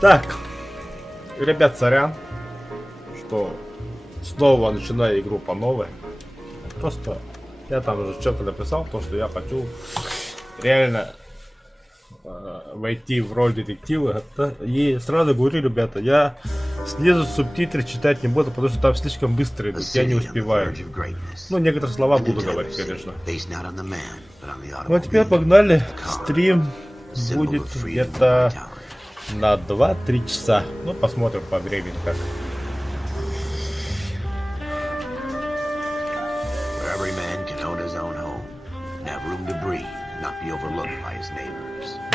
Так, ребят, сорян, что снова начинаю игру по новой. Просто я там уже что-то написал, то что я хочу реально войти в роль детектива. И сразу говорю, ребята, я снизу субтитры читать не буду, потому что там слишком быстро идут, я не успеваю. Ну, некоторые слова буду говорить, конечно. Ну а теперь погнали. Стрим будет где-то на 2-3 часа. Ну, посмотрим по времени как.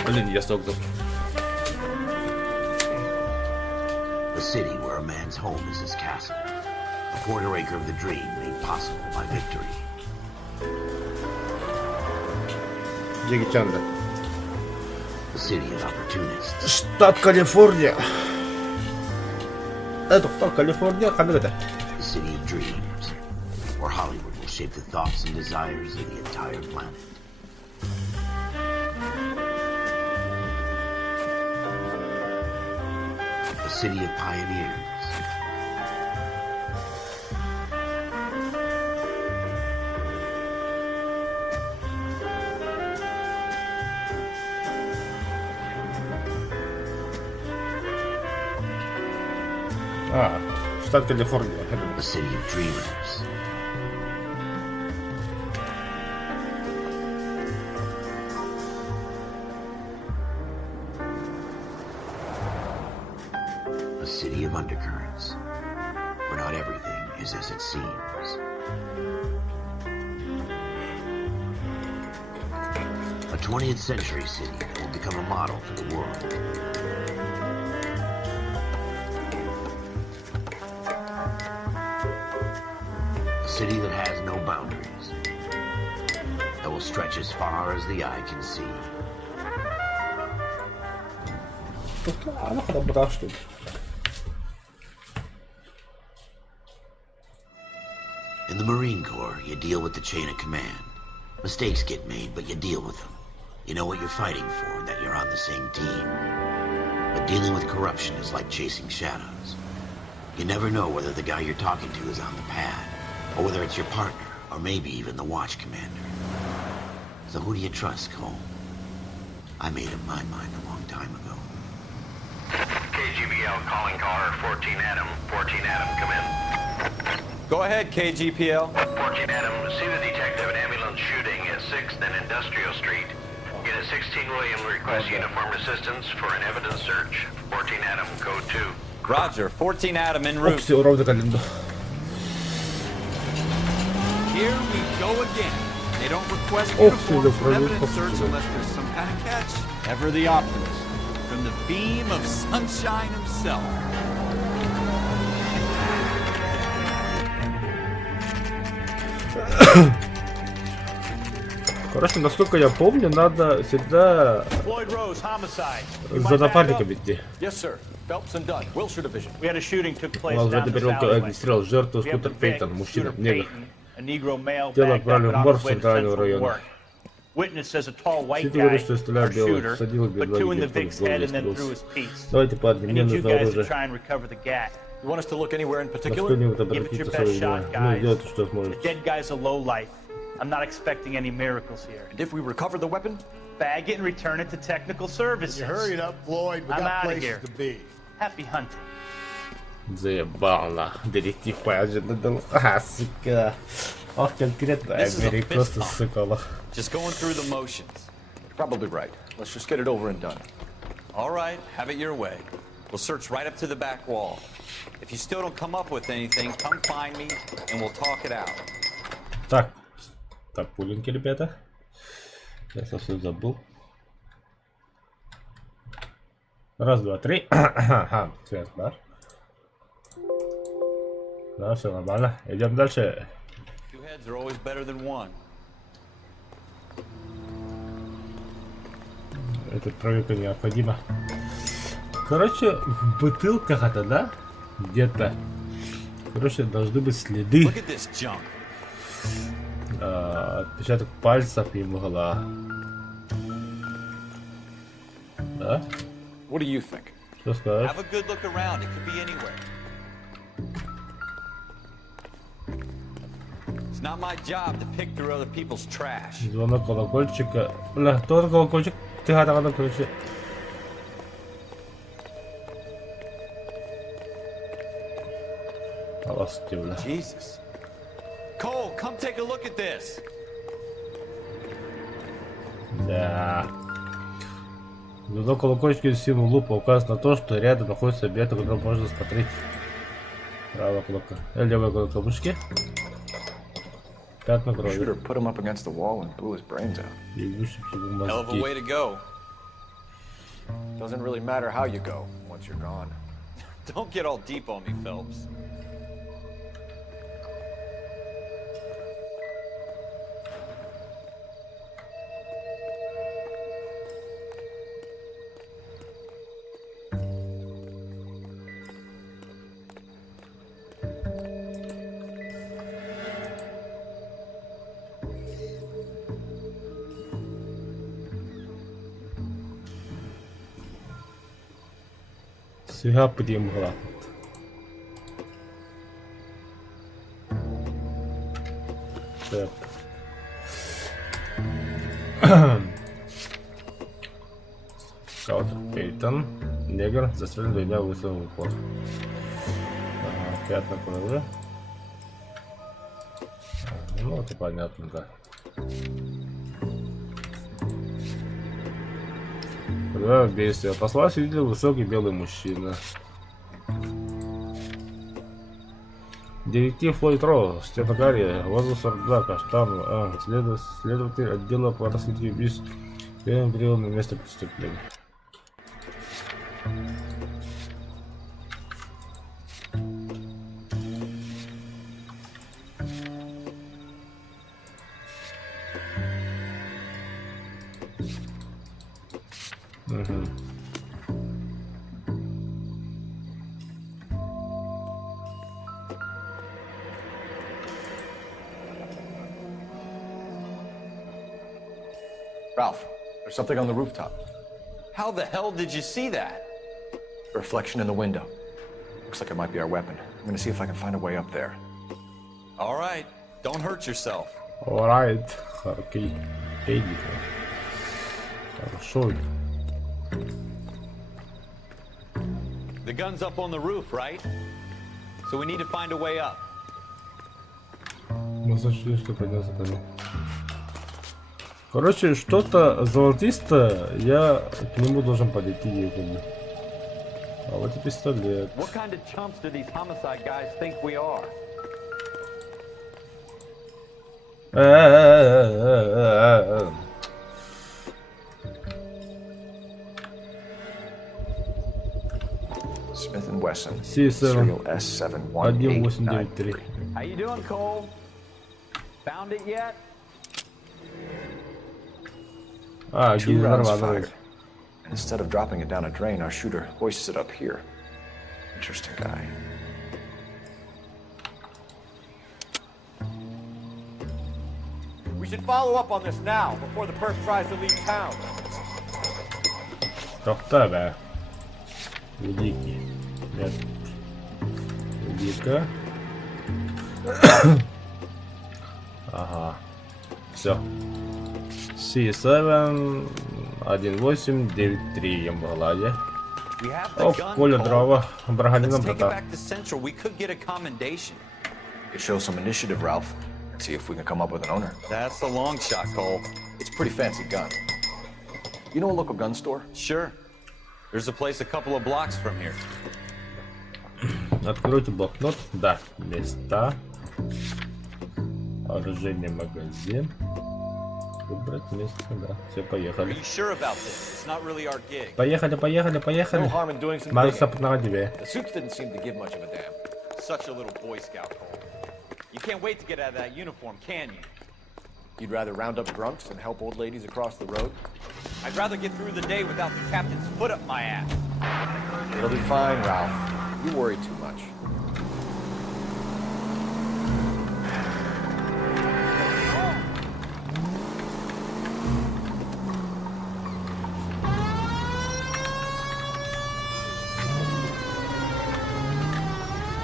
Блин, я согнул. The city where a man's home is his castle. A quarter acre of the dream made possible by victory. Джеки Чан, да. The city of opportunists. Штат Калифорния. Это кто? Калифорния? The city of dreams, where Hollywood will shape the thoughts and desires of the entire planet. The city of pioneers. Штат Калифорния. The city of dreamers. A city of undercurrents, where not everything is as it seems. A 20th century city that will become a model for the world. A city that has no boundaries, that will stretch as far as the eye can see. In the Marine Corps, you deal with the chain of command. Mistakes get made, but you deal with them. You know what you're fighting for, and that you're on the same team. But dealing with corruption is like chasing shadows. You never know whether the guy you're talking to is on the pad, or whether it's your partner, or maybe even the watch commander. So who do you trust, Cole? I made up my mind a long time ago. KGPL calling caller 14 Adam. 14 Adam, come in. Go ahead, KGPL. 14 Adam, see the detective at ambulance shooting at 6th and Industrial Street. Get a 16 William request uniform assistance for an evidence search. 14 Adam, code 2. Roger, 14 Adam en route. Все ровно календу. Here we go again. They don't request Oh, uniforms for the evidence product. search unless there's some kind of catch. Ever the optimist. From the beam of sunshine himself. Короче, насколько я помню, надо всегда Floyd Rose, homicide. You за might back напарником up? идти. Yes, sir. Phelps and Dunn, Wilshire Division. We had a shooting took place Мало down this переулка alleyway. огнестрел, жертву We have скутер the Пейтон, Vic, мужчина, Shooter негр. Peyton, a Negro male Тело bagged up отправили в and on морг his way to центрального Central района. Work. Witness says a tall white Свидетель guy, говорит, что стрелял our белый, shooter, всадил put белый two in the гвоздь Vic's в head голову and then threw скрылся. his piece. Давайте, парни, I мне need you нужно guys to оружие. try and recover the gat. You want us to look anywhere in На particular? что-нибудь Give it обратите your свое best внимание. shot, Ну, guys. делайте, что The сможете. dead guy's a low life. I'm not expecting any miracles here. And if we recover the weapon? Bag it and return it to technical services. You hurry it up, Floyd. We I'm got outta places here. to be. Happy hunting. Заебало. Детектив поджидал. Сука. Ох, конкретно This is a Америкосы, fist сука. Just going through the motions. You're probably right. Let's just get it over and done. All right, have it your way. We'll search right up to the back wall. If you still don't come up with anything, come find me and we'll talk it out. Так. Так, пуленьки, ребята. Я совсем забыл. Раз, два, три. Ага, свет, да? Да, все нормально. Идем дальше. Two heads are always better than one. Эта проверка необходима. Короче, в бутылках это, да? Где-то. Короче, должны быть следы. Look at this junk. Отпечаток пальцев и мгла. Да? What do you think? Что скажешь? Have a good look around. It could be anywhere. It's not my job to pick through other people's trash. Звонок колокольчика. Бля, кто колокольчик? Ты гадал на ключе. Аласти, бля. Jesus. Cole, come take a look at this. Да. Звонок колокольчика символ лупа указывает на то, что рядом находится объект, который можно смотреть. Правая кнопка. Левая кнопка мышки. Пятна крови. Shooter put him up against the wall and blew his brains out. И вышиб ему Hell of a way мозги. to go. Doesn't really matter how you go once you're gone. Don't get all deep on me, Phelps. Сега примгла. Так. Скаут Пейтон. Негр застрелен двумя выстрелами в упор. Ага, пятна крови. Ну, это понятно, да. Когда в бедствие послась, видел высокий белый мужчина. Детектив Флойд Роуз, Степагария, возраст 42, каштан, следователь отдела по раскрытию убийств, первым привел на место преступления. Угу. Ralph, there's something on the rooftop. How the hell did you see that? A reflection in the window. Looks like it might be our weapon. I'm gonna see if I can find a way up there. All right, don't hurt yourself. Alright, окей. Эдик. Хорошо. The gun's up on the roof, right? So we need to find a way up. Мы сочли, что поднялся ко мне. Короче, что-то золотистое, я к нему должен подойти якобы. А вот и пистолет. What kind of chumps do these homicide guys think we are? Smith & Wesson. C7. Serial S71893. 1893. How you doing, Cole? Found it yet? А, 2 гильза rounds нормально. fired. And instead of dropping it down a drain, our shooter hoists it up here. Interesting guy. We should follow up on this now, before the perp tries to leave town. Топ-то, да. Великий. Нет. Велика. Ага. Все. C7 1893 Ямбаладе. We have the О, gun, Коля Cole. дрова. Браганина Let's take it брата. back to Central. We could get a commendation. You show some initiative, Ralph, and see if we can come up with an owner. That's a long shot, Cole. It's a pretty fancy gun. You know a local gun store? Sure. There's a place a couple of blocks from here. Откройте блокнот. Да. Места. Оружейный магазин. Выбрать место, да. Все, Are поехали. you sure about this? It's not really our gig. Поехали, поехали, No поехали. harm in doing some Маркса digging. на тебе. The suits didn't seem to give much of a damn. Such a little Boy Scout, Cole. You can't wait to get out of that uniform, can you? You'd rather round up drunks than help old ladies across the road? I'd rather get through the day without the captain's foot up my ass. It'll be fine, Ralph. You worry too much.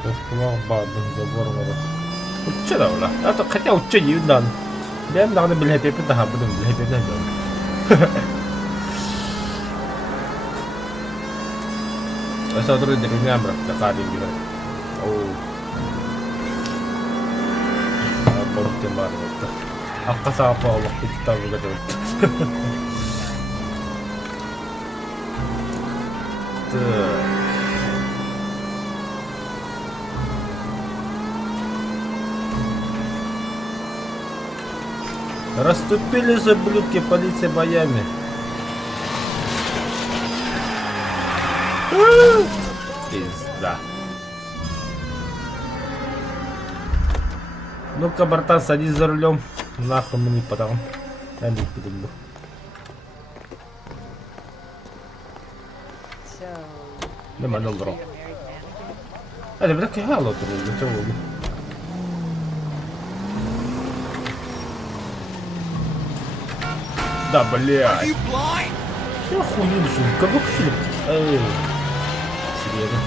Толкнул бадын заборвала. Уча да ула. А то хотя уча юндан. Ben daha da bile hep daha buldum bile hep daha. Asa terus dari nyamrak ke kadi gitu. Oh. Apa kembar itu? Akka sapa Allah kita begitu. Расступились ублюдки полиции Майами. Пизда. Ну-ка, братан, садись за рулем. Нахуй мне потом. Я не буду. Не манил дрон. Это бля кихало трудно, для чего? Да, блядь. Что охуели, что ли? Как вообще? Серьезно.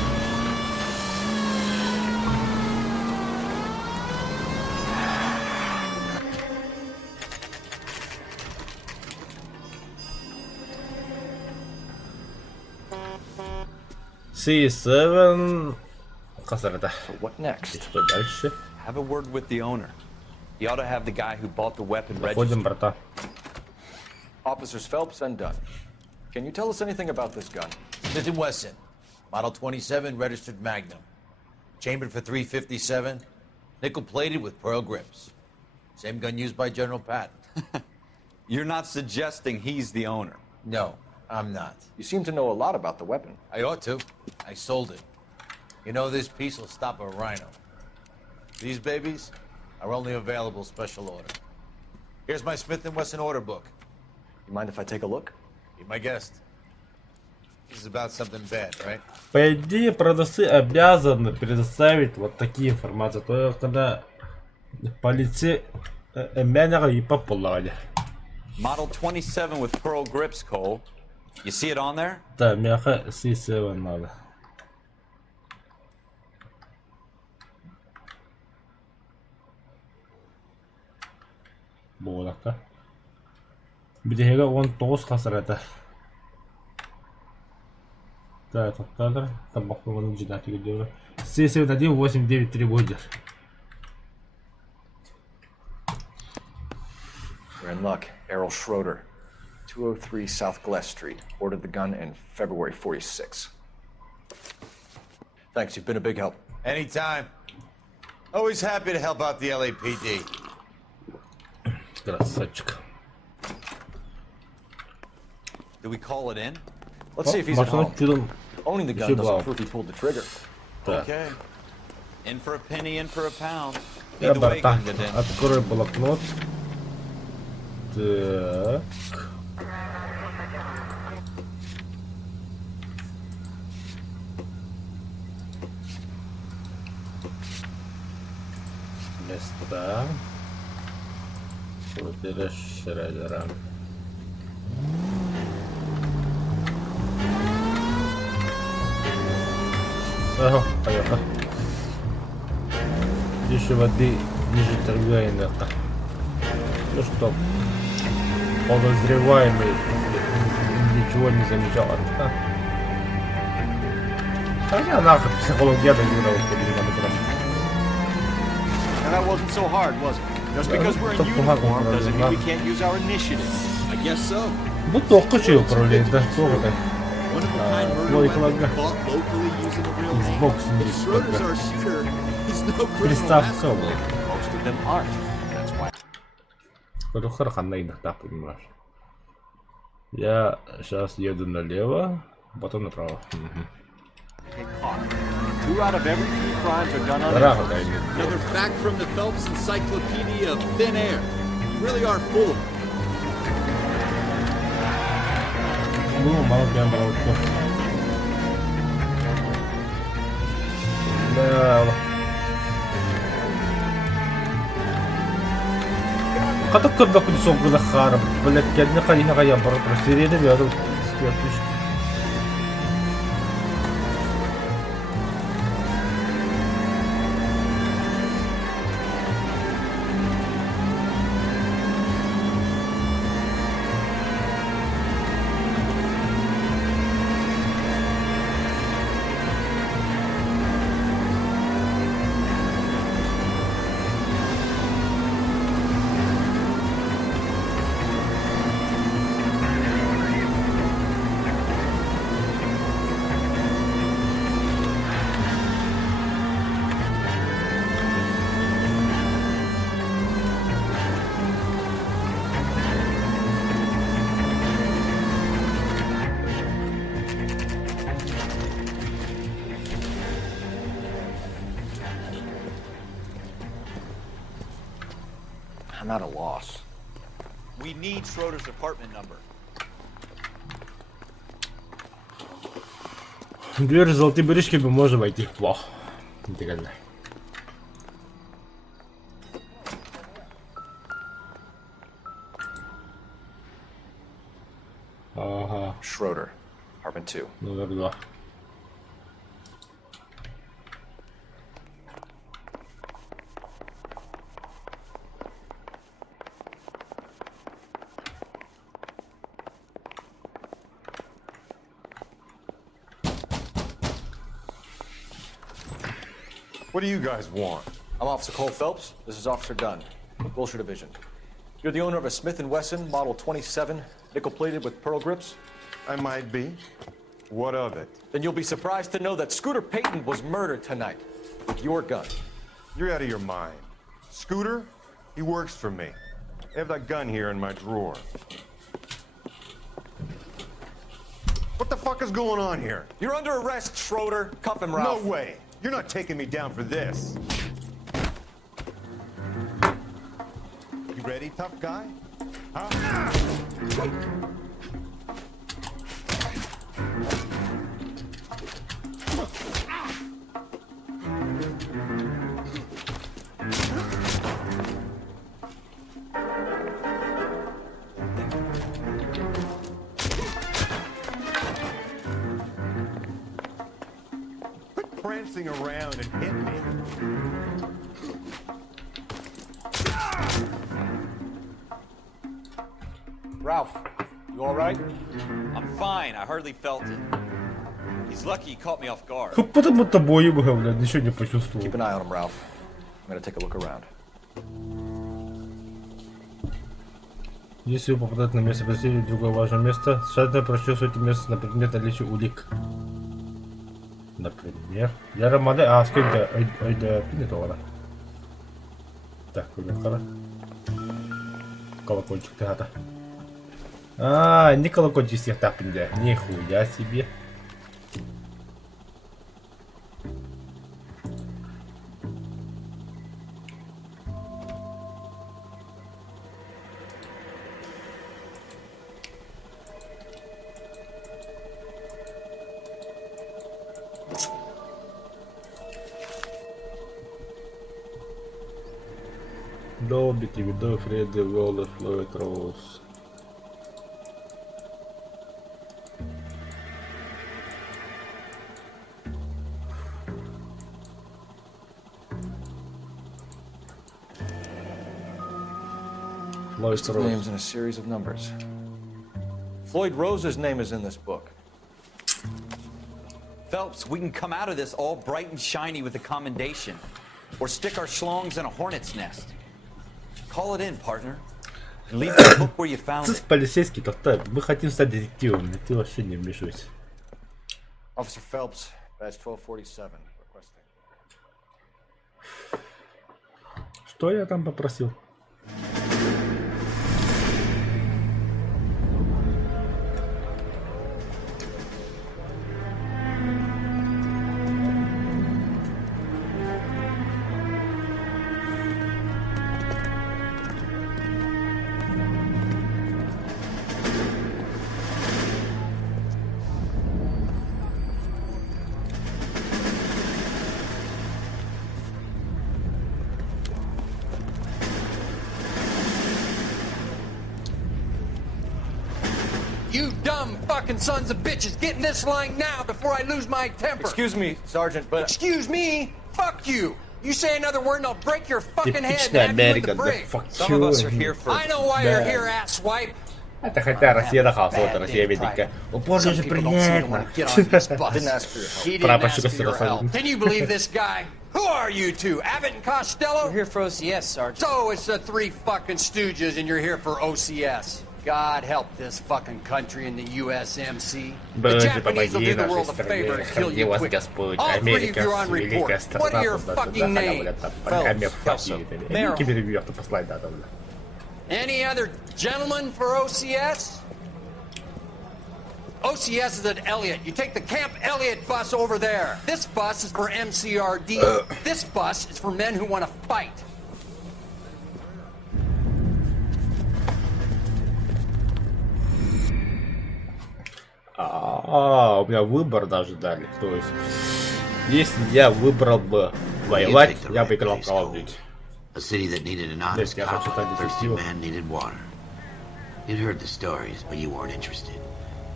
C7. Касар это. So what next? Что дальше? Have a word with the owner. He ought to have the guy who bought the weapon Ходим, registered. брата. Officers Phelps and Dunn. Can you tell us anything about this gun? Smith & Wesson, Model 27, registered Magnum. Chambered for .357, nickel-plated with pearl grips. Same gun used by General Patton. You're not suggesting he's the owner. No, I'm not. You seem to know a lot about the weapon. I ought to. I sold it. You know, this piece will stop a rhino. These babies are only available special order. Here's my Smith & Wesson order book. You mind if I take a look? Be my guest. This is about something bad, right? По идее, продавцы обязаны предоставить вот такие информации. То когда полиция меня и популярнее. Model 27 with pearl grips, Cole. You see it on there? Да, мяха C7 надо. Болака. Бидега он тоз хасар это. Да, это кадр. Там бахнул ждать видео. C7 189 будет. We're in luck. Errol Schroeder, 203 South Glass Street. Ordered the gun in February '46. Thanks, you've been a big help. Anytime. Always happy to help out the LAPD. Красавчик. Do we call it in? Let's see if he's at home. Чудом. Owning the gun Еще doesn't бал. prove he pulled the trigger. Да. Okay. In for a penny, in for a pound. Я Either way, братан. gonna get in. Открой блокнот. Так. Места. Выберешь Шредера. Ага, поехали. Тише воды, ниже торгаемых. Ну что, подозреваемый ничего не замечал. Хотя нахуй психология доиграл по деревянному. And that wasn't so hard, was it? Just because we're in uniform doesn't mean we can't use our initiative. I guess so. Ну только что управление, да, сколько то. One of a kind murder Логика weapon лага. bought locally using a real name. Xbox If Schroeder's our shooter, he's no criminal Приставка. mastermind. Most of them aren't. That's why. Это хорошо иногда, понимаешь. Я сейчас еду налево, потом направо. Get caught. 2 out of every 3 crimes are done Дорого, uninformed. да, Another fact from the Phelps Encyclopedia of Thin Air. You really are full of it. Ну, мало прям брал. Да. Хата кырдак сок гына харам. Блять, кедне калиха я бар трасиреде бядым. Стертиш. I'm at a loss. We need Schroeder's apartment number. Дверь с золотыми ручками можно войти. Вау. Идеально. Ага. Schroeder, apartment 2. Номер 2. What do you guys want? I'm Officer Cole Phelps. This is Officer Dunn, Wilshire Division. You're the owner of a Smith & Wesson Model 27, nickel-plated with pearl grips? I might be. What of it? Then you'll be surprised to know that Scooter Payton was murdered tonight with your gun. You're out of your mind. Scooter? He works for me. I have that gun here in my drawer. What the fuck is going on here? You're under arrest, Schroeder. Cuff him, Ralph. No way. You're not taking me down for this. You ready, tough guy? Huh? Quit prancing around and hit me. Ralph, you all right? I'm fine. I hardly felt it. He's lucky he caught me off guard. Потому тобой его, блядь, ничего не почувствовал. Keep an eye on him, Ralph. I'm gonna take a look around. Если вы попадаете на место преступления, другое важное место, тщательно прочесывайте место на предмет наличия улик. Например, я романы, сколько айда пинетора. Так, уехала. Колокольчик ты-то. Не колокольчик всех тапинга. Нихуя себе. Долбики, видов, Фредди, Уоллер, Флойд, Роуз. Floyd List of Rose. names in a series of numbers. Floyd Rose's name is in this book. Phelps, we can come out of this all bright and shiny with a commendation. Or stick our schlongs in a hornet's nest. Call it in, partner. And leave the book where you found Ты it. полицейский, то мы хотим стать детективами, ты вообще не вмешивайся. Officer Phelps, badge 1247, requesting. Что я там попросил? You dumb fucking sons of bitches, get in this line now before I lose my temper. Excuse me, Sergeant, but... Excuse me? Fuck you. You say another word and I'll break your fucking head Типичная and have you in Америка, the да brig. fuck Some of us are you. here for... I know why you're here, asswipe. Это хотя Россия нахалась, Россия великая. Упорно же приятно. Didn't ask for your help. He didn't Прапорщик ask for your Сарасалин. help. Can you believe this guy? Who are you two? Abbott and Costello? We're here for OCS, Sergeant. So it's the three fucking stooges and you're here for OCS. God help this fucking country and the USMC. The Боже, Japanese will помоги do the нашей world a стране, favor and kill храни you вас quick. Господь. All three of Америка, you are on report. великая страна. What are your туда, fucking туда, names? Погами Phelps. факи. Merrill. Великий перебьёт, то послать надо. Any other gentlemen for OCS? OCS is at Elliott. You take the Camp Elliott bus over there. This bus is for MCRD. This bus is for men who want to fight. У меня выбор даже дали. То есть, если я выбрал бы воевать, я бы играл в Call of Duty. A city that needed an honest я cop, хочу стать a thirsty детективом. man needed water. You'd heard the stories, but you weren't interested.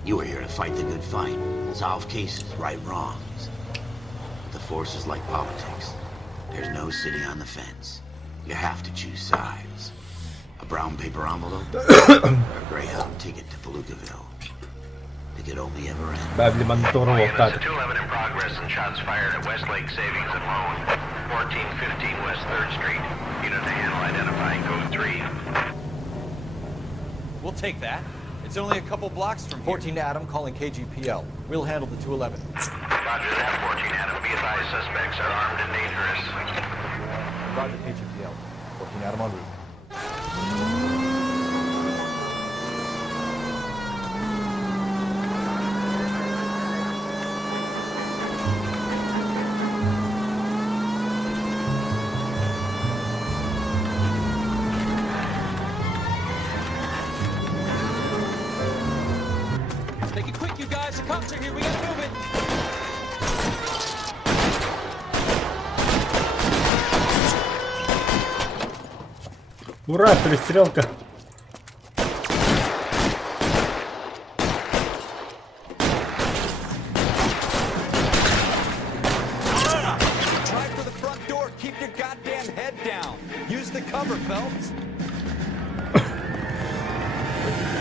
You were here to fight the good fight, solve cases, right wrongs. But the force is like politics. There's no sitting on the fence. You have to choose sides. A brown paper envelope or a Greyhound ticket to Palookaville. It could only ever end. Ben bir monitörü Units ortak. to 211 in progress and shots fired at Westlake Savings and Loan, 1415 West 3rd Street. Unit to handle identifying code 3. We'll take that. It's only a couple blocks from here. 14 Adam calling KGPL. We'll handle the 211. Roger that, 14 Adam. Be advised, suspects are armed and dangerous. Roger KGPL. 14 Adam en route. Make it quick, you guys. The cops are here. We gotta move it. Ура, перестрелка. Try for the front door. Keep your goddamn head down. Use the cover, Phelps.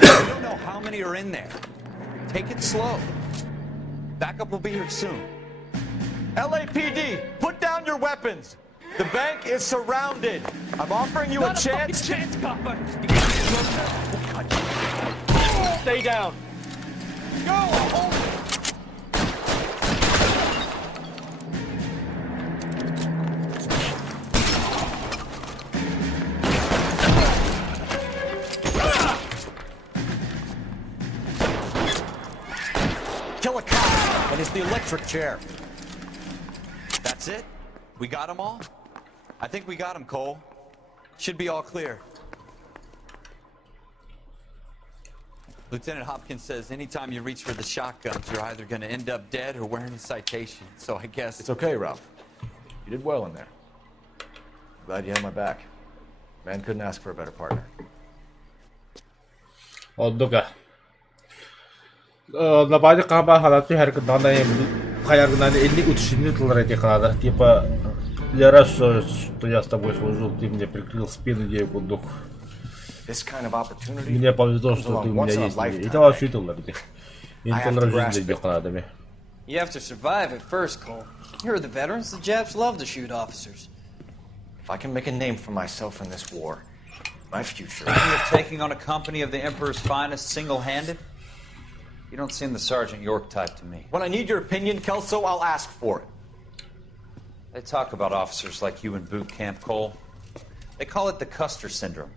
We don't know how many are in there. Take it slow. Backup will be here soon. LAPD, put down your weapons. The bank is surrounded. I'm offering you a chance. Stay down. Go! Kill a cop, and it's the electric chair. That's it? We got them all? I think we got them, Cole. Should be all clear. Lieutenant Hopkins says anytime you reach for the shotguns, you're either going to end up dead or wearing a citation. So I guess... It's okay, Ralph. You did well in there. Glad you had my back. Man couldn't ask for a better partner. Olduga. Набади каба халаты харкат нандай хаяргнаны 50 утшины тылар эти канада. Типа я рад, что я с тобой служил, ты мне прикрыл спину, я его дух. This kind of opportunity. Мне повезло, что ты у меня есть. Это вообще тылар эти. Интонар жизнь для канадами. You have to survive at first, Cole. Here are the veterans. The Japs love to shoot officers. If I can make a name for myself in this war, my future. Thinking of taking on a company of the Emperor's finest single-handed? You don't seem the Sergeant York type to me. When I need your opinion, Kelso, I'll ask for it. They talk about officers like you in boot camp, Cole. They call it the Custer syndrome.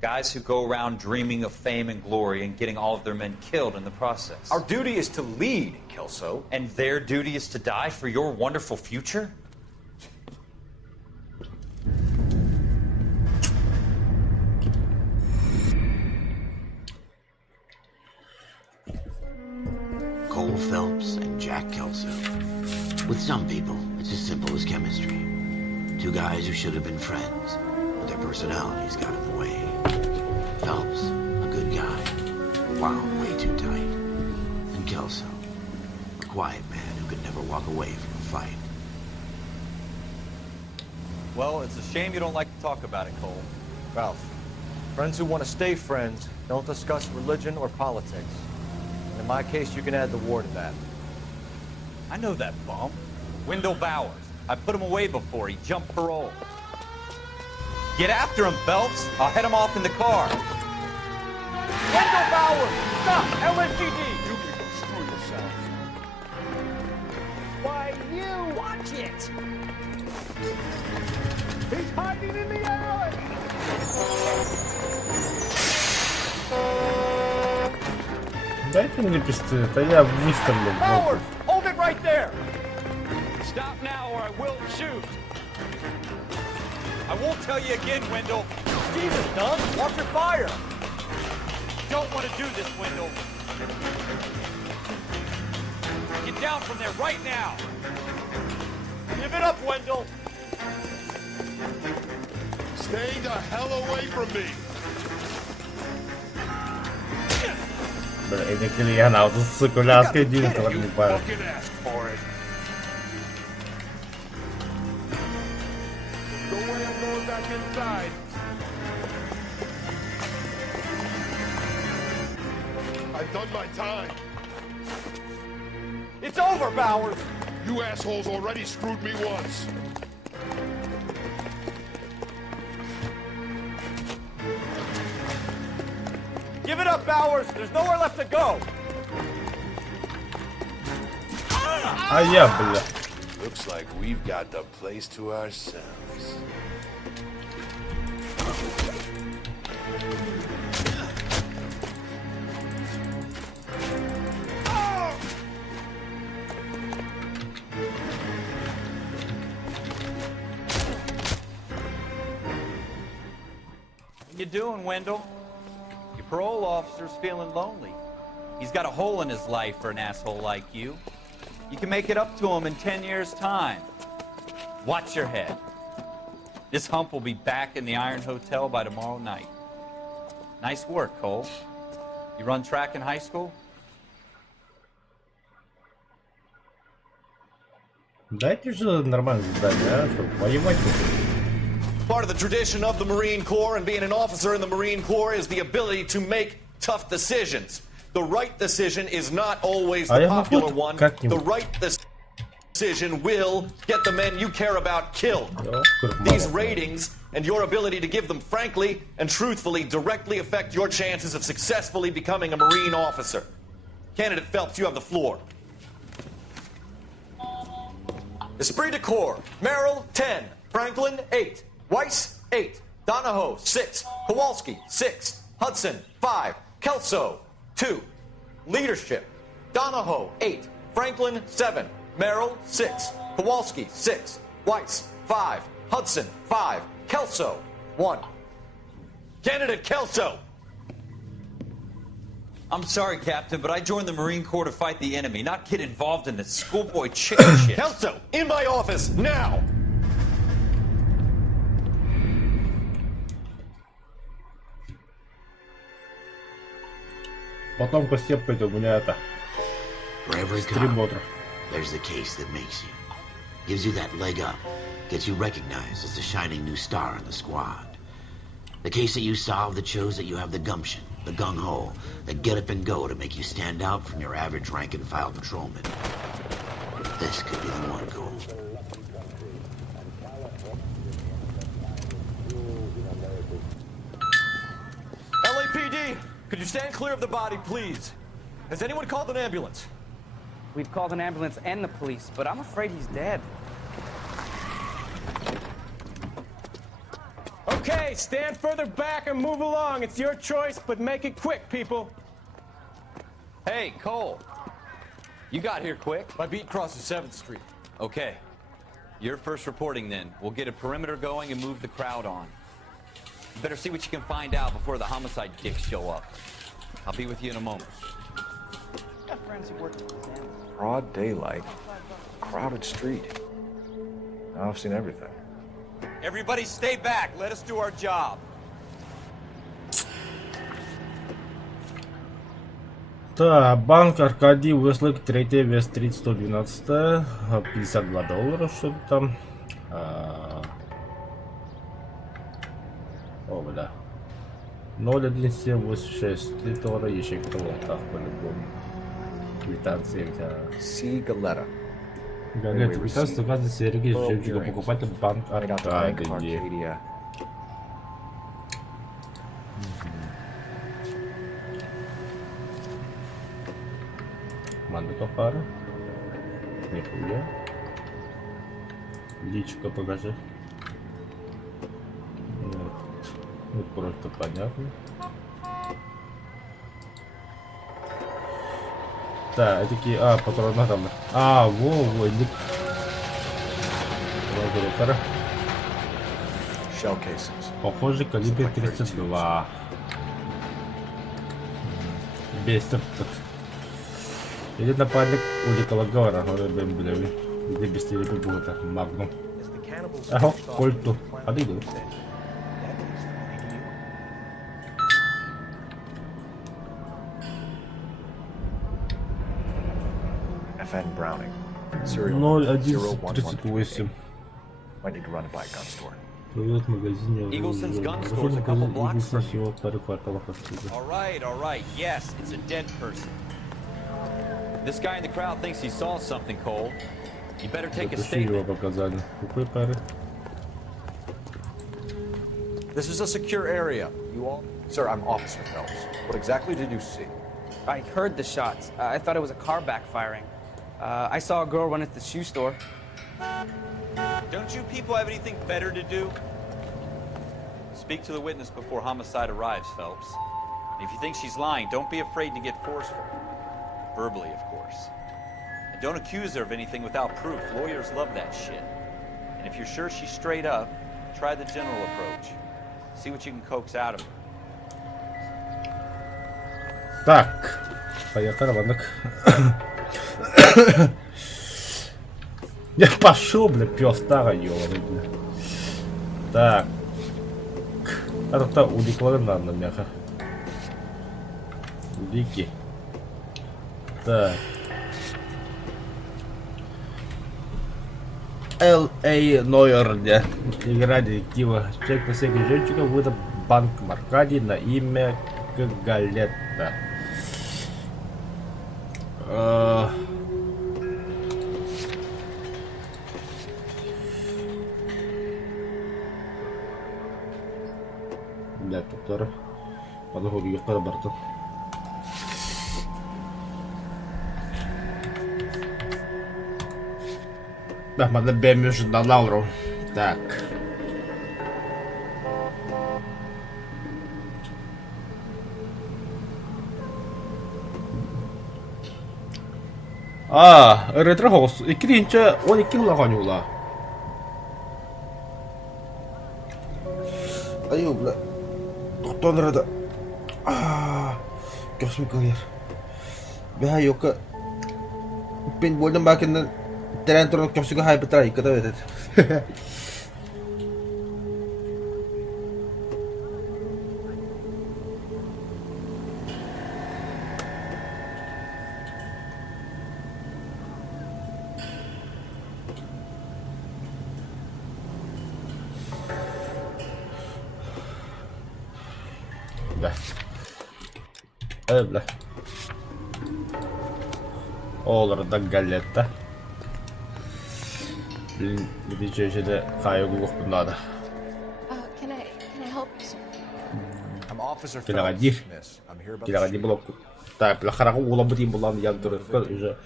Guys who go around dreaming of fame and glory and getting all of their men killed in the process. Our duty is to lead, Kelso. And their duty is to die for your wonderful future? Cole Phelps and Jack Kelso. With some people, it's as simple as chemistry. Two guys who should have been friends, but their personalities got in the way. Phelps, a good guy, wound way too tight. And Kelso, a quiet man who could never walk away from a fight. Well, it's a shame you don't like to talk about it, Cole. Ralph, friends who want to stay friends don't discuss religion or politics. And in my case, you can add the war to that. I know that bum. Wendell Bowers. I put him away before. He jumped parole. Get after him, Phelps. I'll head him off in the car. Wendell Bowers! Stop! LAPD! You can go screw yourself. Why, you! Watch it! He's hiding in the alley! Дайте мне пистолет, а я выстрелю. Bowers! Hold it right there! Stop now or I will shoot. I won't tell you again, Wendell. Jesus, Dunn! Watch your fire! Don't want to do this, Wendell. down from there right now. Give it up, Wendell. Stay the hell away from me. Бля, это Киллиана, вот с коляской Дин разлипает. Fucking ask for it. No way I'm going back inside. I've done my time. It's over, Bowers. You assholes already screwed me once. Give it up, Bowers. There's nowhere left to go. А я, бля. Looks like we've got the place to ourselves. What you doing, Wendell? Your parole officer's feeling lonely. He's got a hole in his life for an asshole like you. You can make it up to him in 10 years' time. Watch your head. This hump will be back in the Iron Hotel by tomorrow night. Nice work, Cole. You run track in high school? Дайте же нормально задание, а? Чтобы воевать тут. Part of the tradition of the Marine Corps and being an officer in the Marine Corps is the ability to make tough decisions. The right decision is not always the popular one. The right decision will get the men you care about killed. These ratings and your ability to give them frankly and truthfully directly affect your chances of successfully becoming a Marine officer. Candidate Phelps, you have the floor. Esprit de Corps, Merrill, 10. Franklin, 8. Weiss, 8. Donahoe, 6. Kowalski, 6. Hudson, 5. Kelso, 2. Leadership, Donahoe, 8. Franklin, 7. Merrill, 6. Kowalski, 6. Weiss, 5. Hudson, 5. Kelso, 1. Candidate Kelso! I'm sorry, Captain, but I joined the Marine Corps to fight the enemy, not get involved in this schoolboy chicken shit. Kelso, in my office, now! Потом постепенно у меня это... For every Стрим cop, ботер. there's the case that makes you. Gives you that leg up. Gets you recognized as the shining new star in the squad. The case that you solve that shows that you have the gumption, the gung-ho, the get up and go to make you stand out from your average rank-and-file patrolman. This could be the one, Cole. LAPD, could you stand clear of the body, please? Has anyone called an ambulance? We've called an ambulance and the police, but I'm afraid he's dead. Okay, stand further back and move along. It's your choice, but make it quick, people. Hey, Cole. You got here quick. My beat crosses 7th Street. Okay. You're first reporting then. We'll get a perimeter going and move the crowd on. You better see what you can find out before the homicide dicks show up. I'll be with you in a moment. Got friends who work with these animals. Broad daylight. Crowded street. Now I've seen everything. Everybody stay back. Let us do our job. Так, банк Аркадий, Уэслэк, 3, Вест-стрит, 112, $52, что-то там. О, бля. 01786, $3 еще кто так по-любому. Квитанция у тебя. C. Galetta. Галет, квитанция указывает серьги жемчуга, покупатель банк Аркадий. Мандука пара. Нихуя. Личка покажи. Нет. Ну просто понятно. Да, такие. А, патроны там. А, во, ник. Shell casings. Похоже, калибр 32. Бестер. Или нападник улетела гора, он блин, где без телепорта, магнум. Ага, кольту, подойду. FN Browning. 0138. Might need to run it by a gun store. Привет, в магазине. Eagleson's gun store's a couple blocks from you. Всего пару кварталов отсюда. All right. Yes, it's a dead person. This guy in the crowd thinks he saw something, Cole. You better take a Запиши его statement. показания. Какой пары? This is a secure area. You all? Sir, I'm Officer Phelps. What exactly did you see? I heard the shots. I thought it was a car backfiring. I saw a girl run at the shoe store. Don't you people have anything better to do? Speak to the witness before homicide arrives, Phelps. And if you think she's lying, don't be afraid to get forceful. Verbally, of course. And don't accuse her of anything without proof. Lawyers love that shit. And if you're sure she's straight up, try the general approach. See what you can coax out of her. Так, поехали, ладно. Я пошел, бля, пёс старый, ёлы, бля. Так. Это уликлары надо, мяха. Улики. Так. Л.А. Нойерде. Игра детектива. Человек на всяких женщинах выдал банк Маркадий на имя Галетта. Бля, туптары. Подходу юқтары барды. Да, надо бемю же на Лауру. Так. Ретрогос. И кринча, он и киллаганюла. Аю, бля. Кто надо? Космикалер. Бля, ёка. Пейнтбольден бакенен Тренторон космика хайпетрай, когда этот. Да. Бля. Оларда галетта. Блин, видите, что кайгу надо. Can I help you, sir? I'm Officer Килагадир. Phelps, miss. I'm here about Килагадир блоку. Так, бля, харагу улабрим булан ядыр. Уже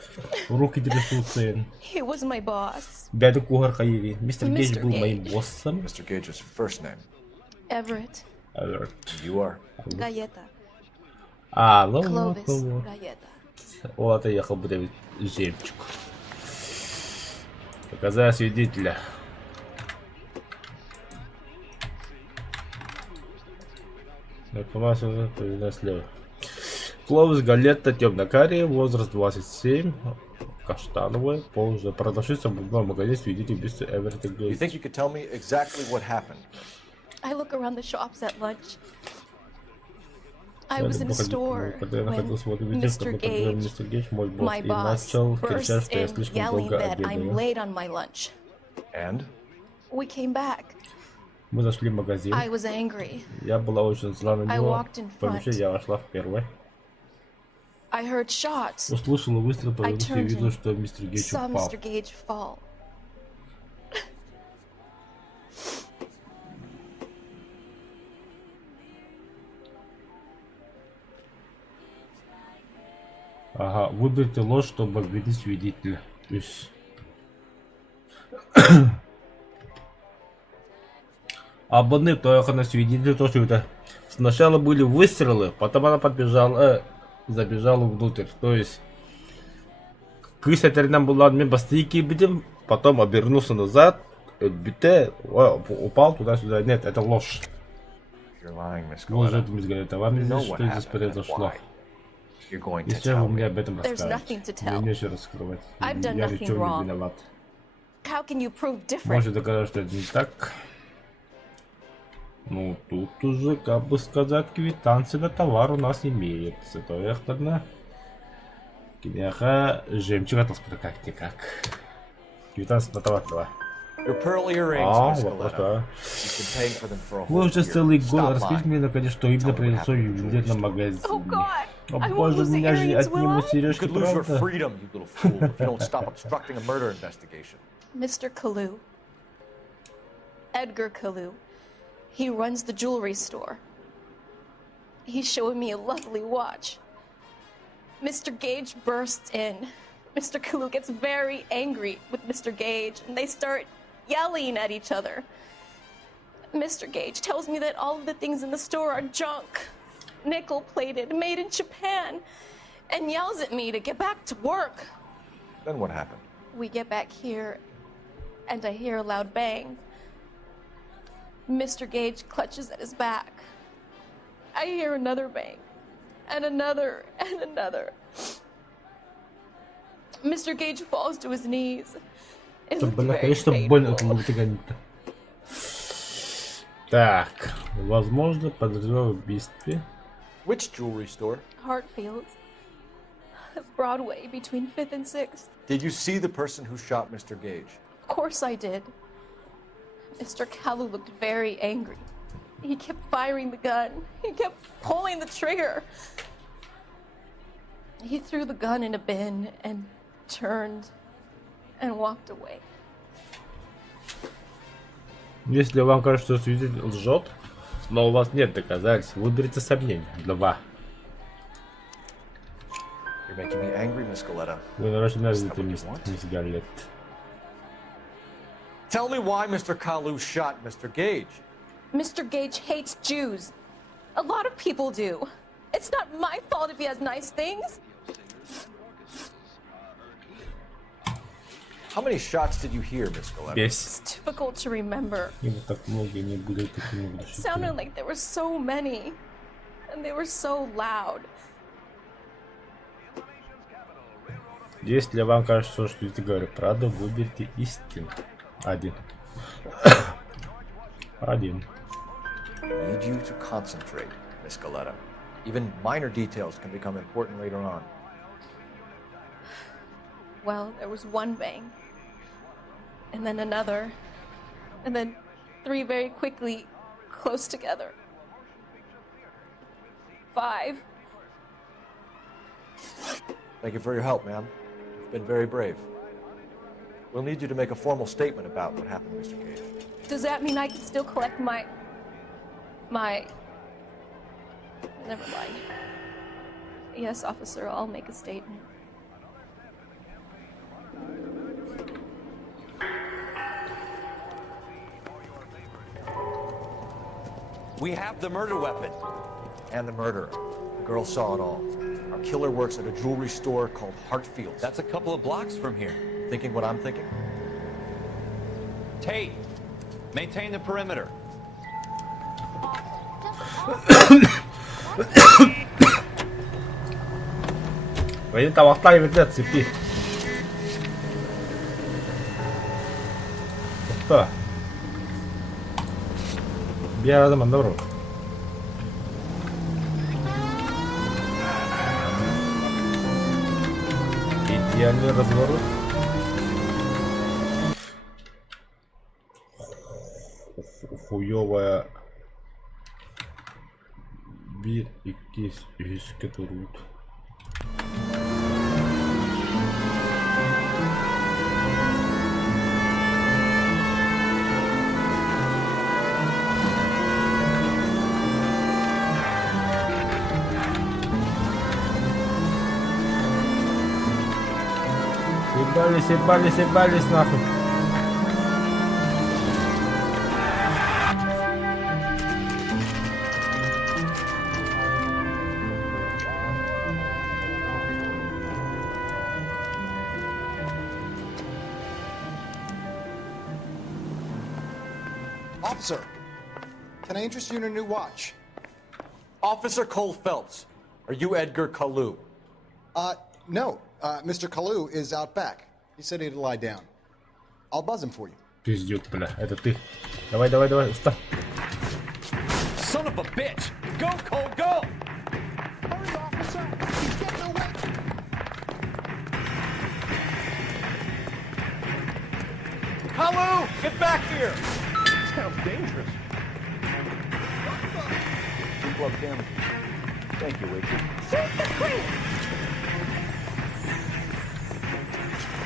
руки трясутся. He was my boss. Бяду кухар хайви. Мистер Гейдж был моим боссом. Mr. Gage's first name. Everett. Everett. You are. Гаета. Ну, Clovis. Гаета. Вот и ехал бы земчик. Показать свидетеля. Информация слева. Клоус Галетта, темно-карий, возраст 27, каштановый, пол уже продавщица в другом магазине, свидетель убийства Эверетта You Гейдж. think you could tell me exactly what happened? I look around the shops at lunch. I was in a store when Mr. Gage, my boss, burst in yelling that I'm late on my lunch. And? We came back. Мы зашли в магазин. I was angry. Я была очень зла на I него. walked in В помещение я вошла в первой. I heard shots. Услышала выстрел, повернулась и turned увидела, and что мистер Гейдж Saw упал. Mr. Gage fall. Ага, выберите ложь, чтобы обвинить свидетеля. То есть... Абонент только на свидетеля, то что это сначала были выстрелы, потом она подбежала, забежала внутрь. То есть крыса нам была бастики бедем, потом обернулся назад, упал туда-сюда. Нет, это ложь. You're lying, Miss Ложь, Galetta. это мисс Галетта. Вам You know известно, what что здесь happened and произошло. why. you're going to Если вы tell мне me. об этом There's расскажете. nothing to Мне tell. нечего раскрывать. I've done Я ни в nothing чем не wrong. виноват. How can you prove different? Можете доказать, что это не так? Ну, тут уже, как бы сказать, квитанция на товар у нас имеется. То верно. Княха, жемчуг от как. Квитанция на товар, давай. Your pearl earrings, Miss вопрос, Galetta. да. You've been paying for them for a Вы whole уже year. целый год Stop рассказываете lying. мне, наконец, что именно Tell me what произошло в happened in the ювелирном jewelry магазине. Oh God! О I won't боже, lose the меня же earrings, will отниму I? You сережки, could lose your правда? freedom, you little fool, if you don't stop obstructing a murder investigation. Mr. Kalu. Edgar Kalu. He runs the jewelry store. He's showing me a lovely watch. Mr. Gage bursts in. Mr. Kalu gets very angry with Mr. Gage, and they start yelling at each other. Mr. Gage tells me that all of the things in the store are junk, nickel-plated, made in Japan, and yells at me to get back to work. Then what happened? We get back here, and I hear a loud bang. Mr. Gage clutches at his back. I hear another bang, and another, and another. Mr. Gage falls to his knees. It Это, looked бля, very конечно, больно painful. этому вытягать-то. Так, возможно, подозреваю в убийстве. Which jewelry store? Hartfield's. Broadway between 5th and 6th. Did you see the person who shot Mr. Gage? Of course I did. Mr. Kalu looked very angry. He kept firing the gun. He kept pulling the trigger. He threw the gun in a bin and turned and walked away. Если вам кажется, что свидетель лжет, но у вас нет доказательств, выберите сомнения. 2. You're making me angry, Miss Galetta. Вы нарочно назовите мисс Галлет. Tell me why Mr. Kalu shot Mr. Gage. Mr. Gage hates Jews. A lot of people do. It's not my fault if he has nice things. How many shots did you hear, Miss Galetta? It's difficult to remember. Ему так много, не будет так много. It sounded like there were so many, and they were so loud. Если вам кажется, что я говорю правду, выберите истину. 1. 1. I need you to concentrate, Miss Galetta. Even minor details can become important later on. Well, there was one bang, and then another, and then 3 very quickly, close together. 5. Thank you for your help, ma'am. You've been very brave. We'll need you to make a formal statement about what happened, Mr. Gage. Does that mean I can still collect my... Never mind. Yes, officer, I'll make a statement. We have the murder weapon. And the murderer. The girl saw it all. Our killer works at a jewelry store called Hartfield's. That's a couple of blocks from here. Thinking what I'm thinking? Tate, maintain the perimeter. Они там оставили для цепи. Что? Я рядом, добро. Идеальный разворот. Хуёвая бир и кисть из которых. Ебались нахуй. Officer, can I interest you in a new watch? Officer Cole Phelps, are you Edgar Kalu? No. Mr. Kalu is out back. He said he'd lie down. I'll buzz him for you. Пиздюк, бля, это ты. Давай, давай, давай, встань. Son of a bitch! Go, Cole, go! Hurry, officer! He's getting away! Kalu, get back here! Sounds dangerous. Glove damages. Thank you, Rachel. Shoot the crate!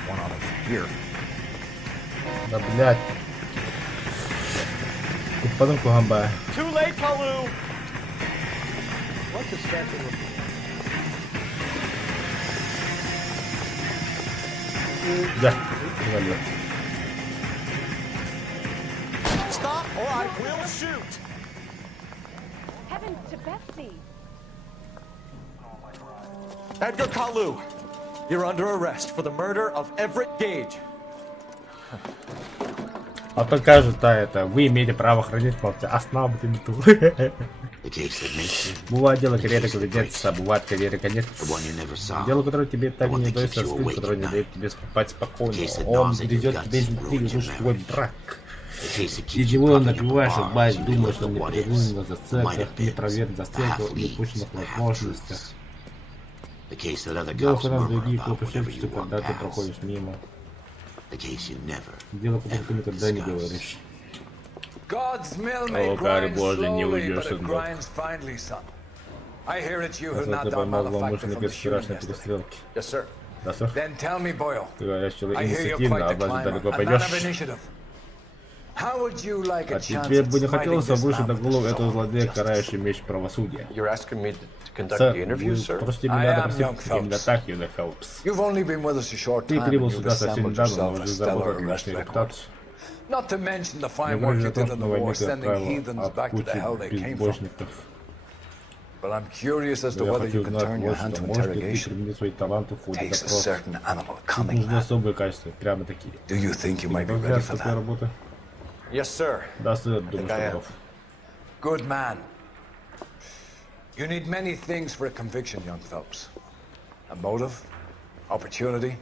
One on us here. Да, блядь. Ты потом кухамба. Too late, Kalu! What's the special with Да, завалил. Stop or I will shoot! Heavens to Betsy! Edgar Kalu, you're under arrest for the murder of Everett Gage. А то кажется, это, вы имеете право хранить молча. Основа ты не ту. Бывает дело карьеры конец, бывает карьеры конец. Дело, которое тебе так не дается раскрыть, которое не дает тебе спать спокойно. Он грызет тебя изнутри, лишь твой брак. И чего напиваешь, бать, думаешь, что непрерывно зацепках, непроверенных зацепках и упущенных возможностях. Дело в том, другие клопышевчики, когда ты проходишь мимо. Дело, потому что ты никогда не говоришь. О, Гарри, боже, не уйдешь от год. Это поймал злоумышленника без вчерашней перестрелки. Да, сэр. Ты говоришь, что инициативно, а значит, далеко пойдешь. А тебе бы не хотелось обрушить на голову этого злодея карающий меч правосудия? Сэр, вы просите меня допросить именно так, юный Фелпс. Ты прибыл сюда совсем недавно, но уже заработал нашу репутацию. Не говорю о том, что на войне ты отправил от кучи безбожников. Но я хочу узнать вот что. Можешь ли ты применить свои таланты в ходе допроса? Тут нужны особые качества, прямо такие. Ты готов к такой работе? Да, сэр, думаю, что готов. Good man. You need many things for a conviction, young Phelps. A motive, opportunity,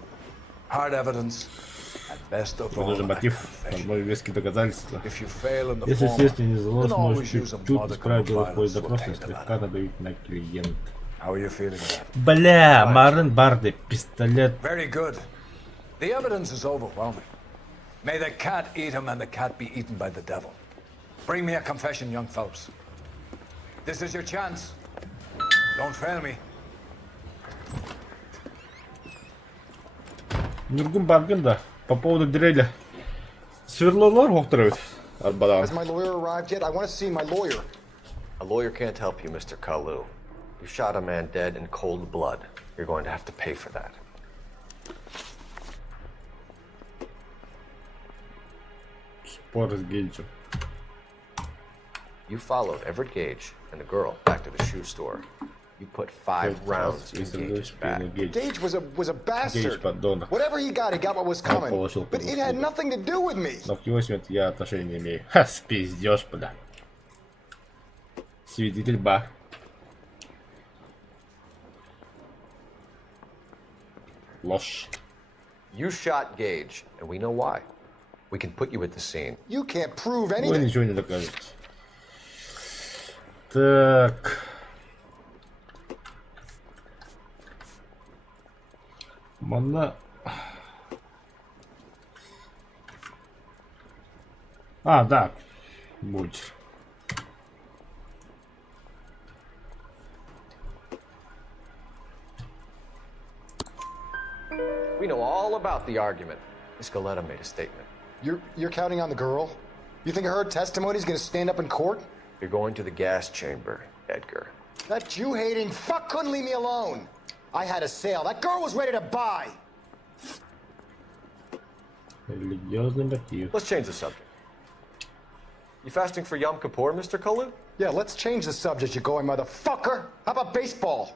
hard evidence, and best of all, нужен мотив, одной веские доказательства. If you fail in the Если former, следствие не сдалось, then можешь always use a чуть-чуть modicum исправить of дело в ходе violence допроса, will pay to слегка that. надавить на клиента. How are you feeling about it? Бля, Марин Барды, пистолет. Very good. The evidence is overwhelming. May the cat eat him and the cat be eaten by the devil. Bring me a confession, young Phelps. This is your chance. Don't fail me. Нургун Баргында по поводу Дреля. Сверлолар хохтырывает. Has my lawyer arrived yet? I want to see my lawyer. A lawyer can't help you, Mr. Kalu. You shot a man dead in cold blood. You're going to have to pay for that. Спор с Гейджем. You followed Everett Gage and the girl back to the shoe store. You put 5 rounds in Gage's back. Gage was a bastard. Whatever he got what was coming. But it had nothing to do with me. Но к его смерти я отношения не имею. Ха, спиздёшь, бля. Свидетель Ба. Ложь. You shot Gage, and we know why. We can put you at the scene. You can't prove Вы anything. ничего не докажете. Так. Мана. А, да. Будь. We know all about the argument. Miss Galetta made a statement. You're counting on the girl? You think her testimony's gonna stand up in court? You're going to the gas chamber, Edgar. That Jew-hating fuck couldn't leave me alone. I had a sale. That girl was ready to buy. Религиозный мотив. Let's change the subject. You fasting for Yom Kippur, Mr. Kalu? Yeah, let's change the subject, you going motherfucker. How about baseball?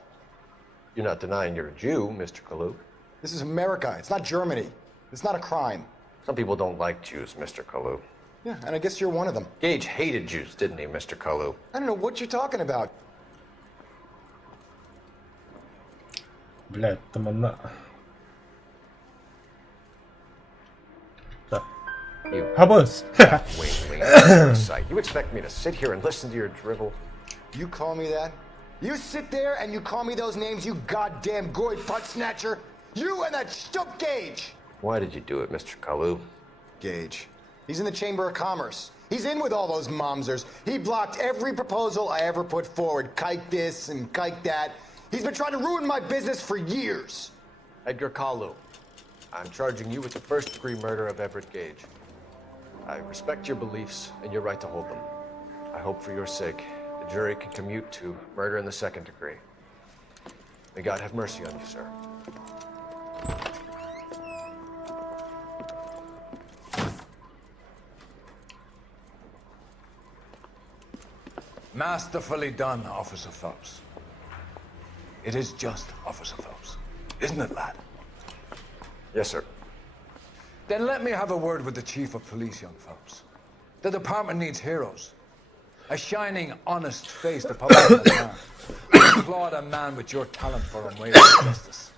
You're not denying you're a Jew, Mr. Kalu. This is America. It's not Germany. It's not a crime. Some people don't like Jews, Mr. Kalu. Yeah, and I guess you're one of them. Gage hated Jews, didn't he, Mr. Kalu? I don't know what you're talking about. Блядь, там одна... Да. Habos! You expect me to sit here and listen to your drivel? You call me that? You sit there and you call me those names, you goddamn goy butt snatcher? You and that stup Gage! Why did you do it, Mr. Kalu? Gage. He's in the Chamber of Commerce. He's in with all those momsers. He blocked every proposal I ever put forward. Kike this and kike that. He's been trying to ruin my business for years. Edgar Kalu, I'm charging you with the first-degree murder of Everett Gage. I respect your beliefs and your right to hold them. I hope for your sake the jury can commute to murder in the second degree. May God have mercy on you, sir. Masterfully done, Officer Phelps. It is just Officer Phelps, isn't it, lad? Yes, sir. Then let me have a word with the Chief of Police, young Phelps. The department needs heroes. A shining, honest-faced Republican man. Applaud a man with your talent for unwavering justice.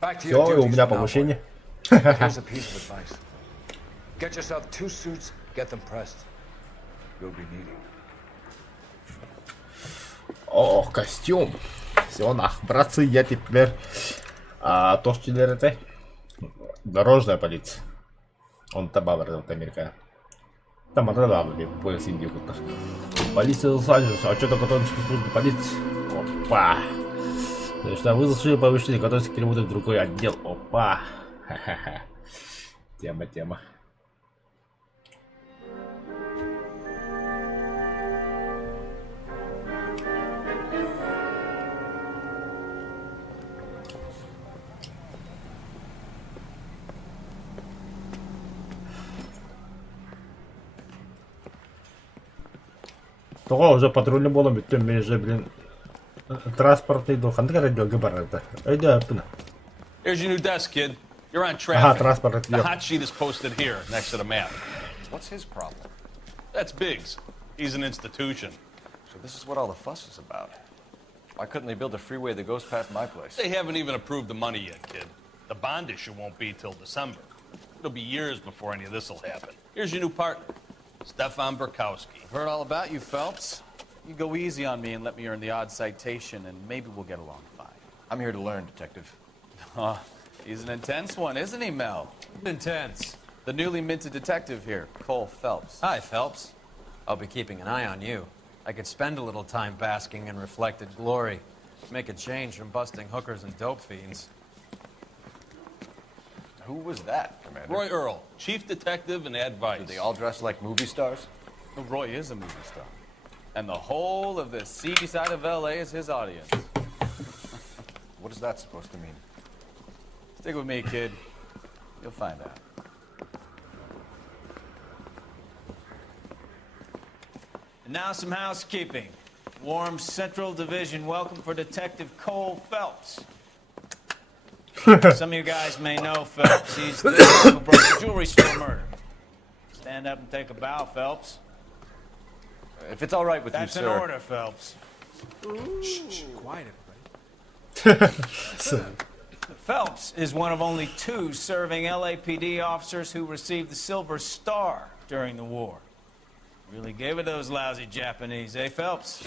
Back to your duties now, boy. Here's a piece of advice. Get yourself 2 suits, get them pressed. You'll be needing. О, костюм. Все, нах, братцы, я теперь... то, что это... Дорожная полиция. Он табавр, вот Америка. Там это да, блин, пояс индиго-то. Полиция Лос-Анджелеса, а что такое служба полиции? Опа. Значит, выслушали повышение, готовится к переводу в другой отдел. Опа. Ха-ха-ха. Тема. Того уже патрульный было, битым между, блин, транспортный дух. Анда радио габарата. Here's your new desk, kid. You're on traffic. Транспорт. The hot sheet is posted here, next to the map. What's his problem? That's Biggs. He's an institution. So this is what all the fuss is about. Why couldn't they build a freeway that goes past my place? They haven't even approved the money yet, kid. The bond issue won't be till December. It'll be years before any of this will happen. Here's your new partner, Stefan Burkowski. I've heard all about you, Phelps. You go easy on me and let me earn the odd citation, and maybe we'll get along fine. I'm here to learn, Detective. Oh, he's an intense one, isn't he, Mel? Intense. The newly minted detective here, Cole Phelps. Hi, Phelps. I'll be keeping an eye on you. I could spend a little time basking in reflected glory. Make a change from busting hookers and dope fiends. Who was that, Commander? Roy Earl, chief detective and advice. Do they all dress like movie stars? Well, Roy is a movie star. And the whole of the seedy side of L.A. is his audience. What is that supposed to mean? Stick with me, kid. You'll find out. And now some housekeeping. Warm Central Division welcome for Detective Cole Phelps. Some of you guys may know Phelps. He's the guy who broke the jewelry store murder. Stand up and take a bow, Phelps. If it's all right with That's you, sir. That's an order, Phelps. Shh, quiet, everybody. Phelps is one of only 2 serving LAPD officers who received the Silver Star during the war. Really gave it those lousy Japanese, eh, Phelps?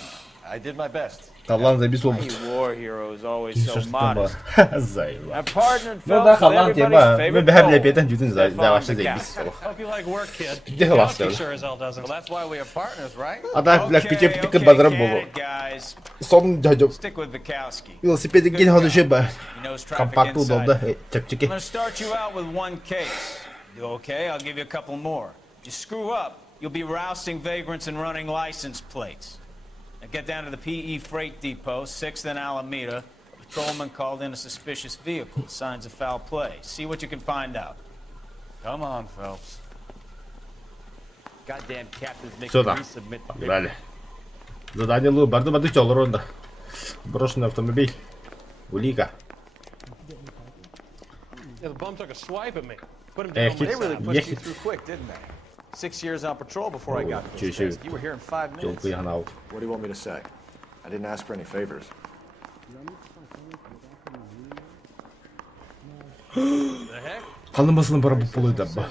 I did my best. Талант забил. War hero is always so modest. Заебал. I partnered Ну да, Phelps with Халанд everybody's еба. favorite Выбегай, бля, Cole. петен, дютин, за вообще заебись. Hope you like work, kid. Где вас, Burkowski sure as hell doesn't. Well, that's why we are partners, right? А так, бля, пите птика Okay, бадрам get было. it, guys. Сон дядю. Stick with Bukowski. Велосипеды гель ходу шиба. He knows traffic Компакту inside. да, I'm чапчики. going to start you out with one case. You okay? I'll give you a couple more. You screw up, you'll be rousting vagrants and running license plates. Now get down to the PE Freight Depot, 6th and Alameda. A patrolman called in a suspicious vehicle. Signs of foul play. See what you can find out. Come on, Phelps. Goddamn captain's making Сюда. me submit the paper. Погнали. Задание Лу. Барды барды чел ронда. Брошенный автомобиль. Улика. Yeah, the bum took a swipe at me. Put him Эх, down. They really pushed you ехать. through quick, didn't they? 6 years on patrol before I got to this Чуть-чуть. desk. You were here in 5 minutes. Челку ягнал. What do you want me to say? I didn't ask for any favors. Қалдымасының бара бұл болуйда ба.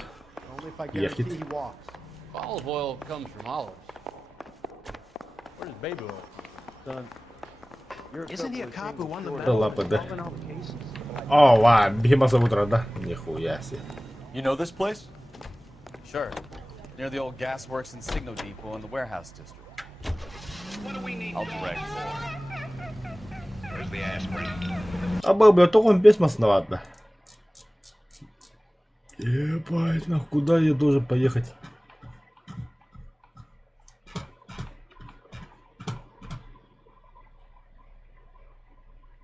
Ехет. Olive oil comes from olives. Where's baby oil? Son. Isn't he a cop who won the medal? Лапада. О, ва, Бихима зовут да? Нихуя себе. You know this place? Sure. Near the old gas works and Signo Depot in the warehouse district. I'll direct. Where's the aspirin? А был бы только он бессмысленно. Ебать, нахуй, куда я должен поехать?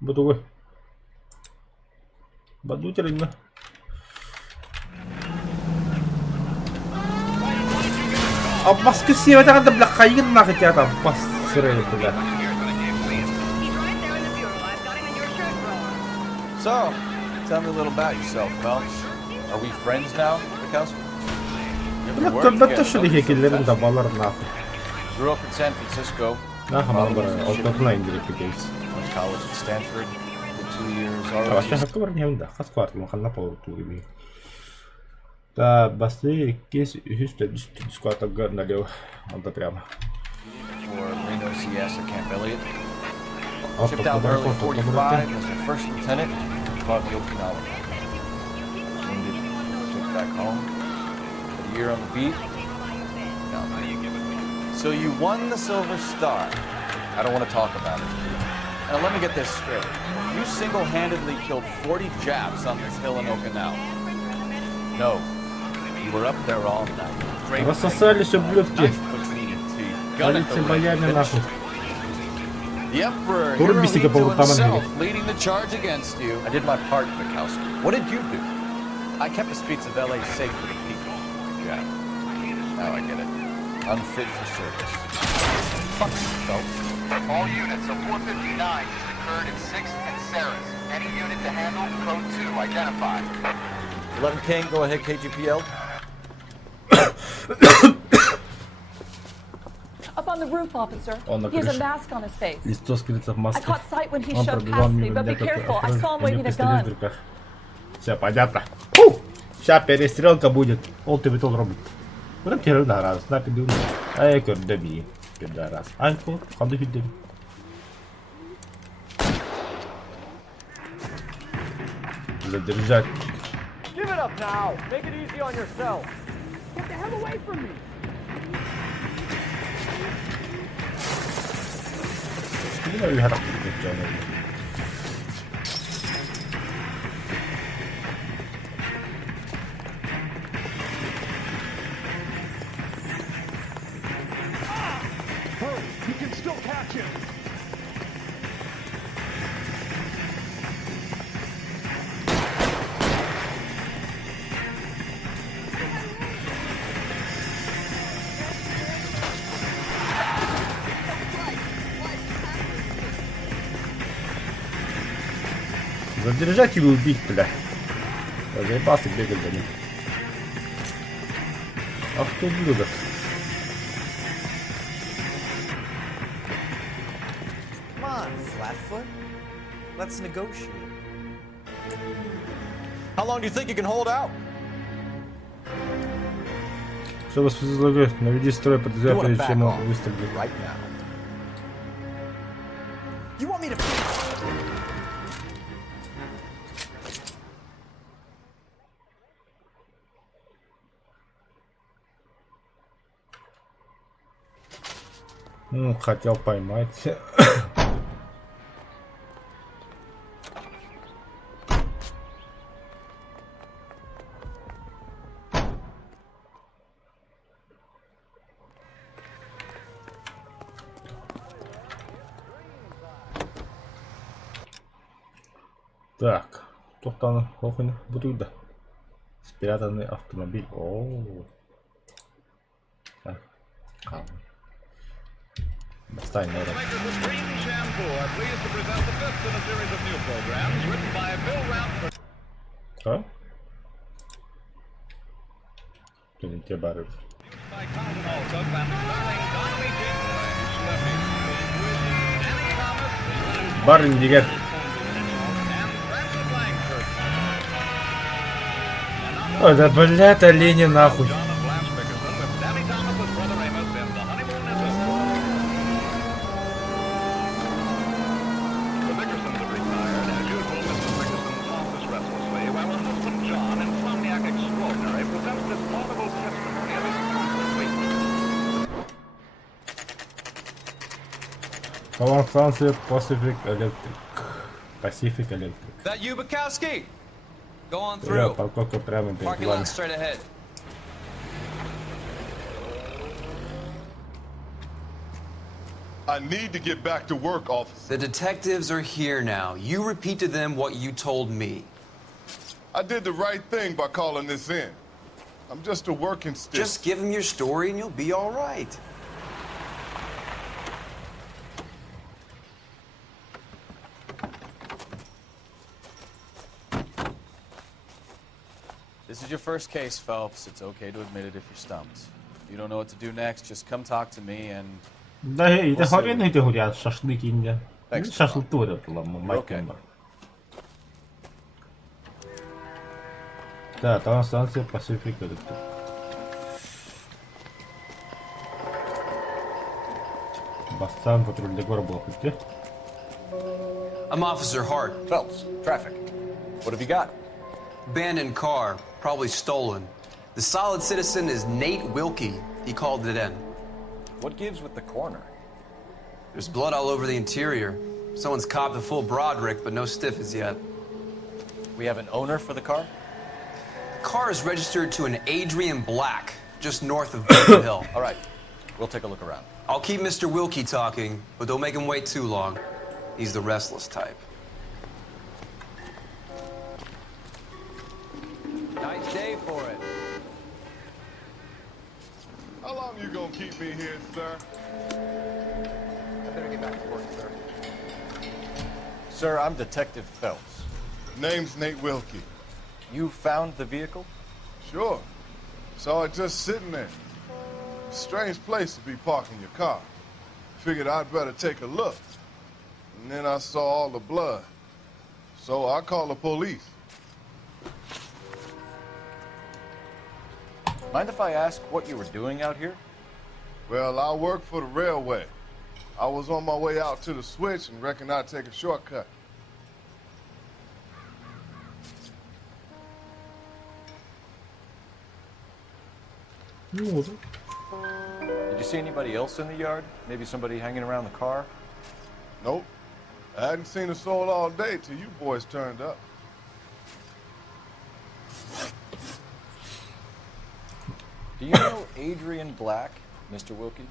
Бадуга. Бадутерина. А баскыси это надо, бля, хаин нахуй тебя там посрать, бля. So, tell me a little about yourself, Phelps. Are we friends now, Bukowski? Бля, когда-то что ли хекелерин давалар нахуй. Grew up in San Francisco. Нахуй, мало бля, офлайн директивс. Went to college at Stanford. Did 2 years А вообще, ROTC. как говорим, да, хаскварт, махана по туре. Да, басли, кис, juste дискуата налево, он-то прямо. For Reno CS at Camp Elliott. А Shipped out early 45 as a first lieutenant. Fought the Okinawa. Wounded, shipped back home. Did a year on the beat. So you won the Silver Star. I don't want to talk about it. Now let me get this straight. You single-handedly killed 40 Japs on this hill in Okinawa. No. You were up there all night. Рассосались ублюдки. Полиция боями нахуй. The Emperor, Турбисика hero по Nito рукам himself, Ангелы. leading the charge against you. I did my part, Bukowski. What did you do? I kept the streets of LA safe for the people. Yeah. Now I get it. Unfit for service. Fuck you, Phelps. All units of 459 just occurred in 6th and Sarah's. Any unit to handle, code 2, identified. 11 King, go ahead, KGPL. Up on the roof, officer. He has a mask on his face. Лицо скрыто в I маске. caught sight when he Он showed пробивал past me, мимо but be меня, как careful. I saw him у него waving a пистолет в gun. руках. Все, понятно. Фу! Сейчас перестрелка будет. Ultimate робот. Burada terör da arası. Ne yapayım? Ay gördü bir. Gördü arası. Anko, kandı hüddüm. Задержать. Give it up now. Make it easy on yourself. Get the hell away from me. Yine öyle hareket edeceğim. Hurry, you can still catch him. Задержать или убить, бля. Я заебался бегать за ним. Ах ты ублюдок. Come on, Flatfoot. Let's negotiate. How long do you think you can hold out? Что вас предлагает? Наведи строй подозревая, прежде чем он выстрелит. You want me to... Ну, хотел поймать. Так, тоқтаны оқыны бұтыйды. Спрятанный автомобиль. Ооо. Так, қалды. Достань, наверное. Что? Ты не те барыш. Барин дигер. Ой, да блядь, олени нахуй. Along Sunset Pacific Electric. Pacific Electric. That you, Bukowski? Go on Я through. парковка прямо перед Parking вами. lot straight ahead. I need to get back to work, officer. The detectives are here now. You repeat to them what you told me. I did the right thing by calling this in. I'm just a working stick. Just give them your story and you'll be all right. This is your first case, Phelps. It's okay to admit it if you're stumped. If you don't know what to do next, just come talk to me and... Да, и ты хвален, ты говорят, шашлыки не. Шашлытура, мать твою. Да, там станция Pacific Electric. Бастан, патруль до города был где? I'm Officer Hart. Phelps, traffic. What have you got? Abandoned car, probably stolen. The solid citizen is Nate Wilkie. He called it in. What gives with the corner? There's blood all over the interior. Someone's copped a full Broderick, but no stiff as yet. We have an owner for the car? The car is registered to an Adrian Black, just north of Beacon Hill. All right, we'll take a look around. I'll keep Mr. Wilkie talking, but don't make him wait too long. He's the restless type. Nice day for it. How long you gonna keep me here, sir? I better get back to work, sir. Sir, I'm Detective Phelps. Name's Nate Wilkie. You found the vehicle? Sure. Saw it just sitting there. Strange place to be parking your car. Figured I'd better take a look. And then I saw all the blood. So I called the police. Mind if I ask what you were doing out here? Well, I work for the railway. I was on my way out to the switch and reckoned I'd take a shortcut. Did you see anybody else in the yard? Maybe somebody hanging around the car? Nope. I hadn't seen a soul all day till you boys turned up. Do you know Adrian Black, Mr. Wilkie?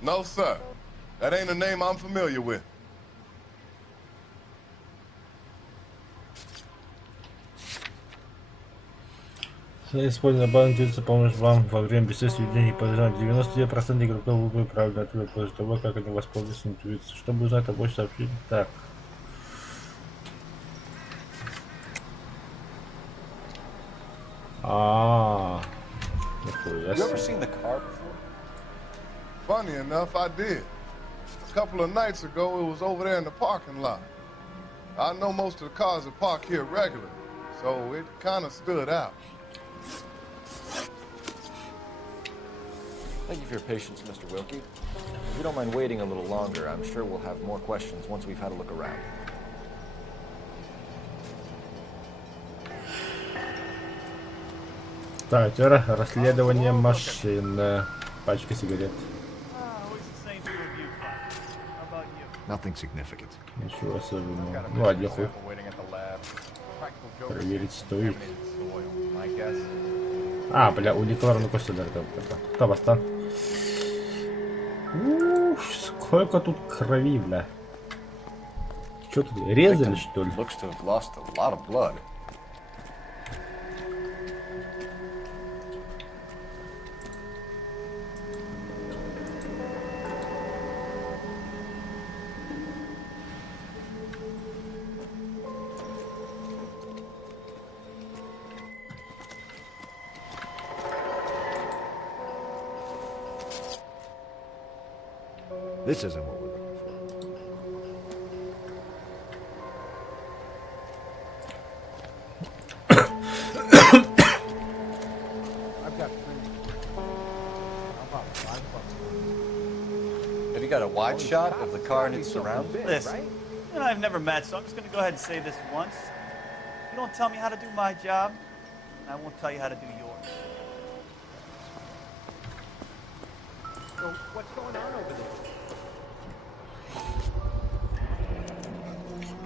No, sir. That ain't a name I'm familiar with. Использование банк движется помощь вам во время бесед сведений подозреваемых. 99% игроков выбрали правильный ответ после того, как они воспользуются интуицией. Чтобы узнать о больше сообщений, так. Have you ever seen the car before? Funny enough, I did. A couple of nights ago, it was over there in the parking lot. I know most of the cars are parked here regularly, so it kind of stood out. Thank you for your patience, Mr. Wilkie. If you don't mind waiting a little longer, I'm sure we'll have more questions once we've had a look around. Так, теперь расследование машин. Пачка сигарет. Nothing significant. Ничего особенного. Ну, один хуй. Проверить стоит. А, бля, уникаларный костюм. Кто бастан? Сколько тут крови, бля. Что тут, резали, что ли? Looks to have lost a lot of blood. This isn't what we're looking got a wide shot of the car and its surroundings? Listen, you and I have never met, so I'm just going to go ahead and say this once. You don't tell me how to do my job, and I won't tell you how to do yours. So what's going on over there?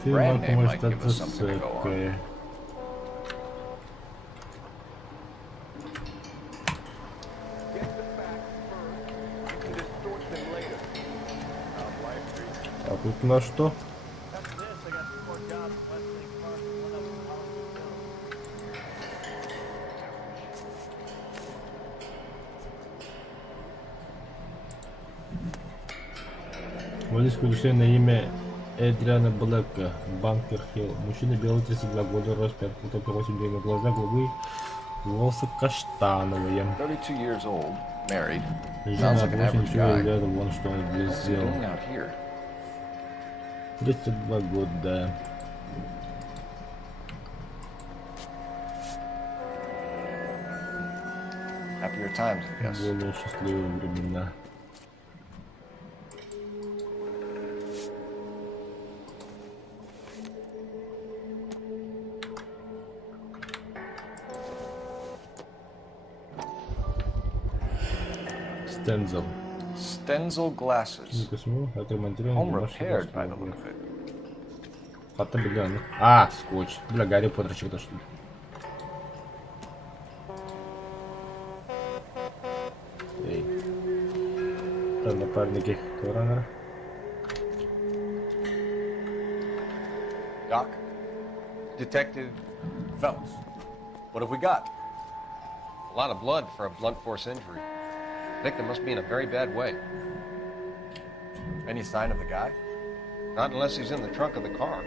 Brand name might give us something to go on. А тут на что? Водительское удостоверение на имя Эдриана Блэка, Банкер Хилл. Мужчина белый, 32 года, рост 5 футов, 8 дюймов, глаза голубые, волосы каштановые. 32 years old, married. Жена больше ничего не делает, вон что он здесь сделал. 32 года. Happier times, I guess. Более счастливые времена. Stenzel. Stenzel glasses. Home repaired by the look of it. Хата, бля, ну. А, скотч. Бля, Гарри Поттер что-то что ли. Эй. Там напарники Коронера. Doc, Detective Phelps, what have we got? A lot of blood for a blunt force injury. Victim must be in a very bad way. Any sign of the guy? Not unless he's in the trunk of the car.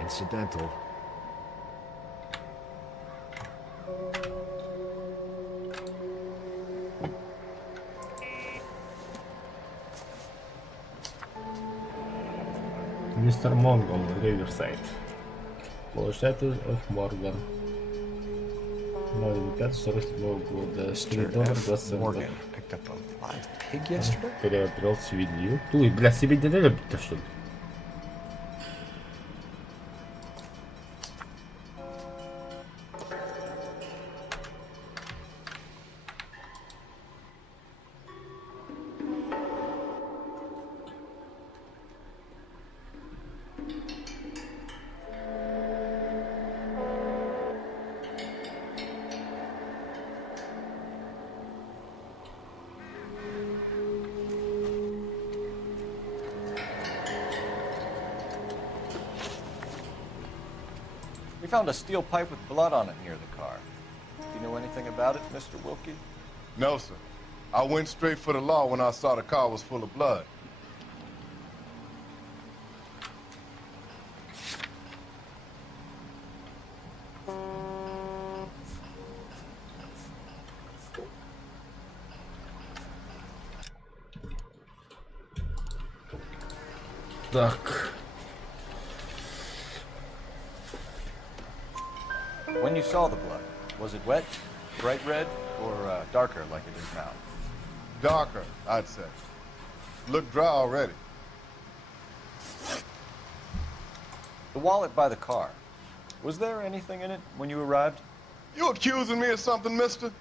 Incidental. Mr. Mongol, Riverside. Получатель of Morgan. 05-47 года. Morgan picked up a live pig yesterday? Приобрел свинью. Ой, бля, себе не любит-то что ли? We found a steel pipe with blood on it near the car. Do you know anything about it, Mr. Wilkie? No, sir. I went straight for the law when I saw the car was full of blood. Так. When you saw the blood, was it wet, bright red, or darker like it is now? Darker, I'd say. Looked dry already. The wallet by the car. Was there anything in it when you arrived? You accusing me of something, mister?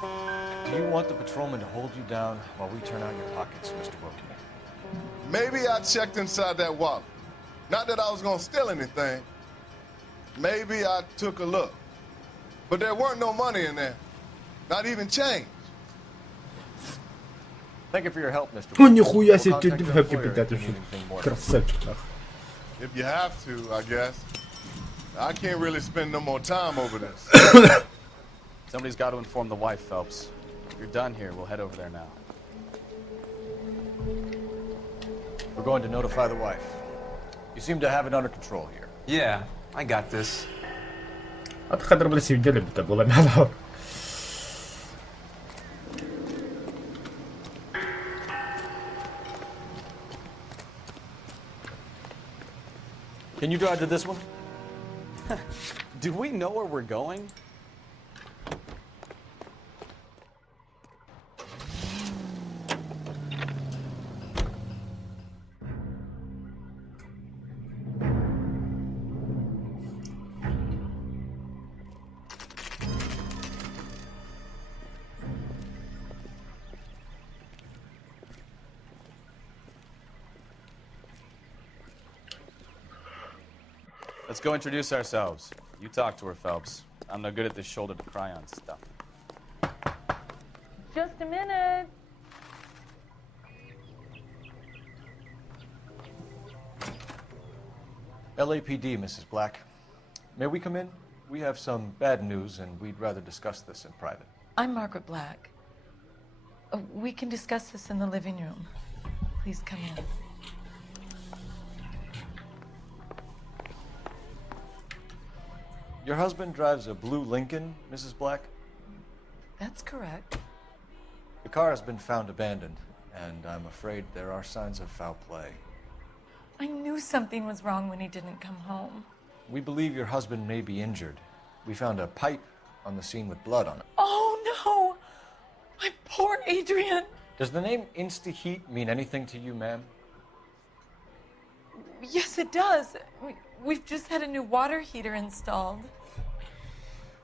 Do you want the patrolman to hold you down while we turn out your pockets, Mr. Wilkie? Maybe I checked inside that wallet. Not that I was gonna steal anything. Maybe I took a look. But there weren't no money in there. Not even change. Thank you for your help, Mr. Ну нихуя себе ты красавчик. If you have to, I guess. I can't really spend no more time over this. Somebody's got to inform the wife, Phelps. If you're done here, we'll head over there now. We're going to notify the wife. You seem to have it under control here. Yeah, I got this. От хадр, блядь, сидели бы, так было надо. Can you drive to this one? Do we know where we're going? Let's go introduce ourselves. You talk to her, Phelps. I'm no good at this shoulder to cry on stuff. Just a minute. LAPD, Mrs. Black. May we come in? We have some bad news, and we'd rather discuss this in private. I'm Margaret Black. We can discuss this in the living room. Please come in. Your husband drives a blue Lincoln, Mrs. Black? That's correct. The car has been found abandoned, and I'm afraid there are signs of foul play. I knew something was wrong when he didn't come home. We believe your husband may be injured. We found a pipe on the scene with blood on it. Oh, no! My poor Adrian! Does the name Insta-Heat mean anything to you, ma'am? Yes, it does. We've just had a new water heater installed.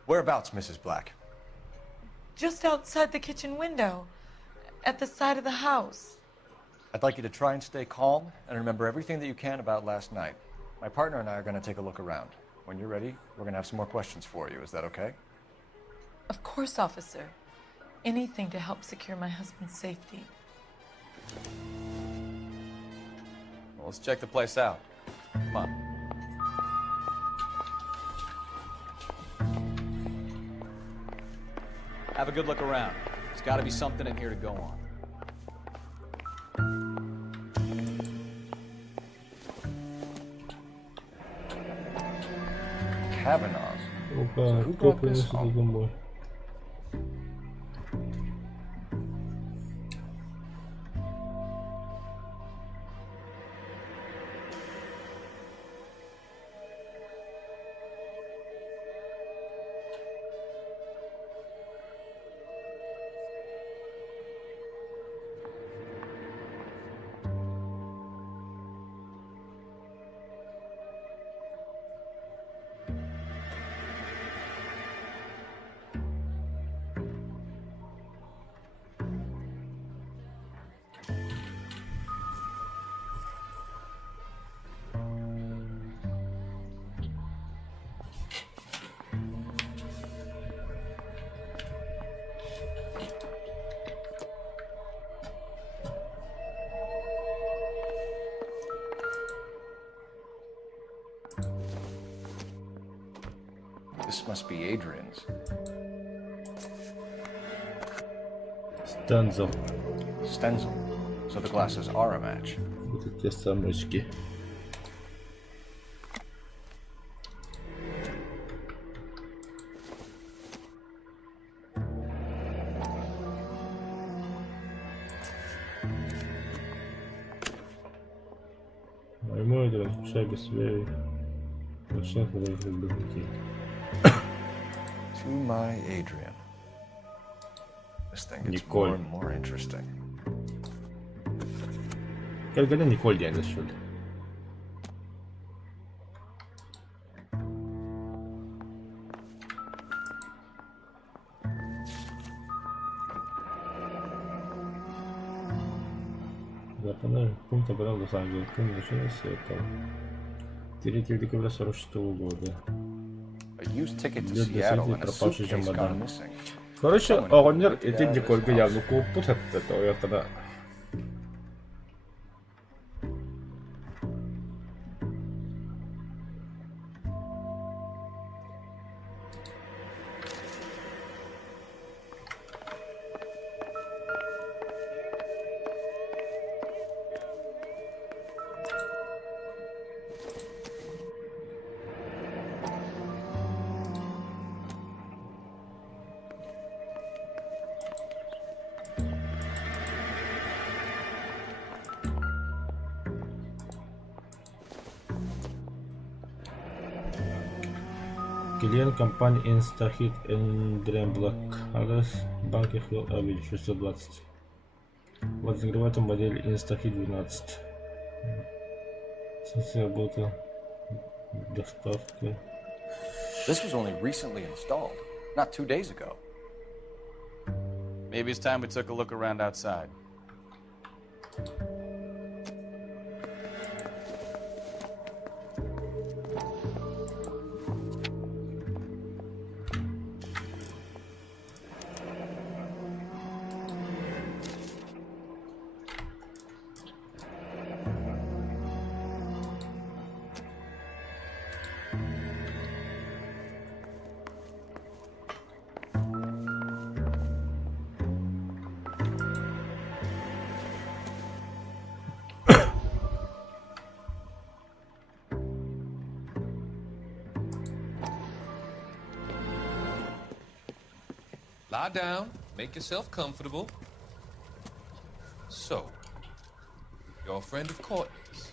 Whereabouts, Mrs. Black? Just outside the kitchen window, at the side of the house. I'd like you to try and stay calm and remember everything that you can about last night. My partner and I are going to take a look around. When you're ready, we're going to have some more questions for you. Is that okay? Of course, officer. Anything to help secure my husband's safety. Well, let's check the place out. Come on. Have a good look around. There's got to be something in here to go on. Kavanaugh's. Опа, кто принесет это домой? This must be Adrian's. Stenzel. Stenzel. So the glasses are a match. Это те самочки. Моему Эдриан, скучай без своей. Начнет говорить как бы детей. To my Adrian. This thing gets Nicole. more and more interesting. Quel gars Nicole diye anlaşıldı. Запоминаю, пункт оборона Лос-Анджелес. Пункт начинается это 3 декабря 46 года. A used ticket to Для Seattle доследия and a пропавший suitcase gone чемодан. missing. Короче, огонер эти Никольга явно купут это я тогда. Клиент компании InstaHit Adrian Black. Адрес банки Hill Avenue 620. Возгреватель модели InstaHit 12. Работа. Доставка. This was only recently installed, not 2 days ago. Maybe it's time we took a look around outside. Lie down, make yourself comfortable. So, you're a friend of Courtney's?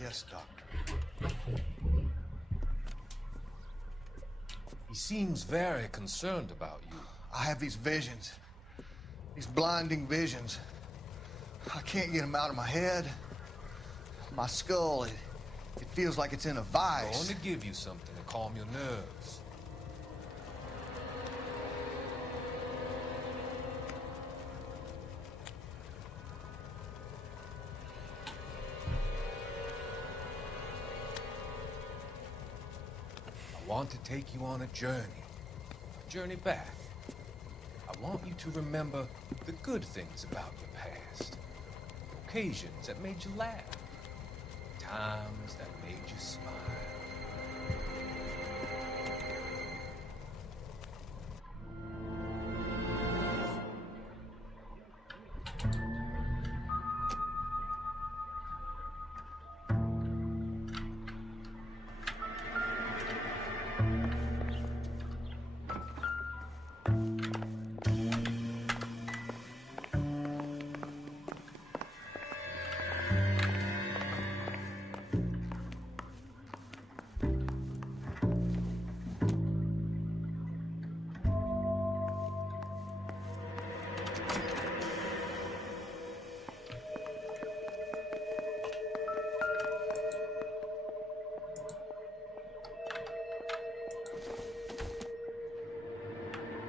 Yes, Doctor. He seems very concerned about you. I have these visions. These blinding visions. I can't get them out of my head. My skull, it feels like it's in a vice. I want to give you something to calm your nerves. I want to take you on a journey back. I want you to remember the good things about your past, occasions that made you laugh, times that made you smile.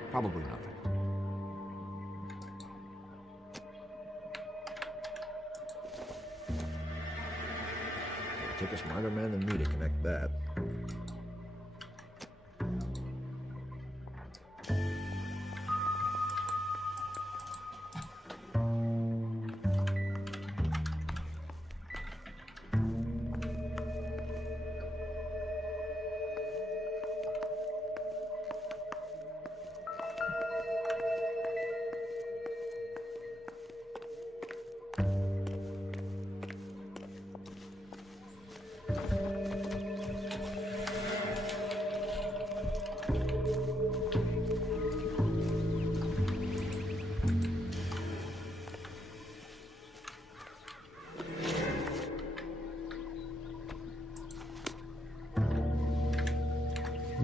Probably nothing. It'll take a smarter man than me to connect that.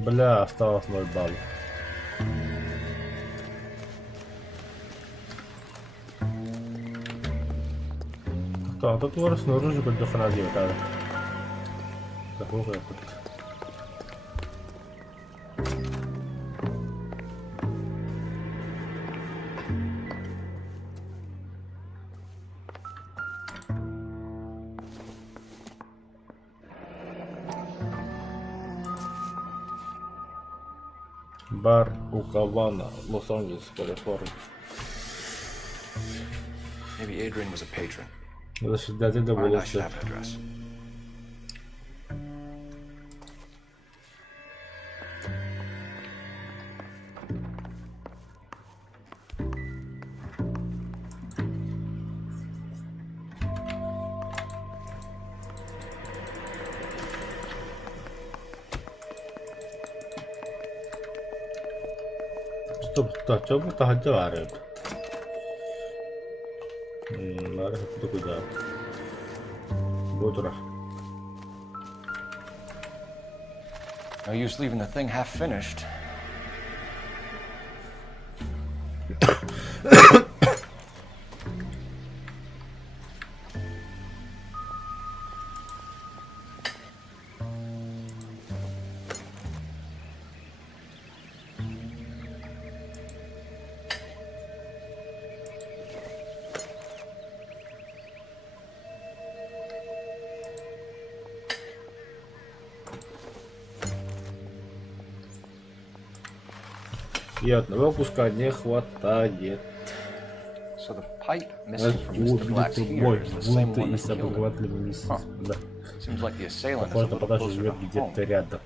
Бля, осталось 0 баллов. Так, тут вырос снаружи хоть до хрена делать надо. Так, ну как тут. Бар у Кавана, Лос-Анджелес, Калифорния. Maybe Adrian was a patron. Заседатель All right, I доволен. should have an address. Stop, çabuk hacı var hep. Mari hep cuidado. Bu taraf. No use leaving the thing half finished. И одного куска не хватает. So the pipe missing from Mr. Black's here is the same one that killed him. Huh. Seems like the assailant is a little closer to home.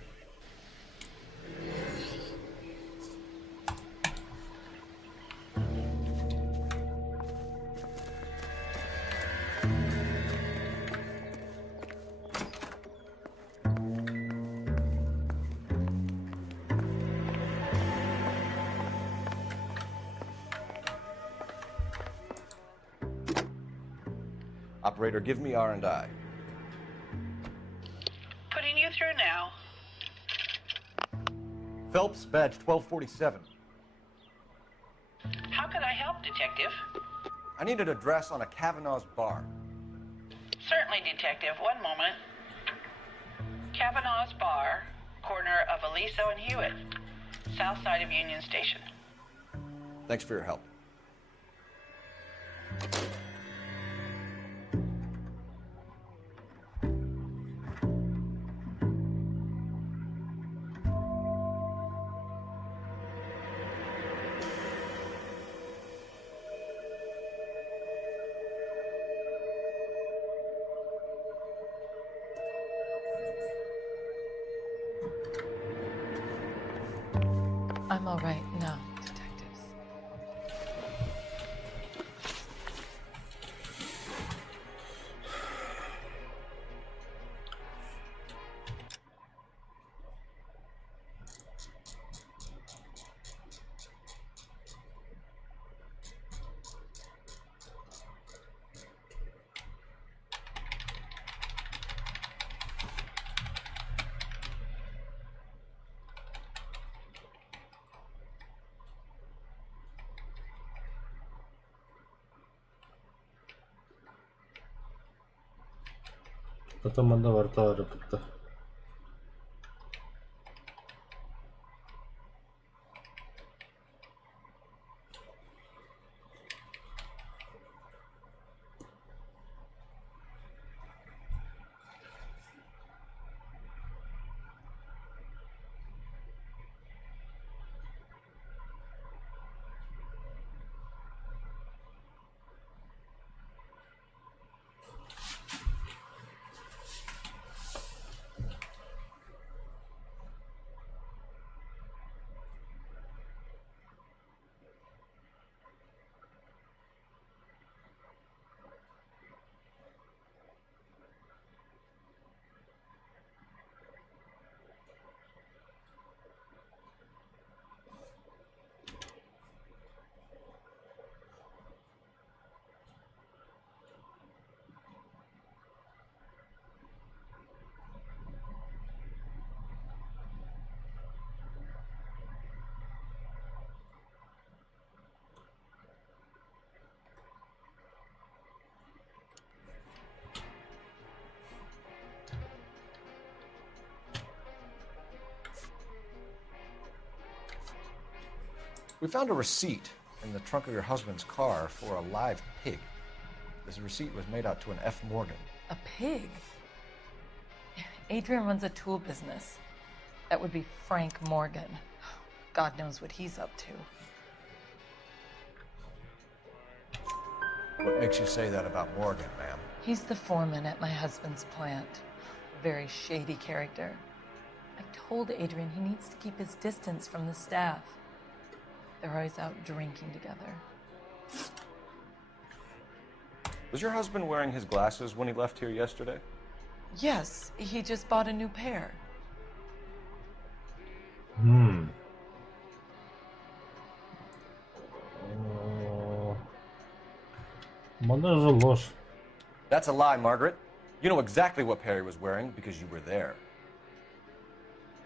Operator, give me R&I. Putting you through now. Phelps, badge 1247. How can I help, Detective? I need an address on a Kavanaugh's bar. Certainly, Detective. One moment. Kavanaugh's Bar, corner of Aliso and Hewitt, south side of Union Station. Thanks for your help. I'm all right now, detectives. Потом она вартала репетта. We found a receipt in the trunk of your husband's car for a live pig. This receipt was made out to an F. Morgan. A pig? Adrian runs a tool business. That would be Frank Morgan. God knows what he's up to. What makes you say that about Morgan, ma'am? He's the foreman at my husband's plant. A very shady character. I've told Adrian he needs to keep his distance from the staff. They're always out drinking together. Was your husband wearing his glasses when he left here yesterday? Yes, he just bought a new pair. That's a lie, Margaret. You know exactly what pair he was wearing because you were there.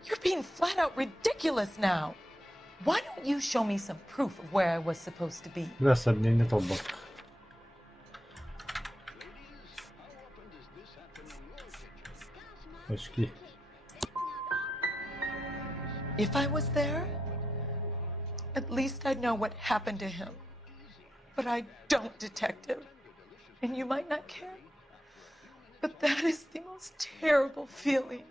You're being flat out ridiculous now. Why don't you show me some proof of where I was supposed to be? Да, сомнение толбок. Очки. If I was there, at least I'd know what happened to him. But I don't, Detective. And you might not care. But that is the most terrible feeling.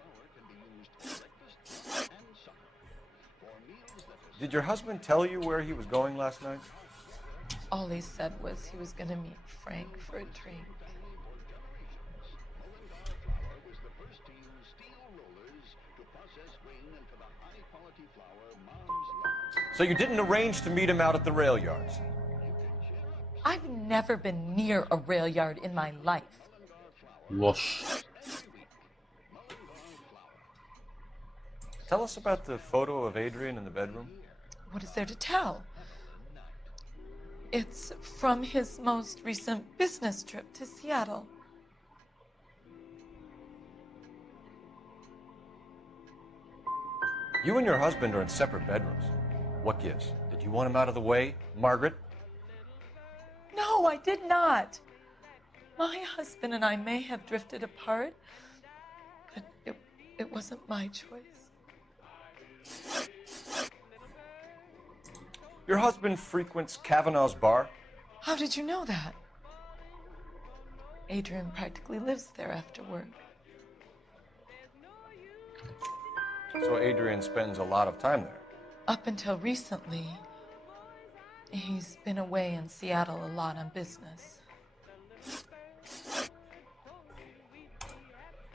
Did your husband tell you where he was going last night? All he said was he was going to meet Frank for a drink. So you didn't arrange to meet him out at the rail yards? I've never been near a rail yard in my life. Ложь. Tell us about the photo of Adrian in the bedroom. What is there to tell? It's from his most recent business trip to Seattle. You and your husband are in separate bedrooms. What gives? Did you want him out of the way, Margaret? No, I did not. My husband and I may have drifted apart, but it wasn't my choice. Your husband frequents Kavanaugh's bar? How did you know that? Adrian practically lives there after work. So Adrian spends a lot of time there? Up until recently, he's been away in Seattle a lot on business.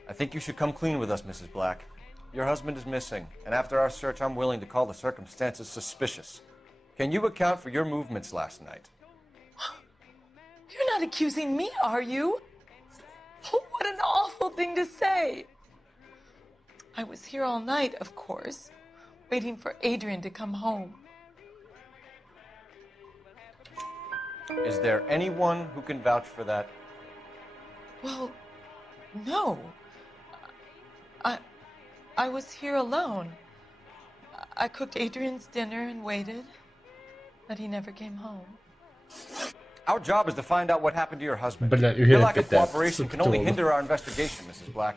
I think you should come clean with us, Mrs. Black. Your husband is missing, and after our search, I'm willing to call the circumstances suspicious. Can you account for your movements last night? You're not accusing me, are you? Oh, what an awful thing to say. I was here all night, of course, waiting for Adrian to come home. Is there anyone who can vouch for that? Well, no. I was here alone. I cooked Adrian's dinner and waited, but he never came home. Our job is to find out what happened to your husband. Бля, Your lack of опять так, cooperation can only сука. hinder our investigation, Mrs. Black.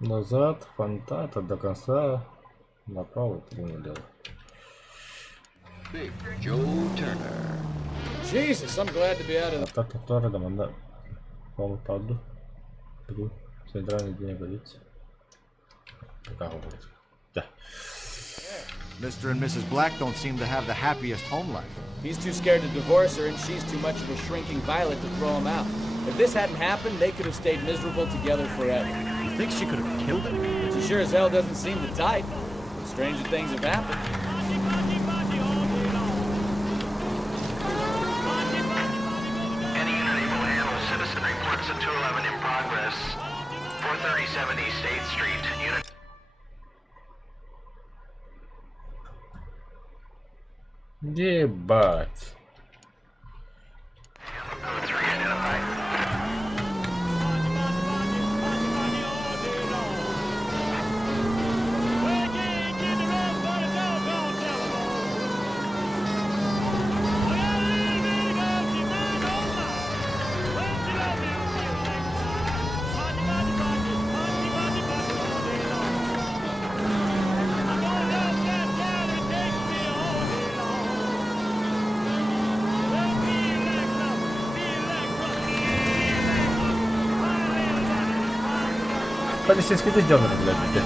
Назад, фантата, до конца, направо, три налево. Big Joe Turner. Jesus, I'm glad to be out of Атака вторая, команда. По-моему, паду. При центральной линии полиции. Такая вот. Да. Mr. and Mrs. Black don't seem to have the happiest home life. He's too scared to divorce her, and she's too much of a shrinking violet to throw him out. If this hadn't happened, they could have stayed miserable together forever. You think she could have killed him? She sure as hell doesn't seem the type. But stranger things have happened. Any unit able to handle citizen reports at 211 in progress. 437 East 8th Street. Unit. Ебать. Code 3 identified. Полицейский ты дёрнул, блядь, где?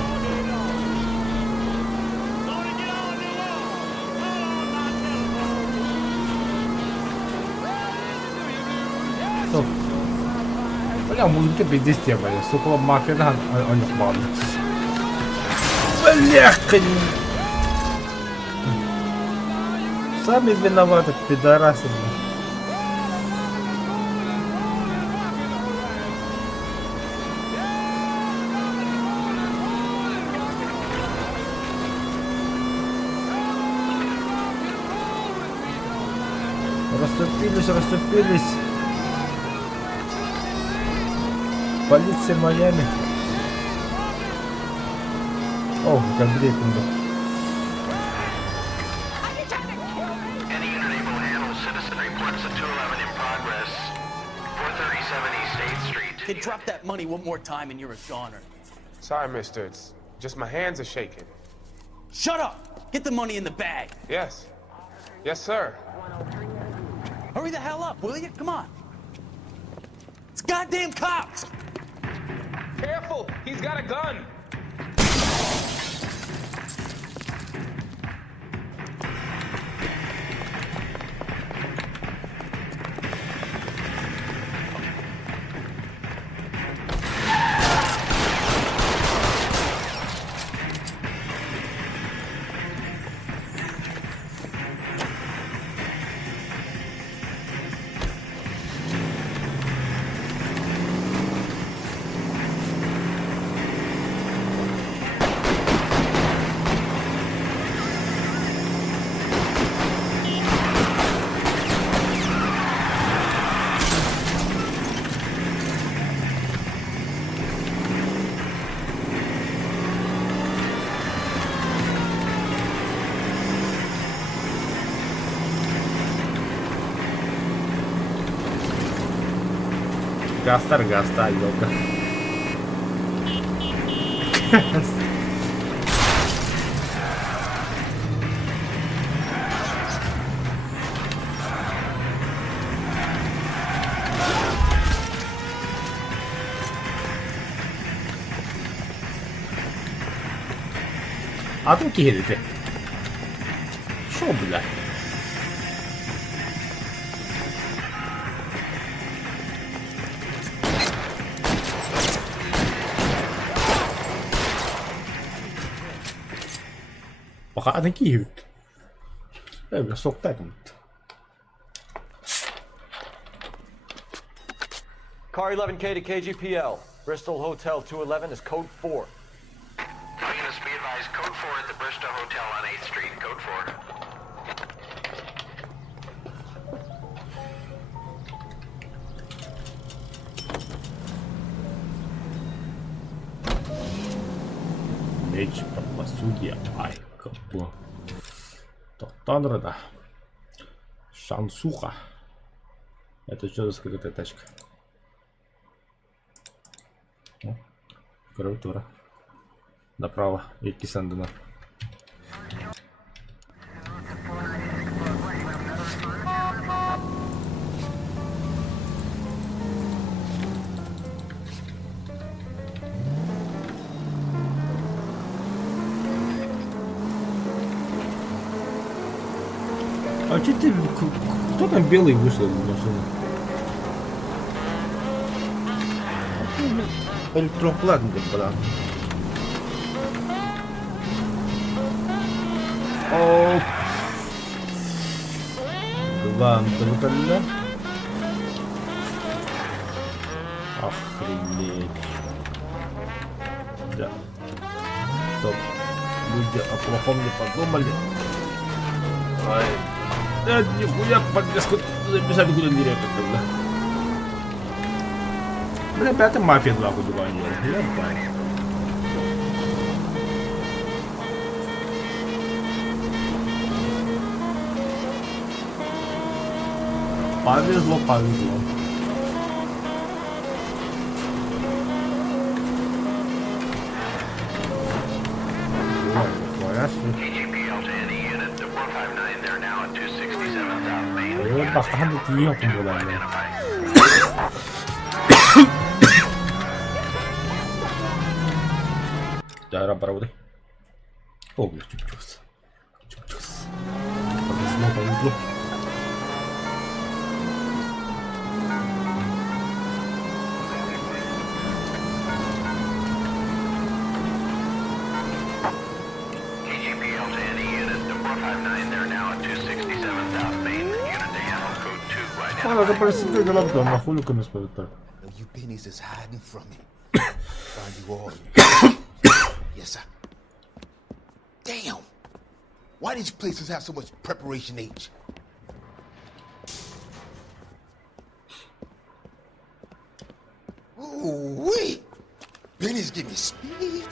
Бля, мужики пиздец темали. Сука, мафия, да, о них банда. Бляха! Сами виноваты, пидорасы. Расступились. Полиция Майами. О, как грекунда. Any unit able to handle citizen reports at 211 in progress. 437 East 8th Street. Kid, drop that money one more time and you're a goner. Sorry, mister. It's just my hands are shaking. Shut up! Get the money in the bag. Yes. Yes, sir. Hurry the hell up, will you? Come on. It's goddamn cops! Careful! He's got a gun! Gastar, ёлка. Adım kilidi. Şo bile. Baka adın kilidi. Öyle soktaydım. Car 11K to KGPL. Bristol Hotel 211 is code 4. All units be advised, code 4 at the Bristol Hotel on 8th Street. Code 4. Меч правосудия. Ай, капо. Танрада. Шансуха. Это что за скрытая тачка? О, клавиатура. Направо. И Кисандена. А че ты... Кто там белый вышел из машины? Электроплатный, господа. О, Гвантанкалля. Охренеть. Да. Чтоб люди о плохом не подумали. Ай. Да, нихуя подвеску записать куда директор тогда. Бля, опять мафия 2 куда-нибудь. Повезло, повезло. Bastante tiempo volando. Ya era para usted. Oh, чупчус. Чупчус. Повезло, повезло. надо просить головку, на хуй не смотрит так. You pennies is hiding from me. Find you all. Yes, sir. Damn! Why these places have so much preparation H? Ooh, wait! Pennies give me speed.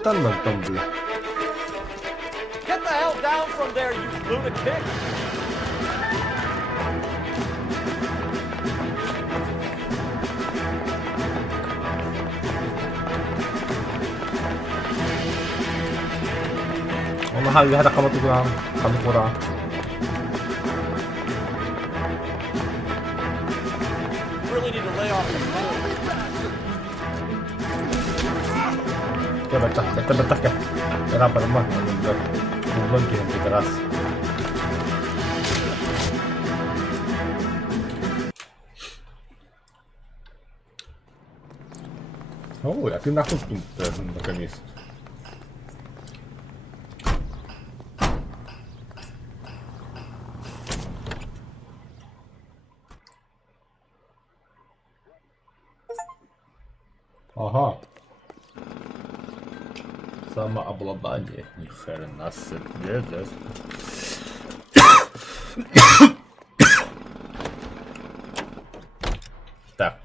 Стандарт там, бля. Get the hell down from there, you lunatic! mahal lahat ang kamatugang kamukura. Really need to lay off the Ya batas ka. Kenapa lemah? Belum kirim keras. Oh, я ты нахуй тут наконец-то. Ага. Самообладание. Ни хрена себе, да? Так.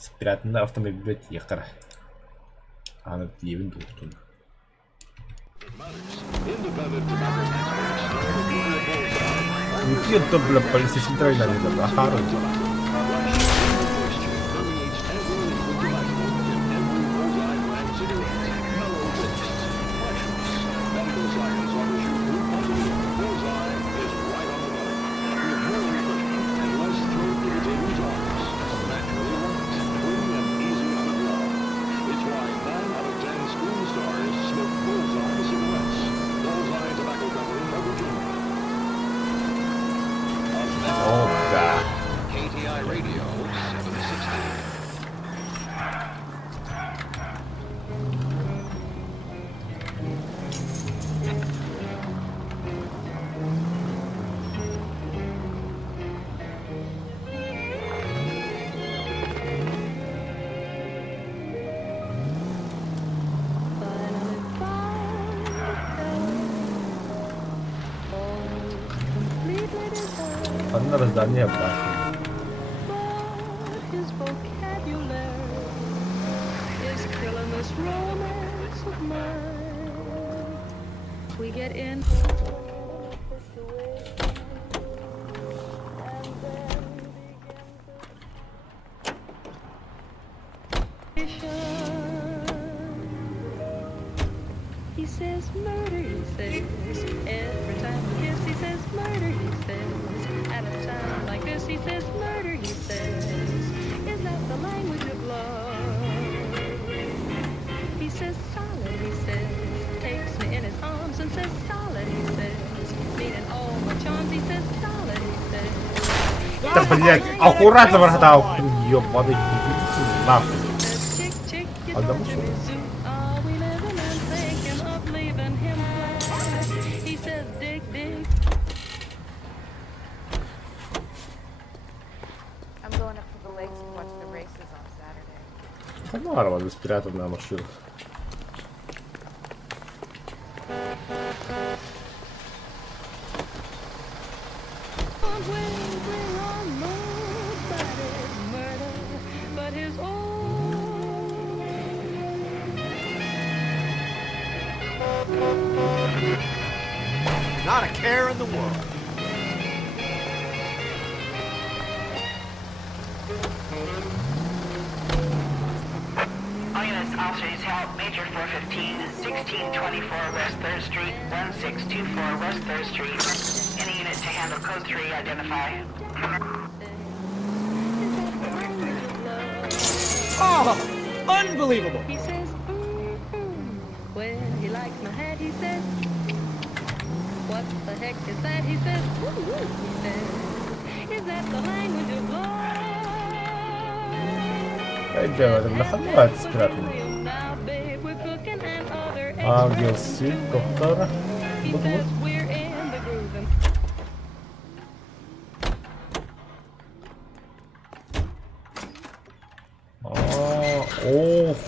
Спрятанная автомобилиотека. Она ливен тут. Какие-то, бля, полицейские тройные, да, хорошие. Одно раздание башни. He says murder, he says. Every time we kiss, he says murder, he says. At a time like this, he says murder, he says. Is that the language of love? He says solid, he says. Takes me in his arms and says solid, he says. Meaning all my charms, he says solid, he says. Да, блядь, аккуратно, братан, ёбаный, нахуй. Одному что? Ну, арма спрятанная машина. Not a care in the world. Officers help Major 415, 1624 West 3rd Street, 1624 West 3rd Street. Any unit to handle code 3, identify. Oh, unbelievable! He says, when he likes my hat, he says, what the heck is that? He says, he says, is that the language of love? Да хватит спрятано. Ангел Си, доктор.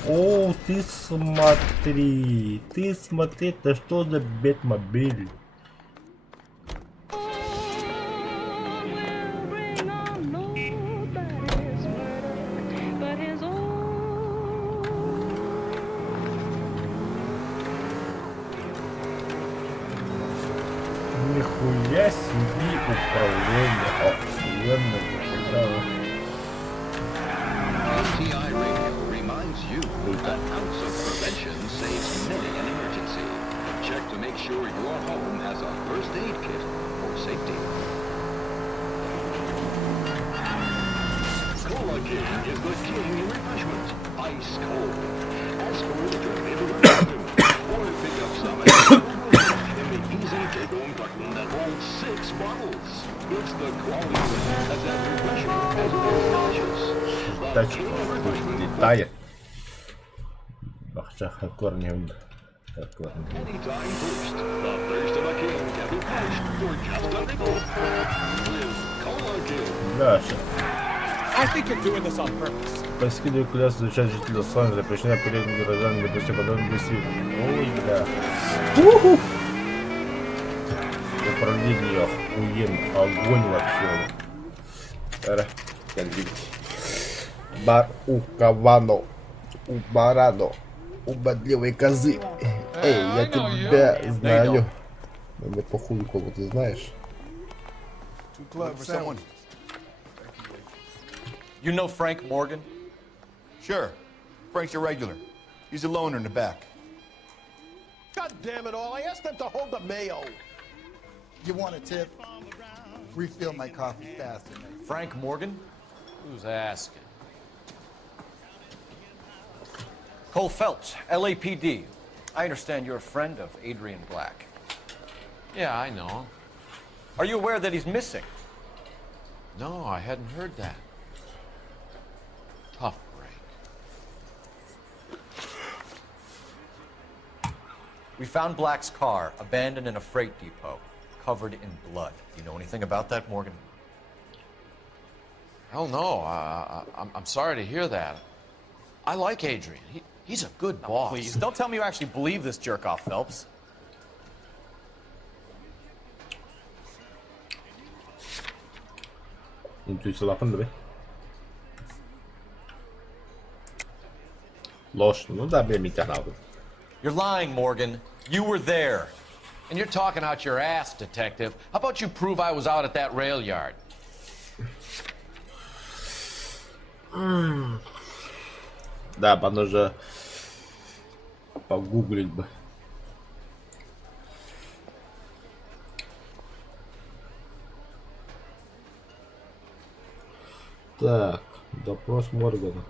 О, ты смотри, это что за Бэтмобиль? Нихуя себе управление, охуенно, да. ATI Radio reminds you an ounce of prevention saves many an emergency. Check to make sure your home has a first aid kit for safety. Cola King is the king in refreshment. Ice cold. Ask for the drink into the carton, or pick up some in the easy take-home carton that holds 6 bottles. It's the quality that's as refreshing as it is delicious. Тачка летает. Бахчаха корнем. Anytime thirst. The thirst of a king can be quenched for just a nickel. With Cola King. Даша. I think you're doing this on purpose. По скиду класс изучать жителей Лос-Анджелеса запрещена полезным горожанам для после подобных действий. Ой, бля. Управление охуенно. Огонь вообще. Как видите. Бар у Кавано. У Барадо. У бодливой козы. Эй, я тебя знаю. Но мне похуй, кого ты знаешь. You know Frank Morgan? Sure. Frank's a regular. He's a loner in the back. God damn it all, I asked them to hold the mayo. You want a tip? Refill my coffee faster, mate. Frank Morgan? Who's asking? Cole Phelps, LAPD. I understand you're a friend of Adrian Black. Yeah, I know him. Are you aware that he's missing? No, I hadn't heard that. Tough break. We found Black's car abandoned in a freight depot, covered in blood. You know anything about that, Morgan? Hell no. I'm sorry to hear that. I like Adrian. He's a good boss. Please, don't tell me you actually believe this jerk-off, Phelps. Intuicja lapında be. Ложь. Ну да, бля, меня надо. You're lying, Morgan. You were there. And you're talking out your ass, detective. How about you prove I was out at that rail yard? Да, надо же погуглить бы. Так, допрос Моргана.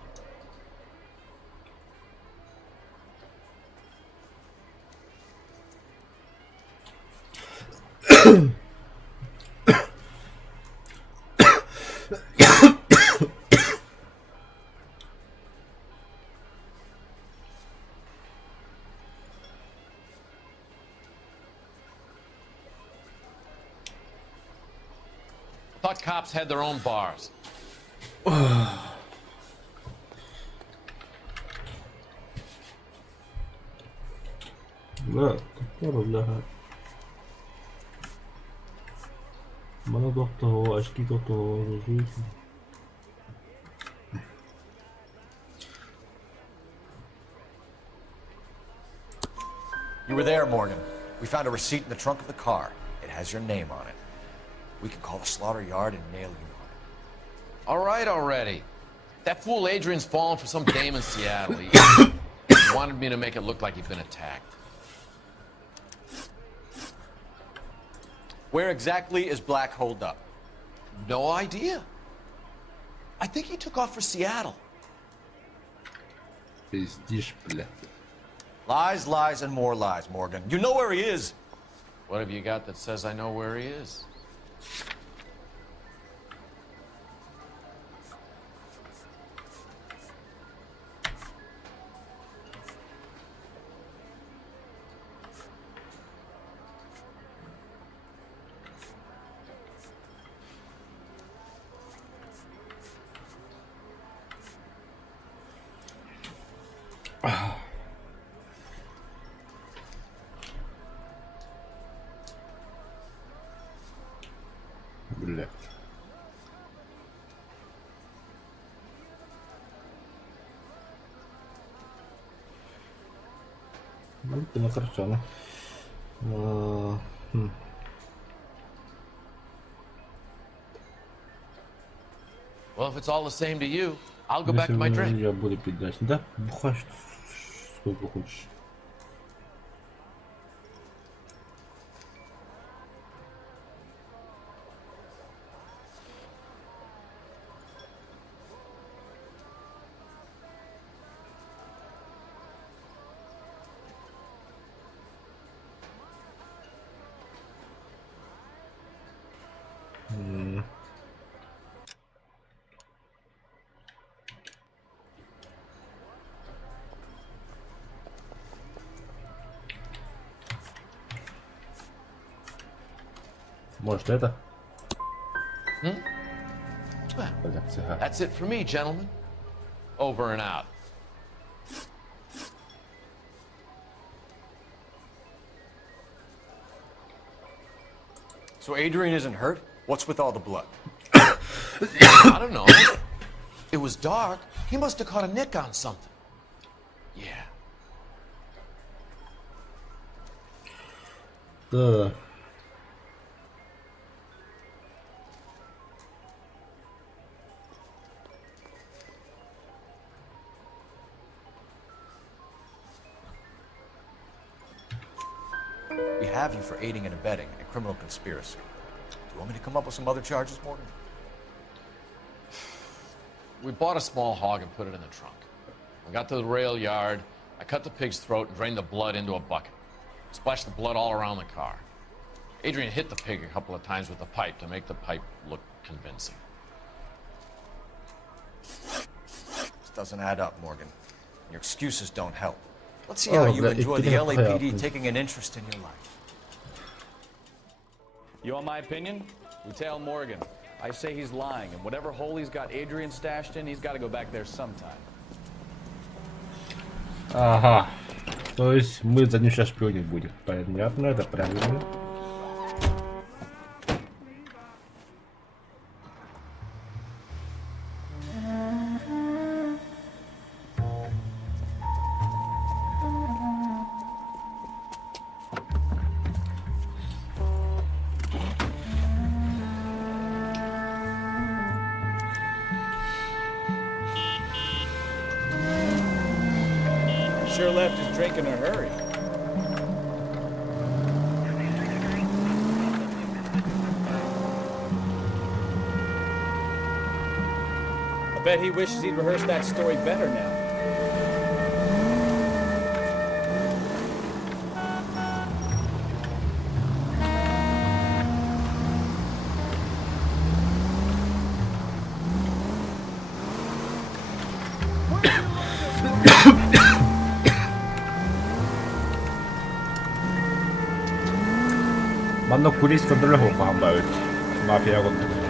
Thought cops had their own bars. Да, который лагает. Бана доктор, очки доктор, жизнь. You were there, Morgan. We found a receipt in the trunk of the car. It has your name on it. We can call the slaughter yard and nail you on it. All right already. That fool Adrian's fallen for some dame in Seattle. He wanted me to make it look like he'd been attacked. Where exactly is Black holed up? No idea. I think he took off for Seattle. Пиздишь, бля. Lies, lies, and more lies, Morgan. You know where he is. What have you got that says I know where he is? Блядь. Ну, хорошо, ну. Well, if it's all the same to you, I'll go back to my drink. Я буду пить дальше. Да, бухай сколько хочешь. Может это? That's it for me, gentlemen. Over and out. So Adrian isn't hurt? What's with all the blood? I don't know. It was dark. He must have caught a nick on something. Yeah. We have you for aiding and abetting a criminal conspiracy. Do you want me to come up with some other charges, Morgan? We bought a small hog and put it in the trunk. We got to the rail yard. I cut the pig's throat and drained the blood into a bucket. Splashed the blood all around the car. Adrian hit the pig a couple of times with the pipe to make the pipe look convincing. This doesn't add up, Morgan. Your excuses don't help. Let's see how you enjoy the LAPD taking an interest in your life. You want my opinion? We tell Morgan. I say he's lying, and whatever hole he's got Adrian stashed in, he's got to go back there sometime. Ага. То есть мы за ним сейчас шпионить будем. Понятно, это правильно. Sure left his drink in a hurry. I bet he wishes he'd rehearsed that story better now. 만나 구리스 건들려고 한 발. 마피아 건들.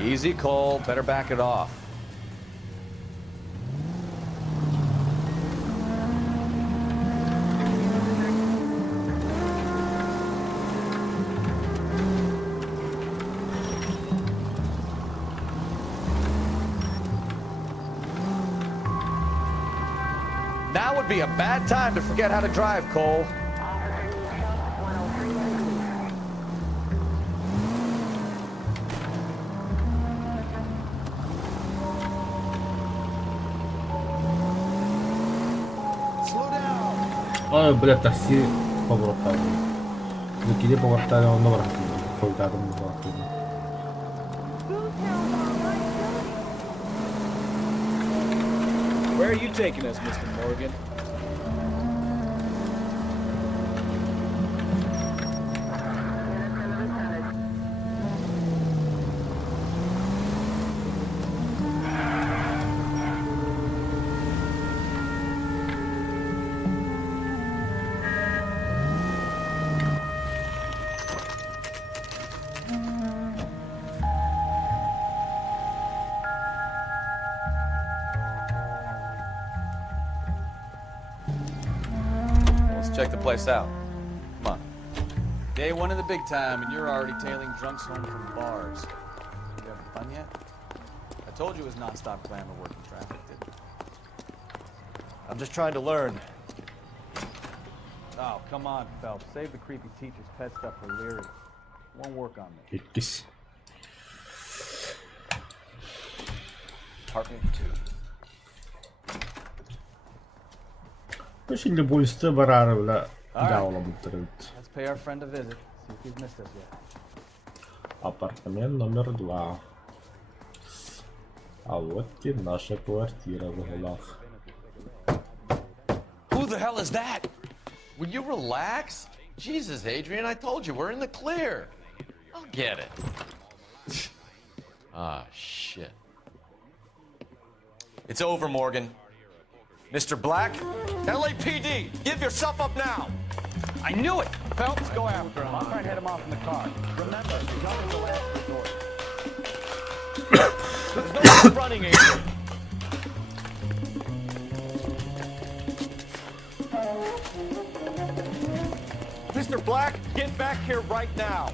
Easy, Cole. Better back it off. Now would be a bad time to forget how to drive, Cole. Ой, блядь, такси поворотали. Закиди поворотали, он номер повертали на поворотали. Where are you taking us, Mr. Morgan? Let's check the place out. Come on. Day one of the big time, and you're already tailing drunks home from bars. You having fun yet? I told you it was non-stop glamour working traffic, didn't I? I'm just trying to learn. Oh, come on, Phelps. Save the creepy teacher's pet stuff for Leary. Won't work on me. Etkis. Apartment 2. Şimdi bu üstü bararıyla devam ettiriyoruz. Let's pay our friend a visit. See if he's missed us yet. Апартамент номер 2. А вот и наша квартира в углах. Who the hell is that? Will you relax? Jesus, Adrian, I told you, we're in the clear. I'll get it. Ah, shit. It's over, Morgan. Mr. Black? LAPD, give yourself up now! I knew it! Phelps, go after him. I'll try and head him off in the car. Remember, he's only the last resort. There's no more running, Adrian. Mr. Black, get back here right now.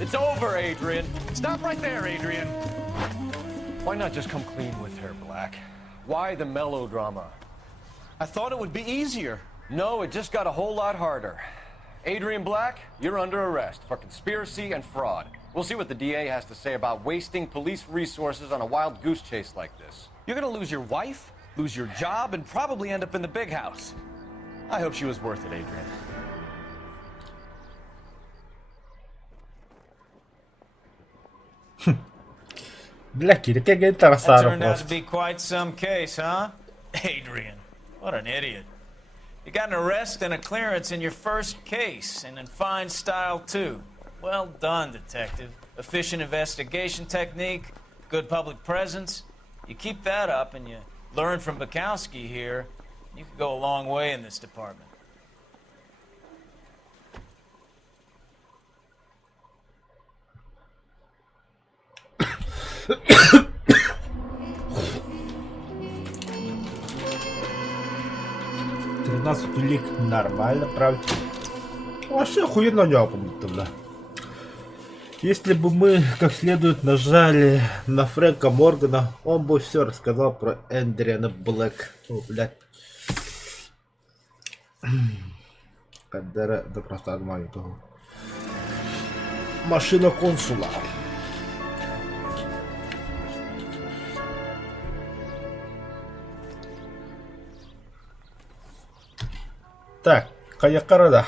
It's over, Adrian. Stop right there, Adrian. Why not just come clean with her, Black? Why the melodrama? I thought it would be easier. No, it just got a whole lot harder. Adrian Black, you're under arrest for conspiracy and fraud. We'll see what the DA has to say about wasting police resources on a wild goose chase like this. You're gonna lose your wife, lose your job, and probably end up in the big house. I hope she was worth it, Adrian. Blacky, det kan inte That Sara turned out to просто. be quite some case, huh? Adrian, what an idiot. You got an arrest and a clearance in your first case, and in fine style, too. Well done, detective. Efficient investigation technique, good public presence. You keep that up and you learn from Bukowski here, you could go a long way in this department. Лик нормально, правда. Вообще охуенно не бля. Если бы мы как следует нажали на Фрэнка Моргана, он бы все рассказал про Эдриана Блэк. О, блядь. Кадера, да просто отманю того. Машина консула. Так, Каякарада.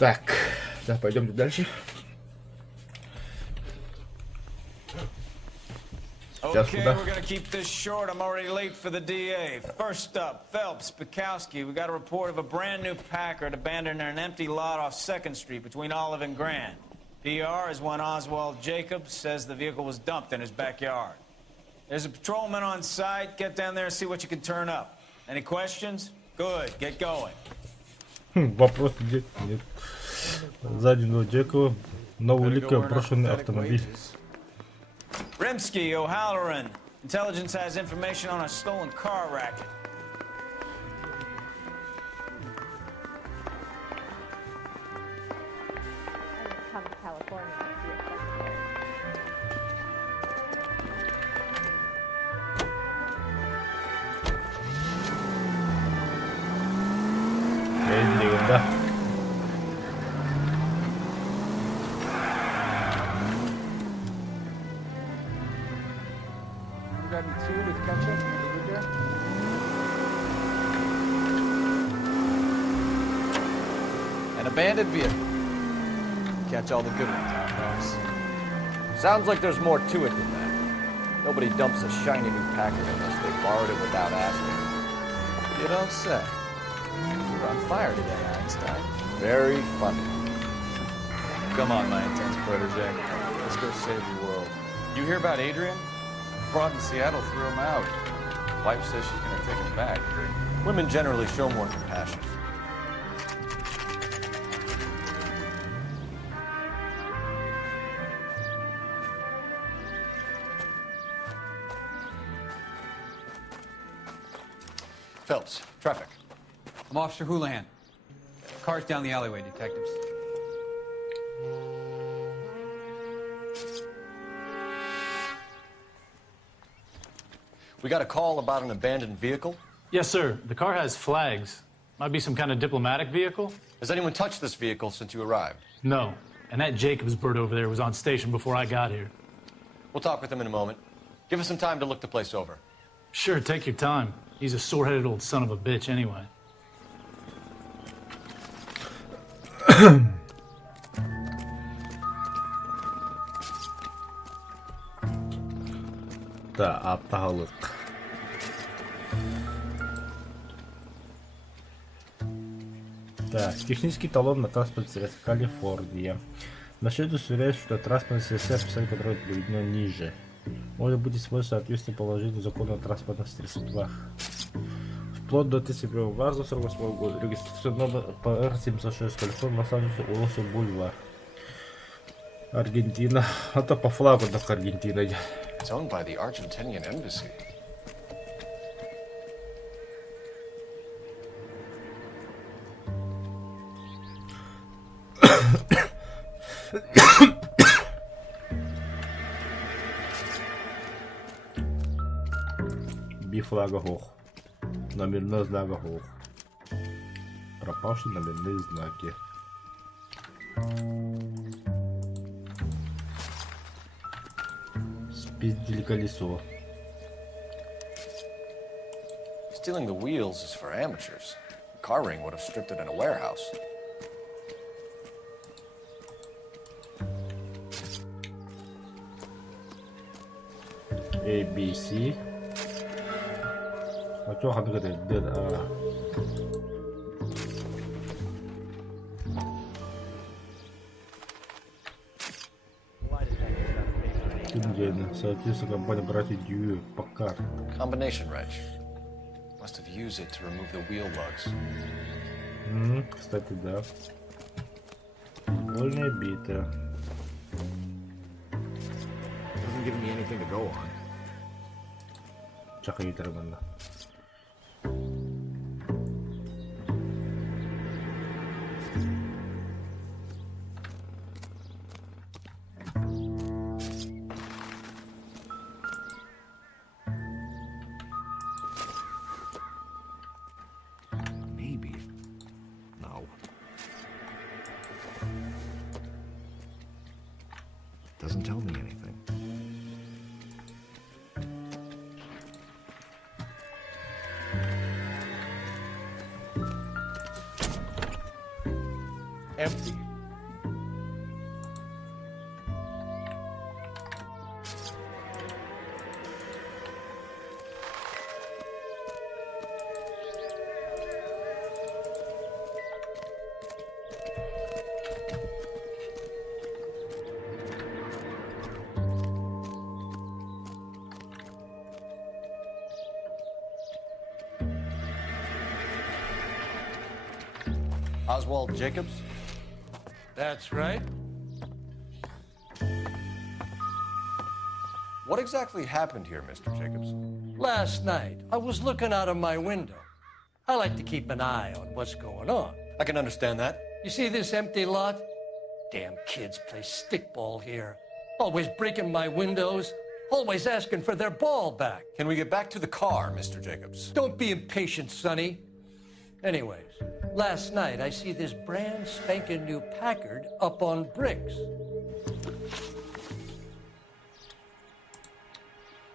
Так, да, пойдемте дальше. Okay, we're gonna keep this short. I'm already late for the DA. First up, Phelps, Bukowski. We got a report of a brand new Packard abandoned in an empty lot off 2nd Street between Olive and Grand. PR is one Oswald Jacobs says the vehicle was dumped in his backyard. There's a patrolman on site. Get down there and see what you can turn up. Any questions? Good, get going. Вопрос нет. Сзади у Джекова новый ликвидный брошенный автомобиль. Rimsky, O'Halloran. Intelligence has information on a stolen car racket. Come to California. Да. Grab me 2 with ketchup. Over there. An abandoned vehicle. Catch all the good ones, huh, Phelps? Sounds like there's more to it than that. Nobody dumps a shiny new Packard unless they borrowed it without asking. You don't say. You're on fire today, Einstein. Very funny. Come on, my intense protege. Let's go save the world. You hear about Adrian? Broad in Seattle threw him out. Wife says she's gonna take him back. Women generally show more compassion. Phelps, traffic. I'm Officer Houlihan. Car's down the alleyway, detectives. We got a call about an abandoned vehicle. Yes, sir. The car has flags. Might be some kind of diplomatic vehicle. Has anyone touched this vehicle since you arrived? No. And that Jacobs bird over there was on station before I got here. We'll talk with him in a moment. Give us some time to look the place over. Sure, take your time. He's a sore-headed old son of a bitch anyway. Да, апталык. Так, технический талон на транспортное средство Калифорния. Насчет удостоверяет, что транспортное средство, описание которое приведено ниже, может быть использовано в соответствии положению закона о транспортных средствах. Вплоть до 31 марта 1948 года. Регистрационный номер ПР-706 Калифорния, Лос-Анджелес, улица Бульвар. Аргентина. Это по флагу только Аргентина. It's owned by the Argentinian embassy. Бифлага Гох. Номерной знак Гох. Пропавшие номерные знаки. Спиздили колесо. Stealing the wheels is for amateurs. The car ring would have stripped it in a warehouse. A, B, C. А чё ханга дед? Индиана. Соответственно, компания братья Дьюи, Паккард. Combination wrench. Must have used it to remove the wheel lugs. Кстати, да. Больная бита. Doesn't give me anything to go on. Чахаитер, мanda. Maybe. No. Doesn't tell me anything. Empty. Oswald Jacobs? That's right. What exactly happened here, Mr. Jacobs? Last night, I was looking out of my window. I like to keep an eye on what's going on. I can understand that. You see this empty lot? Damn kids play stickball here. Always breaking my windows, always asking for their ball back. Can we get back to the car, Mr. Jacobs? Don't be impatient, Sonny. Anyways, last night I see this brand spanking new Packard up on bricks.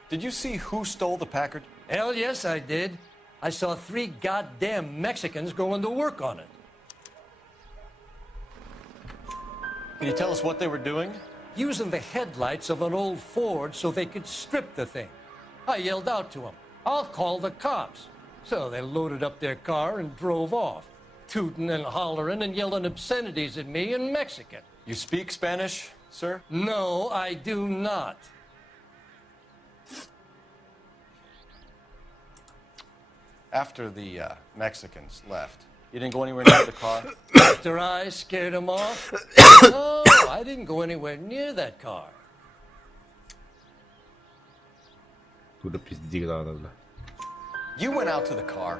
Did you see who stole the Packard? Hell yes, I did. I saw 3 goddamn Mexicans going to work on it. Can you tell us what they were doing? Using the headlights of an old Ford so they could strip the thing. I yelled out to them, "I'll call the cops." So they loaded up their car and drove off, tooting and hollering and yelling obscenities at me in Mexican. You speak Spanish, sir? No, I do not. After the Mexicans left, you didn't go anywhere near the car? After I scared them off? No, I didn't go anywhere near that car. Куда пиздик надо, бля. You went out to the car.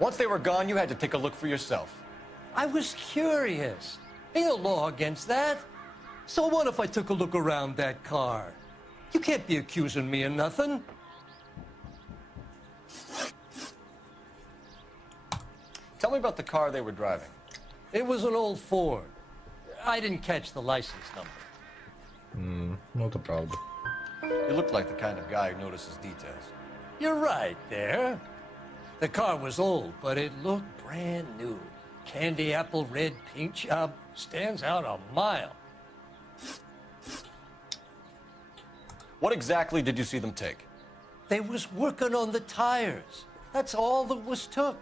Once they were gone, you had to take a look for yourself. I was curious. Ain't no law against that. So what if I took a look around that car? You can't be accusing me of nothing. Tell me about the car they were driving. It was an old Ford. I didn't catch the license number. Ну, это правда. You look like the kind of guy who notices details. You're right there. The car was old, but it looked brand new. Candy apple red paint job stands out a mile. What exactly did you see them take? They was working on the tires. That's all that was took.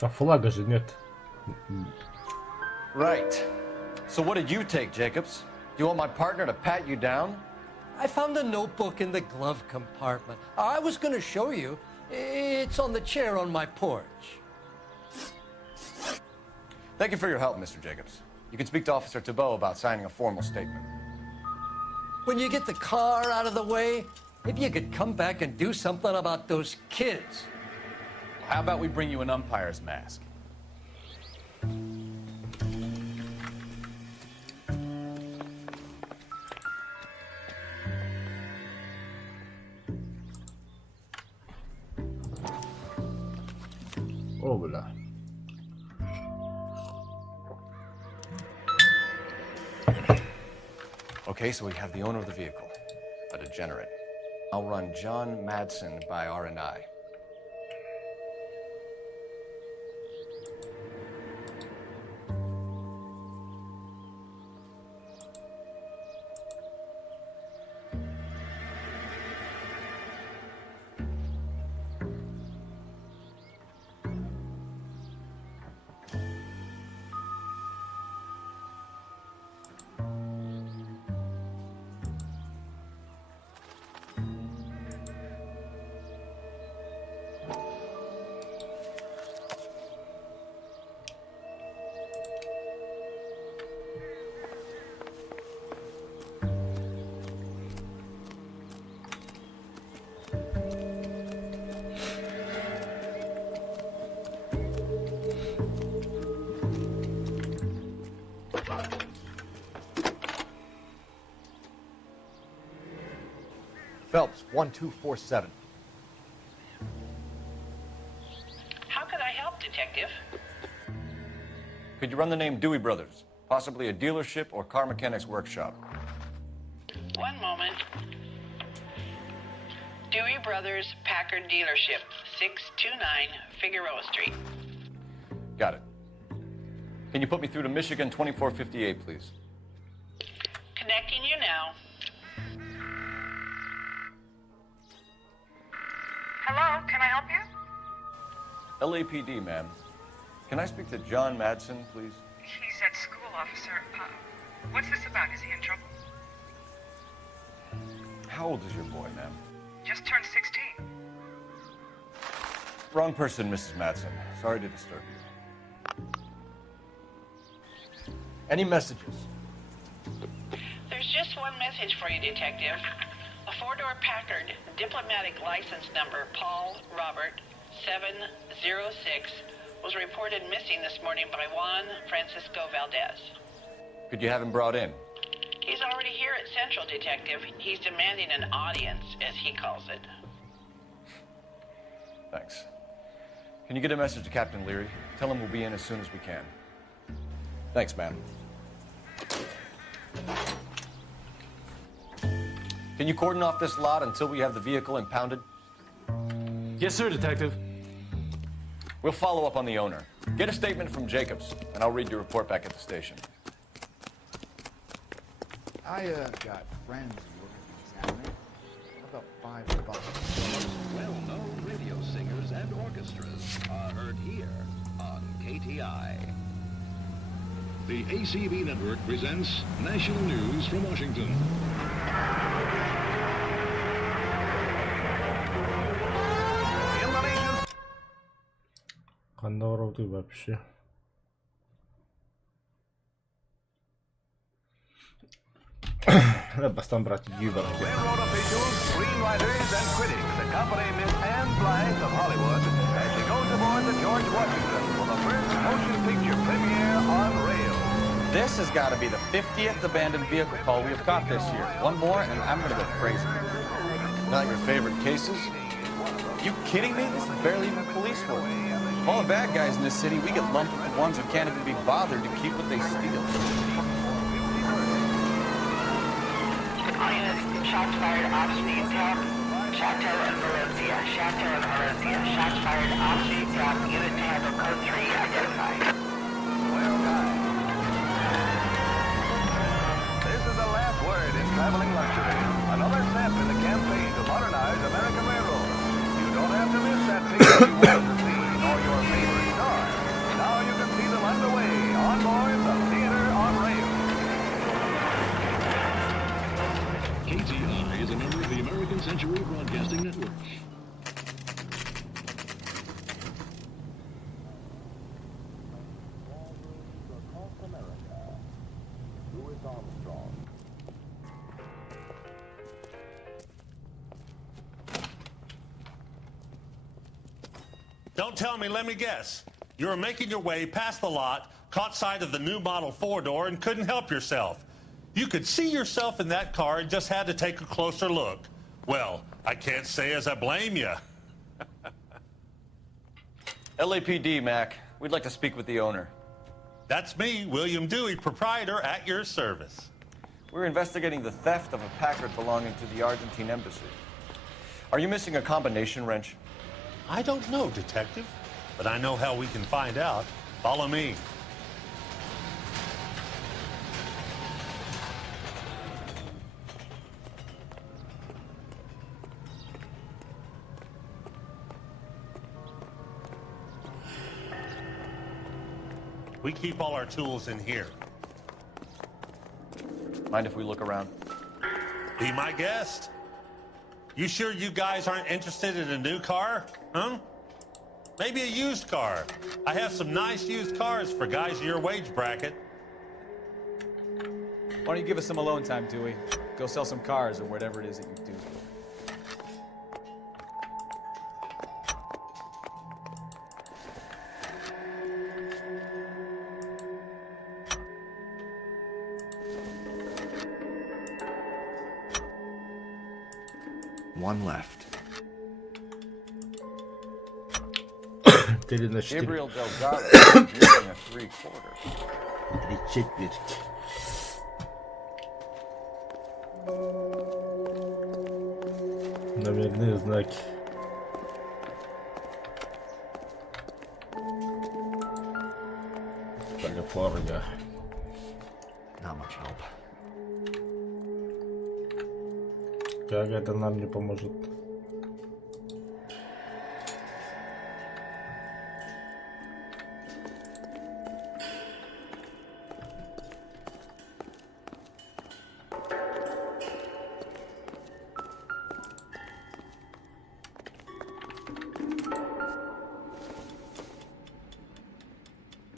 А флага же нет. Right. So what did you take, Jacobs? Do you want my partner to pat you down? I found a notebook in the glove compartment. I was going to show you. It's on the chair on my porch. Thank you for your help, Mr. Jacobs. You can speak to Officer Thibault about signing a formal statement. When you get the car out of the way, if you could come back and do something about those kids. How about we bring you an umpire's mask? О, бля. Okay, so we have the owner of the vehicle, a degenerate. I'll run John Madsen by R&I. Phelps, 1247. How could I help, Detective? Could you run the name Dewey Brothers? Possibly a dealership or car mechanics workshop. One moment. Dewey Brothers Packard Dealership, 629 Figueroa Street. Got it. Can you put me through to Michigan 2458, please? Connecting you now. Hello, can I help you? LAPD, ma'am. Can I speak to John Madsen, please? He's at school, officer. What's this about? Is he in trouble? How old is your boy, ma'am? Just turned 16. Wrong person, Mrs. Madsen. Sorry to disturb you. Any messages? There's just one message for you, Detective. A four-door Packard, diplomatic license number Paul Robert 706, was reported missing this morning by Juan Francisco Valdez. Could you have him brought in? He's already here at Central, Detective. He's demanding an audience, as he calls it. Thanks. Can you get a message to Captain Leary? Tell him we'll be in as soon as we can. Thanks, man. Can you cordon off this lot until we have the vehicle impounded? Yes, sir, Detective. We'll follow up on the owner. Get a statement from Jacobs, and I'll read your report back at the station. I got friends who work at the examiner. How about $5? Well-known radio singers and orchestras are heard here on KTI. The ACB Network presents National News from Washington. Когда вроде вообще. Bastan brat Cuba. Railroad officials, screenwriters, and critics accompany Miss Anne Blythe of Hollywood as she goes aboard the George Washington for the first motion picture premiere on rail. This has got to be the 50th abandoned vehicle call we have caught this year. One more, and I'm going to go crazy. Not your favorite cases? You kidding me? This is barely even police work. All the bad guys in this city, we get lumped with the ones who can't even be bothered to keep what they steal. All units, shots fired off speed tap, Chateau and Valencia, Chateau and Valencia, shots fired off speed tap, unit to handle code 3 identified. Well done. This is the last word in traveling luxury. Another step in the campaign to modernize American Railroad. You don't have to miss that picture you wanted to see, nor your favorite star. Now you can see them underway on board the Theater on Rail. KTI is a member of the American Century Broadcasting Network. Don't tell me, let me guess. You were making your way past the lot, caught sight of the new model four-door, and couldn't help yourself. You could see yourself in that car and just had to take a closer look. Well, I can't say as I blame you. LAPD, Mac. We'd like to speak with the owner. That's me, William Dewey, proprietor, at your service. We're investigating the theft of a Packard belonging to the Argentine embassy. Are you missing a combination wrench? I don't know, Detective, but I know how we can find out. Follow me. We keep all our tools in here. Mind if we look around? Be my guest. You sure you guys aren't interested in a new car? Huh? Maybe a used car. I have some nice used cars for guys in your wage bracket. Why don't you give us some alone time, Dewey? Go sell some cars or whatever it is that you do. One left. Gabriel Delgado using a 3/4. Номерные знаки. Калифорния. Not much help. Как это нам не поможет?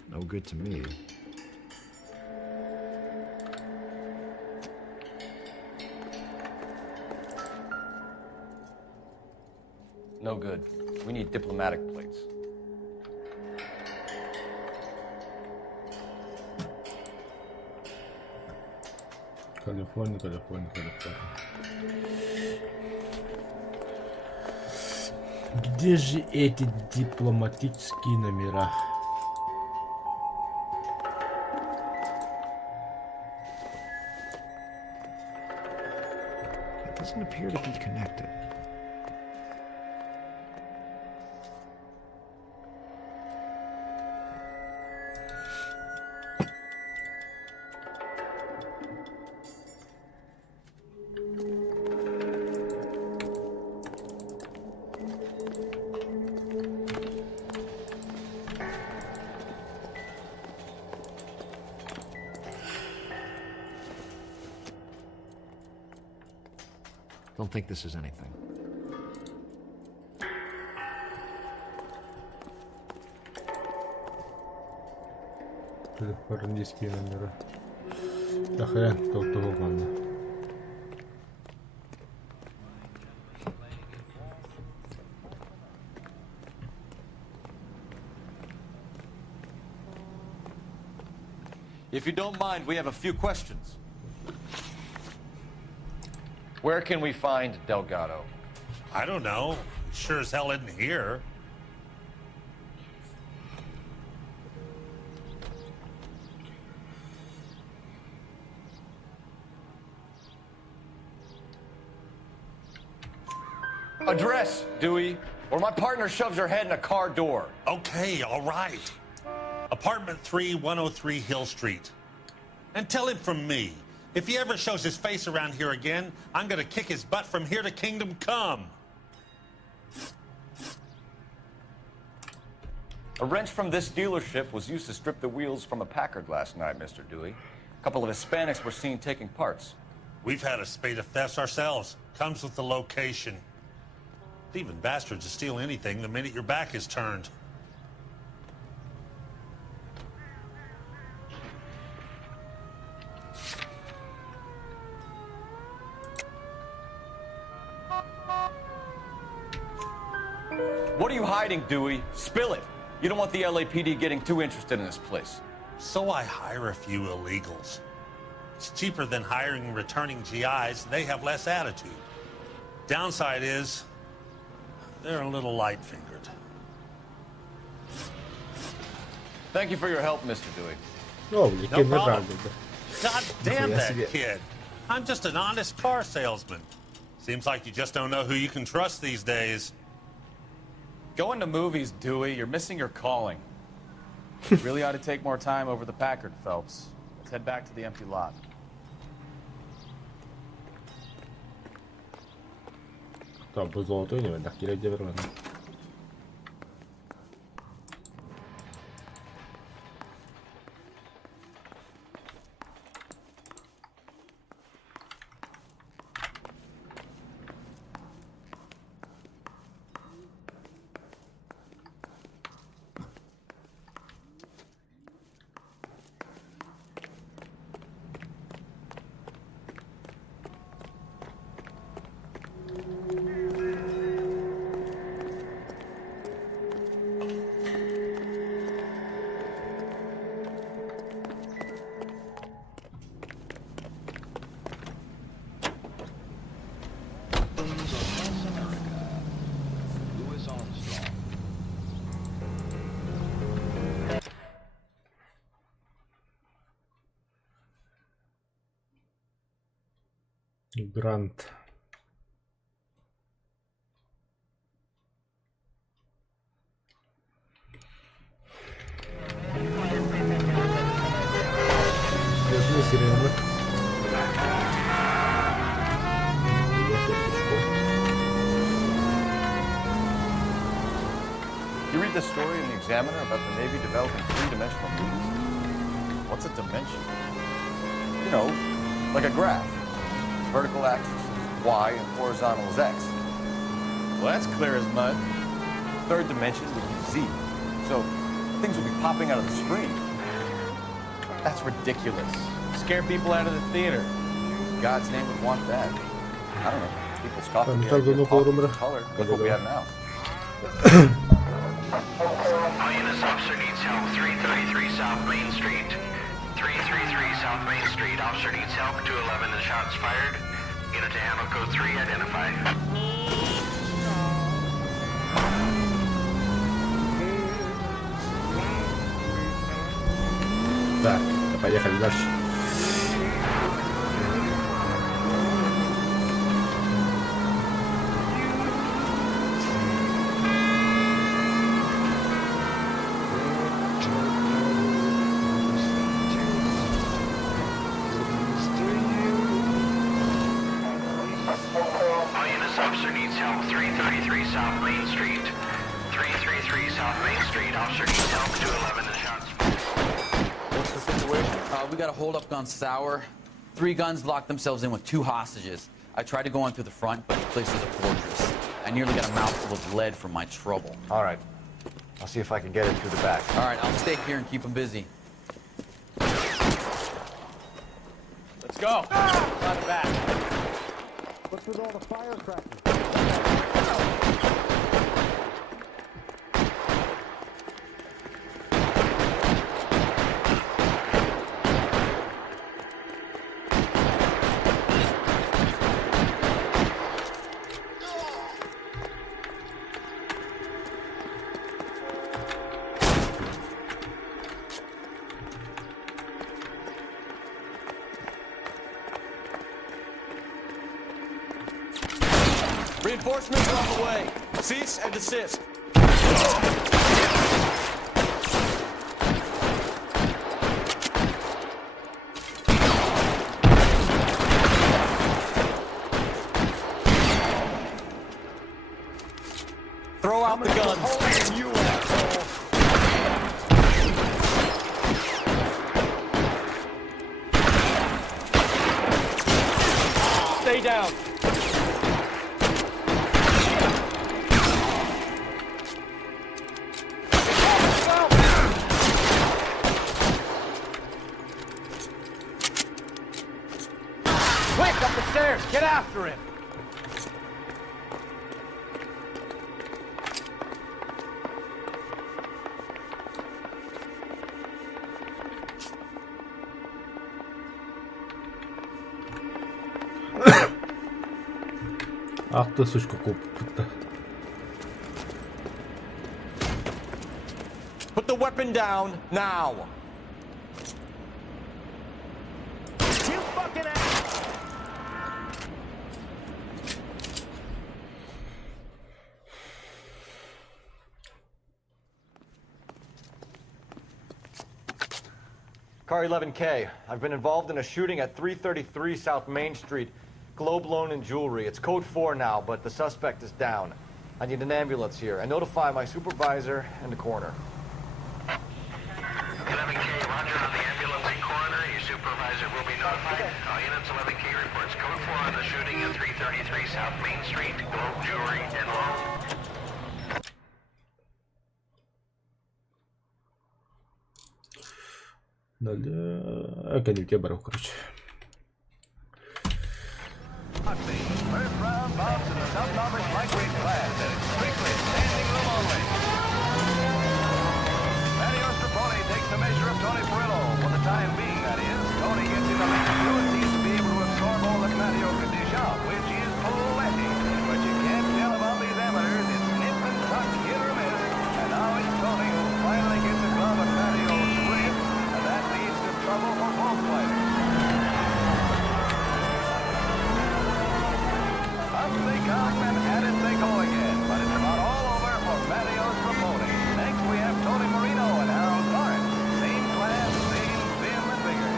No good to me. No good. We need diplomatic plates. Калифорния. Где же эти дипломатические номера? It doesn't appear to be connected. Don't think this is anything. Калифорнийские номера. Да хрен, кто угодно. If you don't mind, we have a few questions. Where can we find Delgado? I don't know. He sure as hell isn't here. Address, Dewey, or my partner shoves her head in a car door. Okay, all right. Apartment 3, 103 Hill Street. And tell him from me, if he ever shows his face around here again, I'm gonna kick his butt from here to Kingdom Come. A wrench from this dealership was used to strip the wheels from a Packard last night, Mr. Dewey. A couple of Hispanics were seen taking parts. We've had a spate of thefts ourselves. Comes with the location. Thieving bastards will steal anything the minute your back is turned. What are you hiding, Dewey? Spill it. You don't want the LAPD getting too interested in this place. So I hire a few illegals. It's cheaper than hiring returning GIs. They have less attitude. Downside is, they're a little light-fingered. Thank you for your help, Mr. Dewey. Oh, No problem. God damn that kid. I'm just an honest car salesman. Seems like you just don't know who you can trust these days. Going to movies, Dewey. You're missing your calling. You really ought to take more time over the Packard, Phelps. Let's head back to the empty lot. Tamam, bu zolotу nie będę chwilę gdzie wyrwany. Грант. Свежие сирены. You read the story in the Examiner about the Navy developing three-dimensional movies? What's a dimension? You know, like a graph. Vertical axis is Y and horizontal is X. Well, that's clear as mud. Third dimension would be Z. So things would be popping out of the screen. That's ridiculous. Scare people out of the theater. God's name would want that. I don't know. People's coffee Там так давно color, умер. like what we have now. All units, officer needs help. 333 South Main Street. 333 South Main Street. Officer needs help. 211 and shots fired. Unit to handle code 3 identified. Так, поехали дальше. All units, officer needs help. 333 South Main Street. 333 South Main Street. Officer needs help. 211 and shots fired. What's the situation? We got a holdup on Sour. 3 guns locked themselves in with 2 hostages. I tried to go in through the front, but the place is a fortress. I nearly got a mouthful of lead from my trouble. All right. I'll see if I can get it through the back. All right, I'll stay here and keep them busy. Let's go. Not back. What's with all the firecrackers? Reinforcements are on the way. Cease and desist. Throw out the guns. You asshole. Stay down. Quick, up the stairs. Get after him. Ах ты, сучка, купта. Put the weapon down now. You fucking ass. Car 11K. I've been involved in a shooting at 333 South Main Street. Globe Loan and Jewelry. It's code 4 now, but the suspect is down. I need an ambulance here. And notify my supervisor and the coroner. 11K, roger on the ambulance and coroner. Your supervisor will be notified. All units, 11K reports code 4 on the shooting at 333 South Main Street. Globe Jewelry and Loan. Академ тебя баров, короче. First round bombs in the subnovice lightweight class, and it's strictly standing room only. Mateo Straponi takes the measure of Tony Perillo. For the time being, that is. Tony gets in the mix too and seems to be able to absorb all that Mateo can dish out, which is plenty. But you can't tell about these amateurs. It's nip and tuck, hit or miss. And now it's Tony who finally gets a glove at Mateo's ribs, and that leads to trouble for both players. Up they come and at it they go again, but it's about all over for Mateo Straponi. Next we have Tony Marino and Harold Lawrence. Same class, same vim and vigor.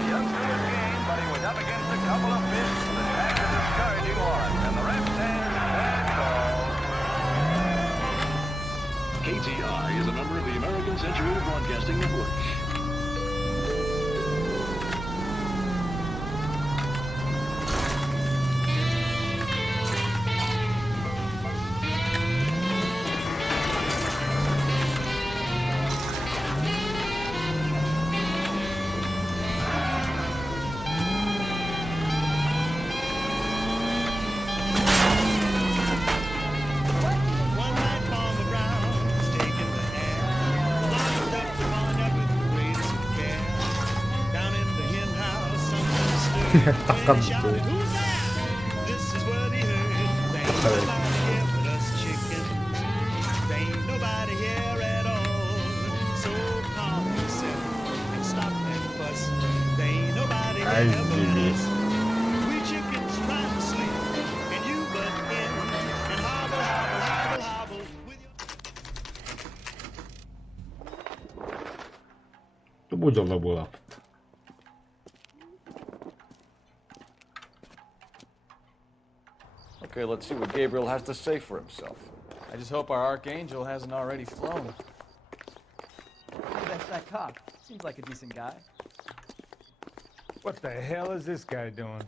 The youngster was game, but he was up against a couple of fists that had a discouraging one, and the ref says that's all. KTI is a member of the American Century Broadcasting Network. One night bomb Такан. Будь-яка була. Okay, let's see what Gabriel has to say for himself. I just hope our archangel hasn't already flown. That's that cop. Seems like a decent guy. What the hell is this guy doing?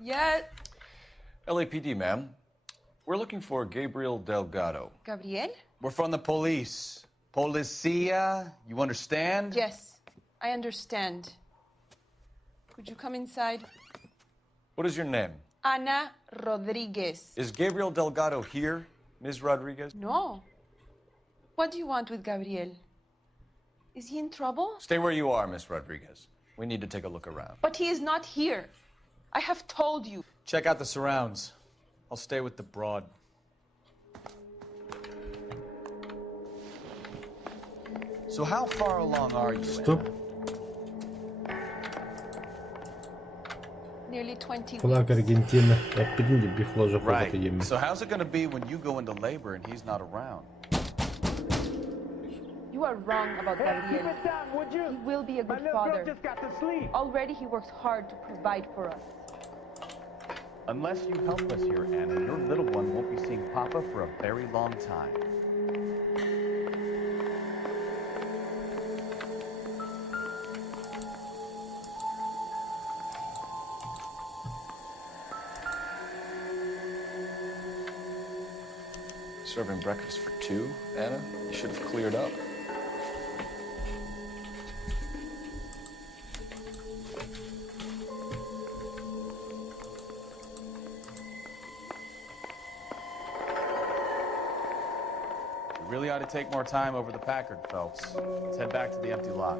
Yeah, LAPD, ma'am. We're looking for Gabriel Delgado. Gabriel? We're from the police. Policia, you understand? Yes, I understand. Could you come inside? What is your name? Ana Rodriguez. Is Gabriel Delgado here, Ms. Rodriguez? No. What do you want with Gabriel? Is he in trouble? Stay where you are, Ms. Rodriguez. We need to take a look around. But he is not here. I have told you. Check out the surrounds. I'll stay with the broad. So how far along are you? Stop. Nearly 20 Kulak weeks. Аргентина. Опять бифло же Right. ходит. So how's it going to be when you go into labor and he's not around? You are wrong about Gabriel. Keep it down, would you? He will be a My good little girl father. just got to sleep. Already he works hard to provide for us. Unless you help us here, Anna, your little one won't be seeing Papa for a very long time. Serving breakfast for two, Anna? You should have cleared up. You really ought to take more time over the Packard, Phelps. Let's head back to the empty lot.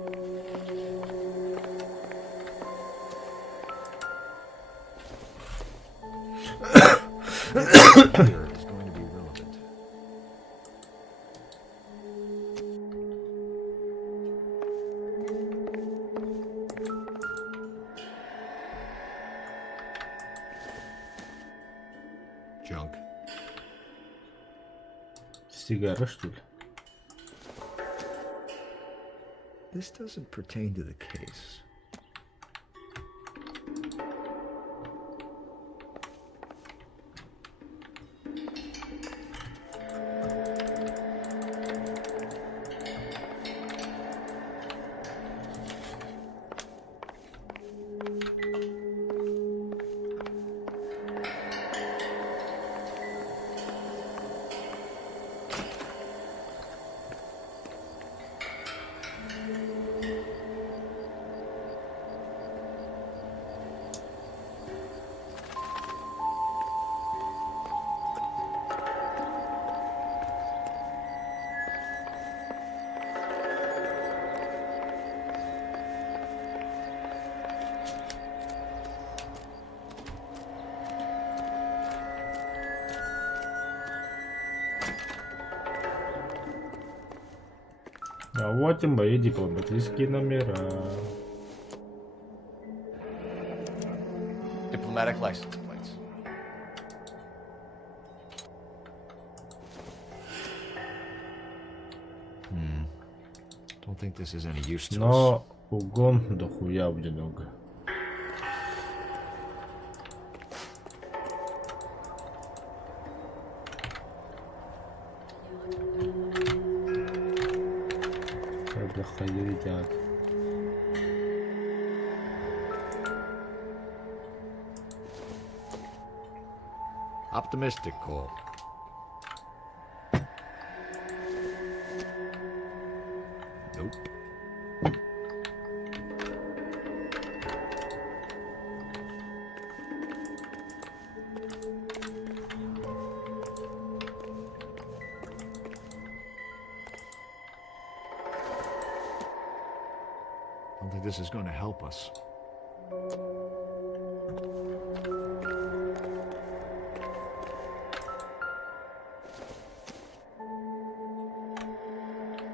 Here is going to be relevant. Junk. Сигара, что ли? This doesn't pertain to the case. А вот и мои дипломатические номера. Diplomatic license plates. Don't think this is any use to us. Но угон дохуя будет много. едят. Optimistic, Cole. Nope. I don't think this is going to help us.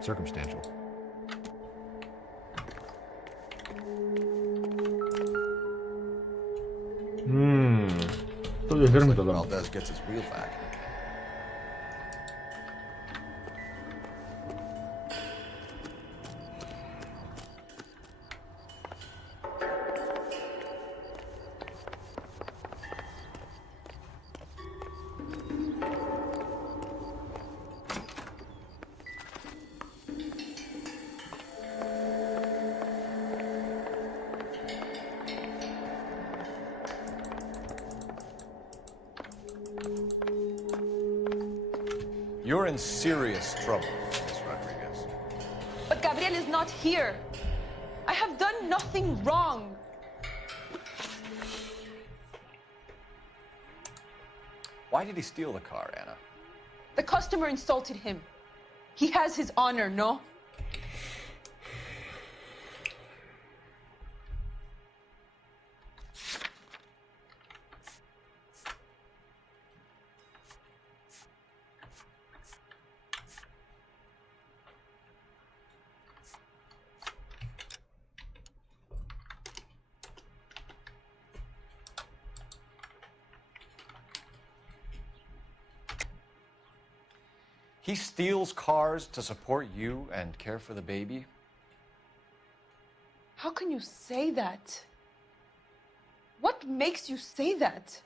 Circumstantial. Что за херня там? Valdez gets his wheel back. You're in serious trouble, Miss Rodriguez. But Gabriel is not here. I have done nothing wrong. Why did he steal the car, Anna? The customer insulted him. He has his honor, no? He steals cars to support you and care for the baby? How can you say that? What makes you say that?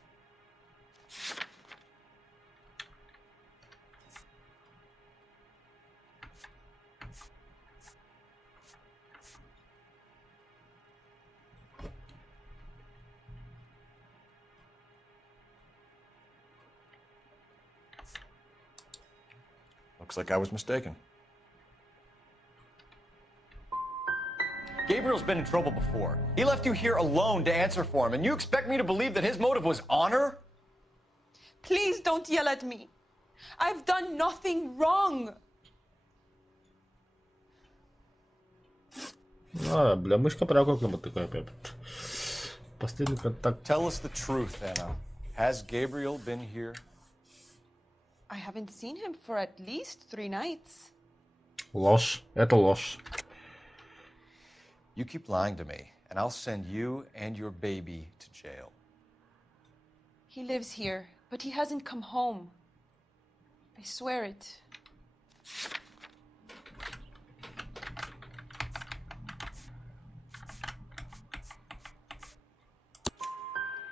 Looks like I was mistaken. Gabriel's been in trouble before. He left you here alone to answer for him, and you expect me to believe that his motive was honor? Please don't yell at me. I've done nothing wrong. Бля, мышка проколка вот такая прям. Последний контакт. Tell us the truth, Anna. Has Gabriel been here? I haven't seen him for at least 3 nights. Ложь. Это ложь. You keep lying to me, and I'll send you and your baby to jail. He lives here, but he hasn't come home. I swear it.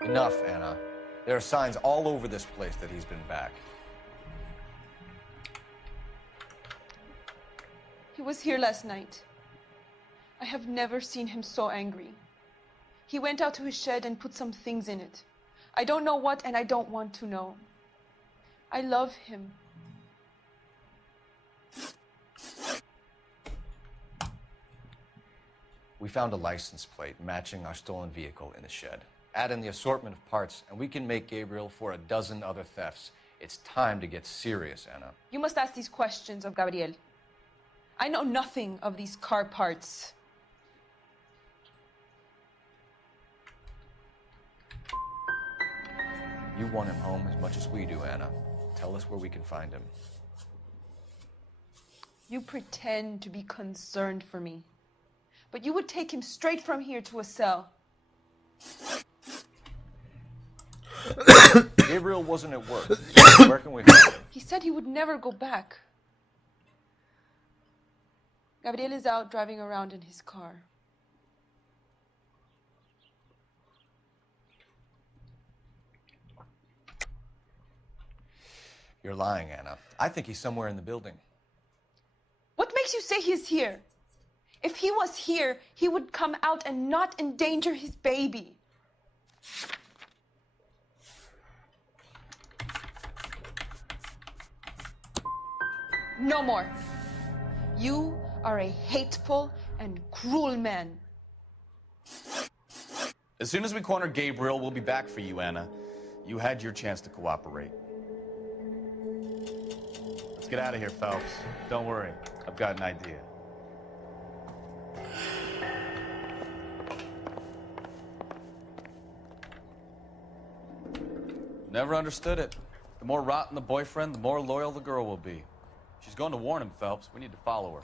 Enough, Anna. There are signs all over this place that he's been back. He was here last night. I have never seen him so angry. He went out to his shed and put some things in it. I don't know what, and I don't want to know. I love him. We found a license plate matching our stolen vehicle in the shed. Add in the assortment of parts, and we can make Gabriel for a dozen other thefts. It's time to get serious, Anna. You must ask these questions of Gabriel. I know nothing of these car parts. You want him home as much as we do, Anna. Tell us where we can find him. You pretend to be concerned for me, but you would take him straight from here to a cell. Gabriel wasn't at work. Where can we find him? He said he would never go back. Gabriel is out driving around in his car. You're lying, Anna. I think he's somewhere in the building. What makes you say he's here? If he was here, he would come out and not endanger his baby. No more. You are a hateful and cruel man. As soon as we corner Gabriel, we'll be back for you, Anna. You had your chance to cooperate. Let's get out of here, Phelps. Don't worry, I've got an idea. Never understood it. The more rotten the boyfriend, the more loyal the girl will be. She's going to warn him, Phelps. We need to follow her.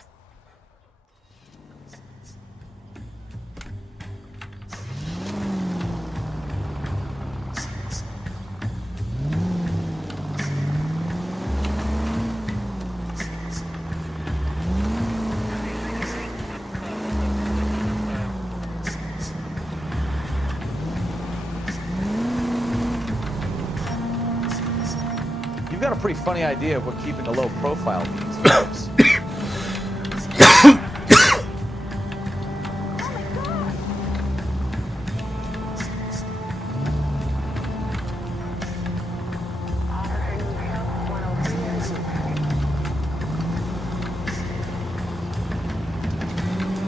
You've got a pretty funny idea of what keeping a low profile means, Phelps.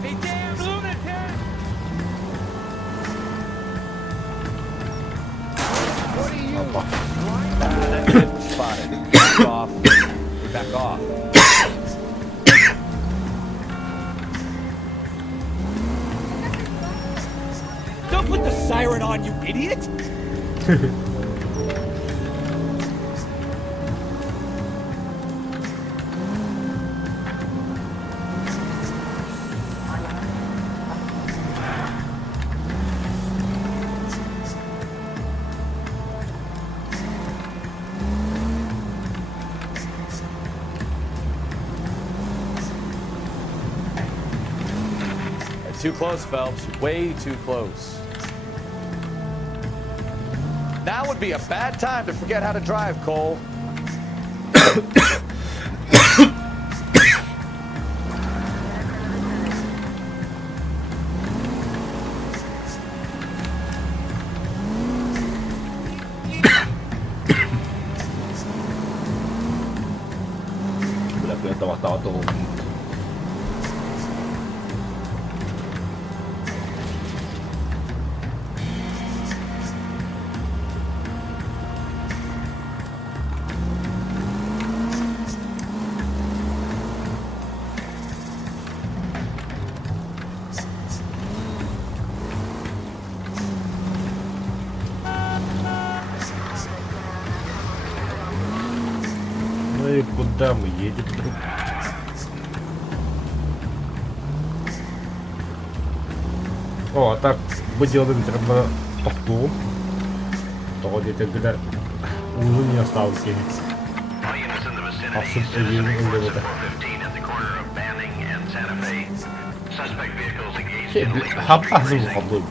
Hey, damn lunatic! What are you? That kid was spotted. Back off. Back off. Don't put the siren on, you idiot! Too close, Phelps. Way too close. Now would be a bad time to forget how to drive, Cole. Kyllä piettävä tullut. Ну и куда мы едем, друг? О, а так виділили треба авто. Того дітей для не осталось їхати. А все приїхали. Хапа звука був.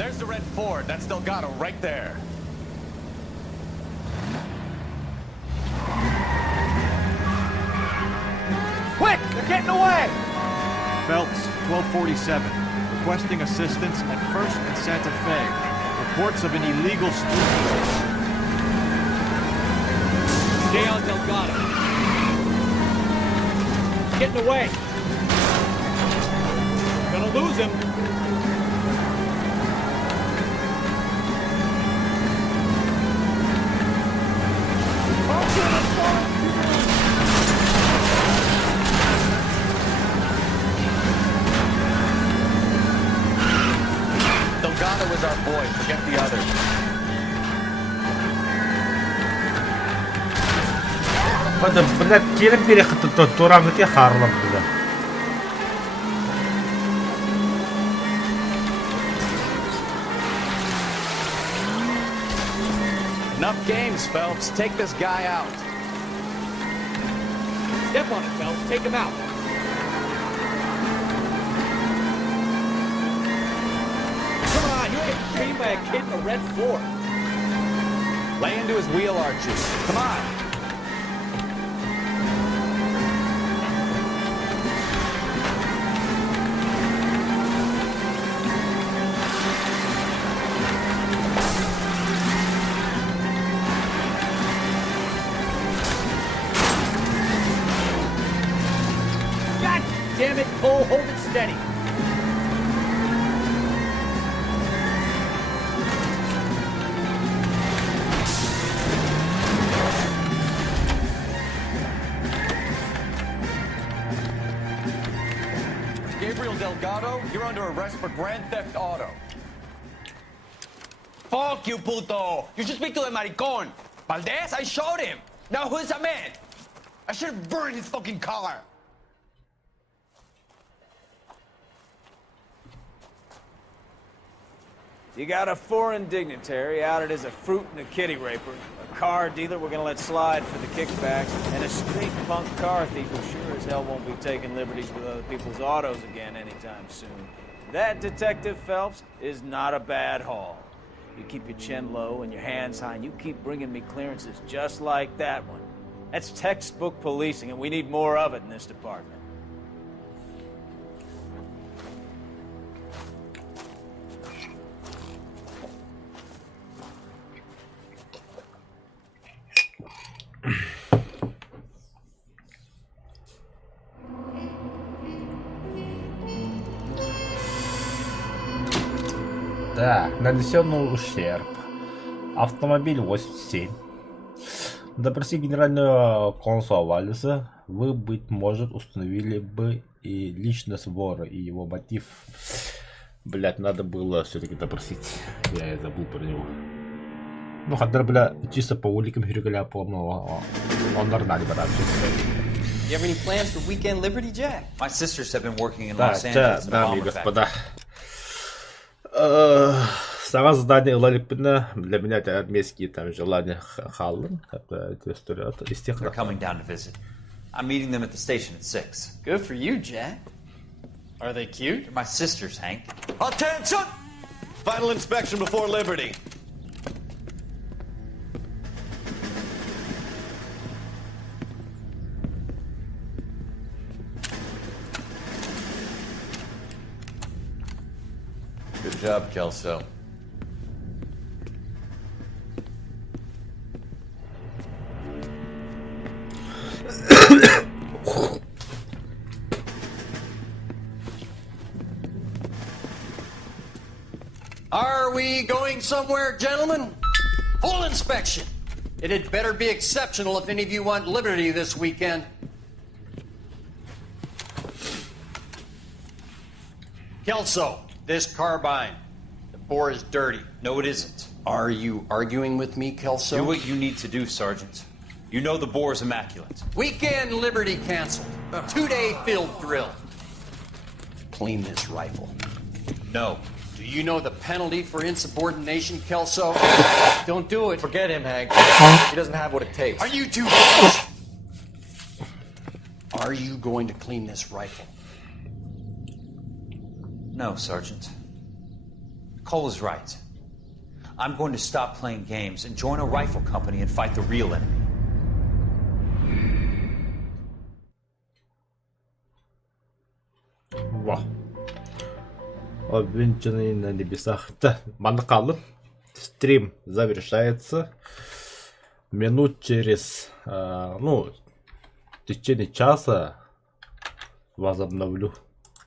There's the red Ford. That's Delgado right there. Quick! They're getting away! Phelps, 1247. Requesting assistance at 1st and Santa Fe. Reports of an illegal street. Stay on Delgado. Getting away. Gonna lose him. Delgado is our boy. Forget the others. Hadi блядь, gelin biri kıtı turameti harlam bize. Enough games, Phelps. Take this guy out. Step on it, Phelps. Take him out. Come on, you're getting trained by a kid in a red Ford. Lay into his wheel arches. Come on. God damn it, Cole, hold it steady. Gabriel Delgado, you're under arrest for grand theft auto. Fuck you, puto! You should speak to the maricon. Valdez, I showed him. Now who's the man? I should have burned his fucking car. You got a foreign dignitary outed as a fruit and a kitty raper, a car dealer we're gonna let slide for the kickbacks, and a straight punk car thief who sure as hell won't be taking liberties with other people's autos again anytime soon. That, Detective Phelps, is not a bad haul. You keep your chin low and your hands high, and you keep bringing me clearances just like that one. That's textbook policing, and we need more of it in this department. Так, нанесенный ущерб. Автомобиль 87. Допросив генерального консула Валлиса, вы, быть может, установили бы и личность вора, и его мотив. Блять, надо было все-таки допросить. Я и забыл про него. Ну, хотя, бля, чисто по уликам Хрюгаля помнил, он нормальный, брат. You have any plans for weekend Liberty, Jack? My sisters have been working in Так, Los Angeles. дамы и господа. Сама задание Лалипина для меня это армейские там желания Халлен. Это история из тех. They're coming down to visit. I'm meeting them at the station at 6. Good for you, Jack. Are they cute? They're my sisters, Hank. Attention! Final inspection before Liberty. Good job, Kelso. Are we going somewhere, gentlemen? Full inspection. It had better be exceptional if any of you want liberty this weekend. Kelso, this carbine. The bore is dirty. No, it isn't. Are you arguing with me, Kelso? Do what you need to do, Sergeant. You know the bore is immaculate. Weekend liberty canceled. 2-day field drill. Clean this rifle. No. Do you know the penalty for insubordination, Kelso? Don't do it. Forget him, Hank. He doesn't have what it takes. Are you two... Are you going to clean this rifle? No, Sergeant. Cole is right. I'm going to stop playing games and join a rifle company and fight the real enemy. Вау. Обвенчанный на небесах. Да, манкалы. Стрим завершается. Минут через, ну, в течение часа возобновлю.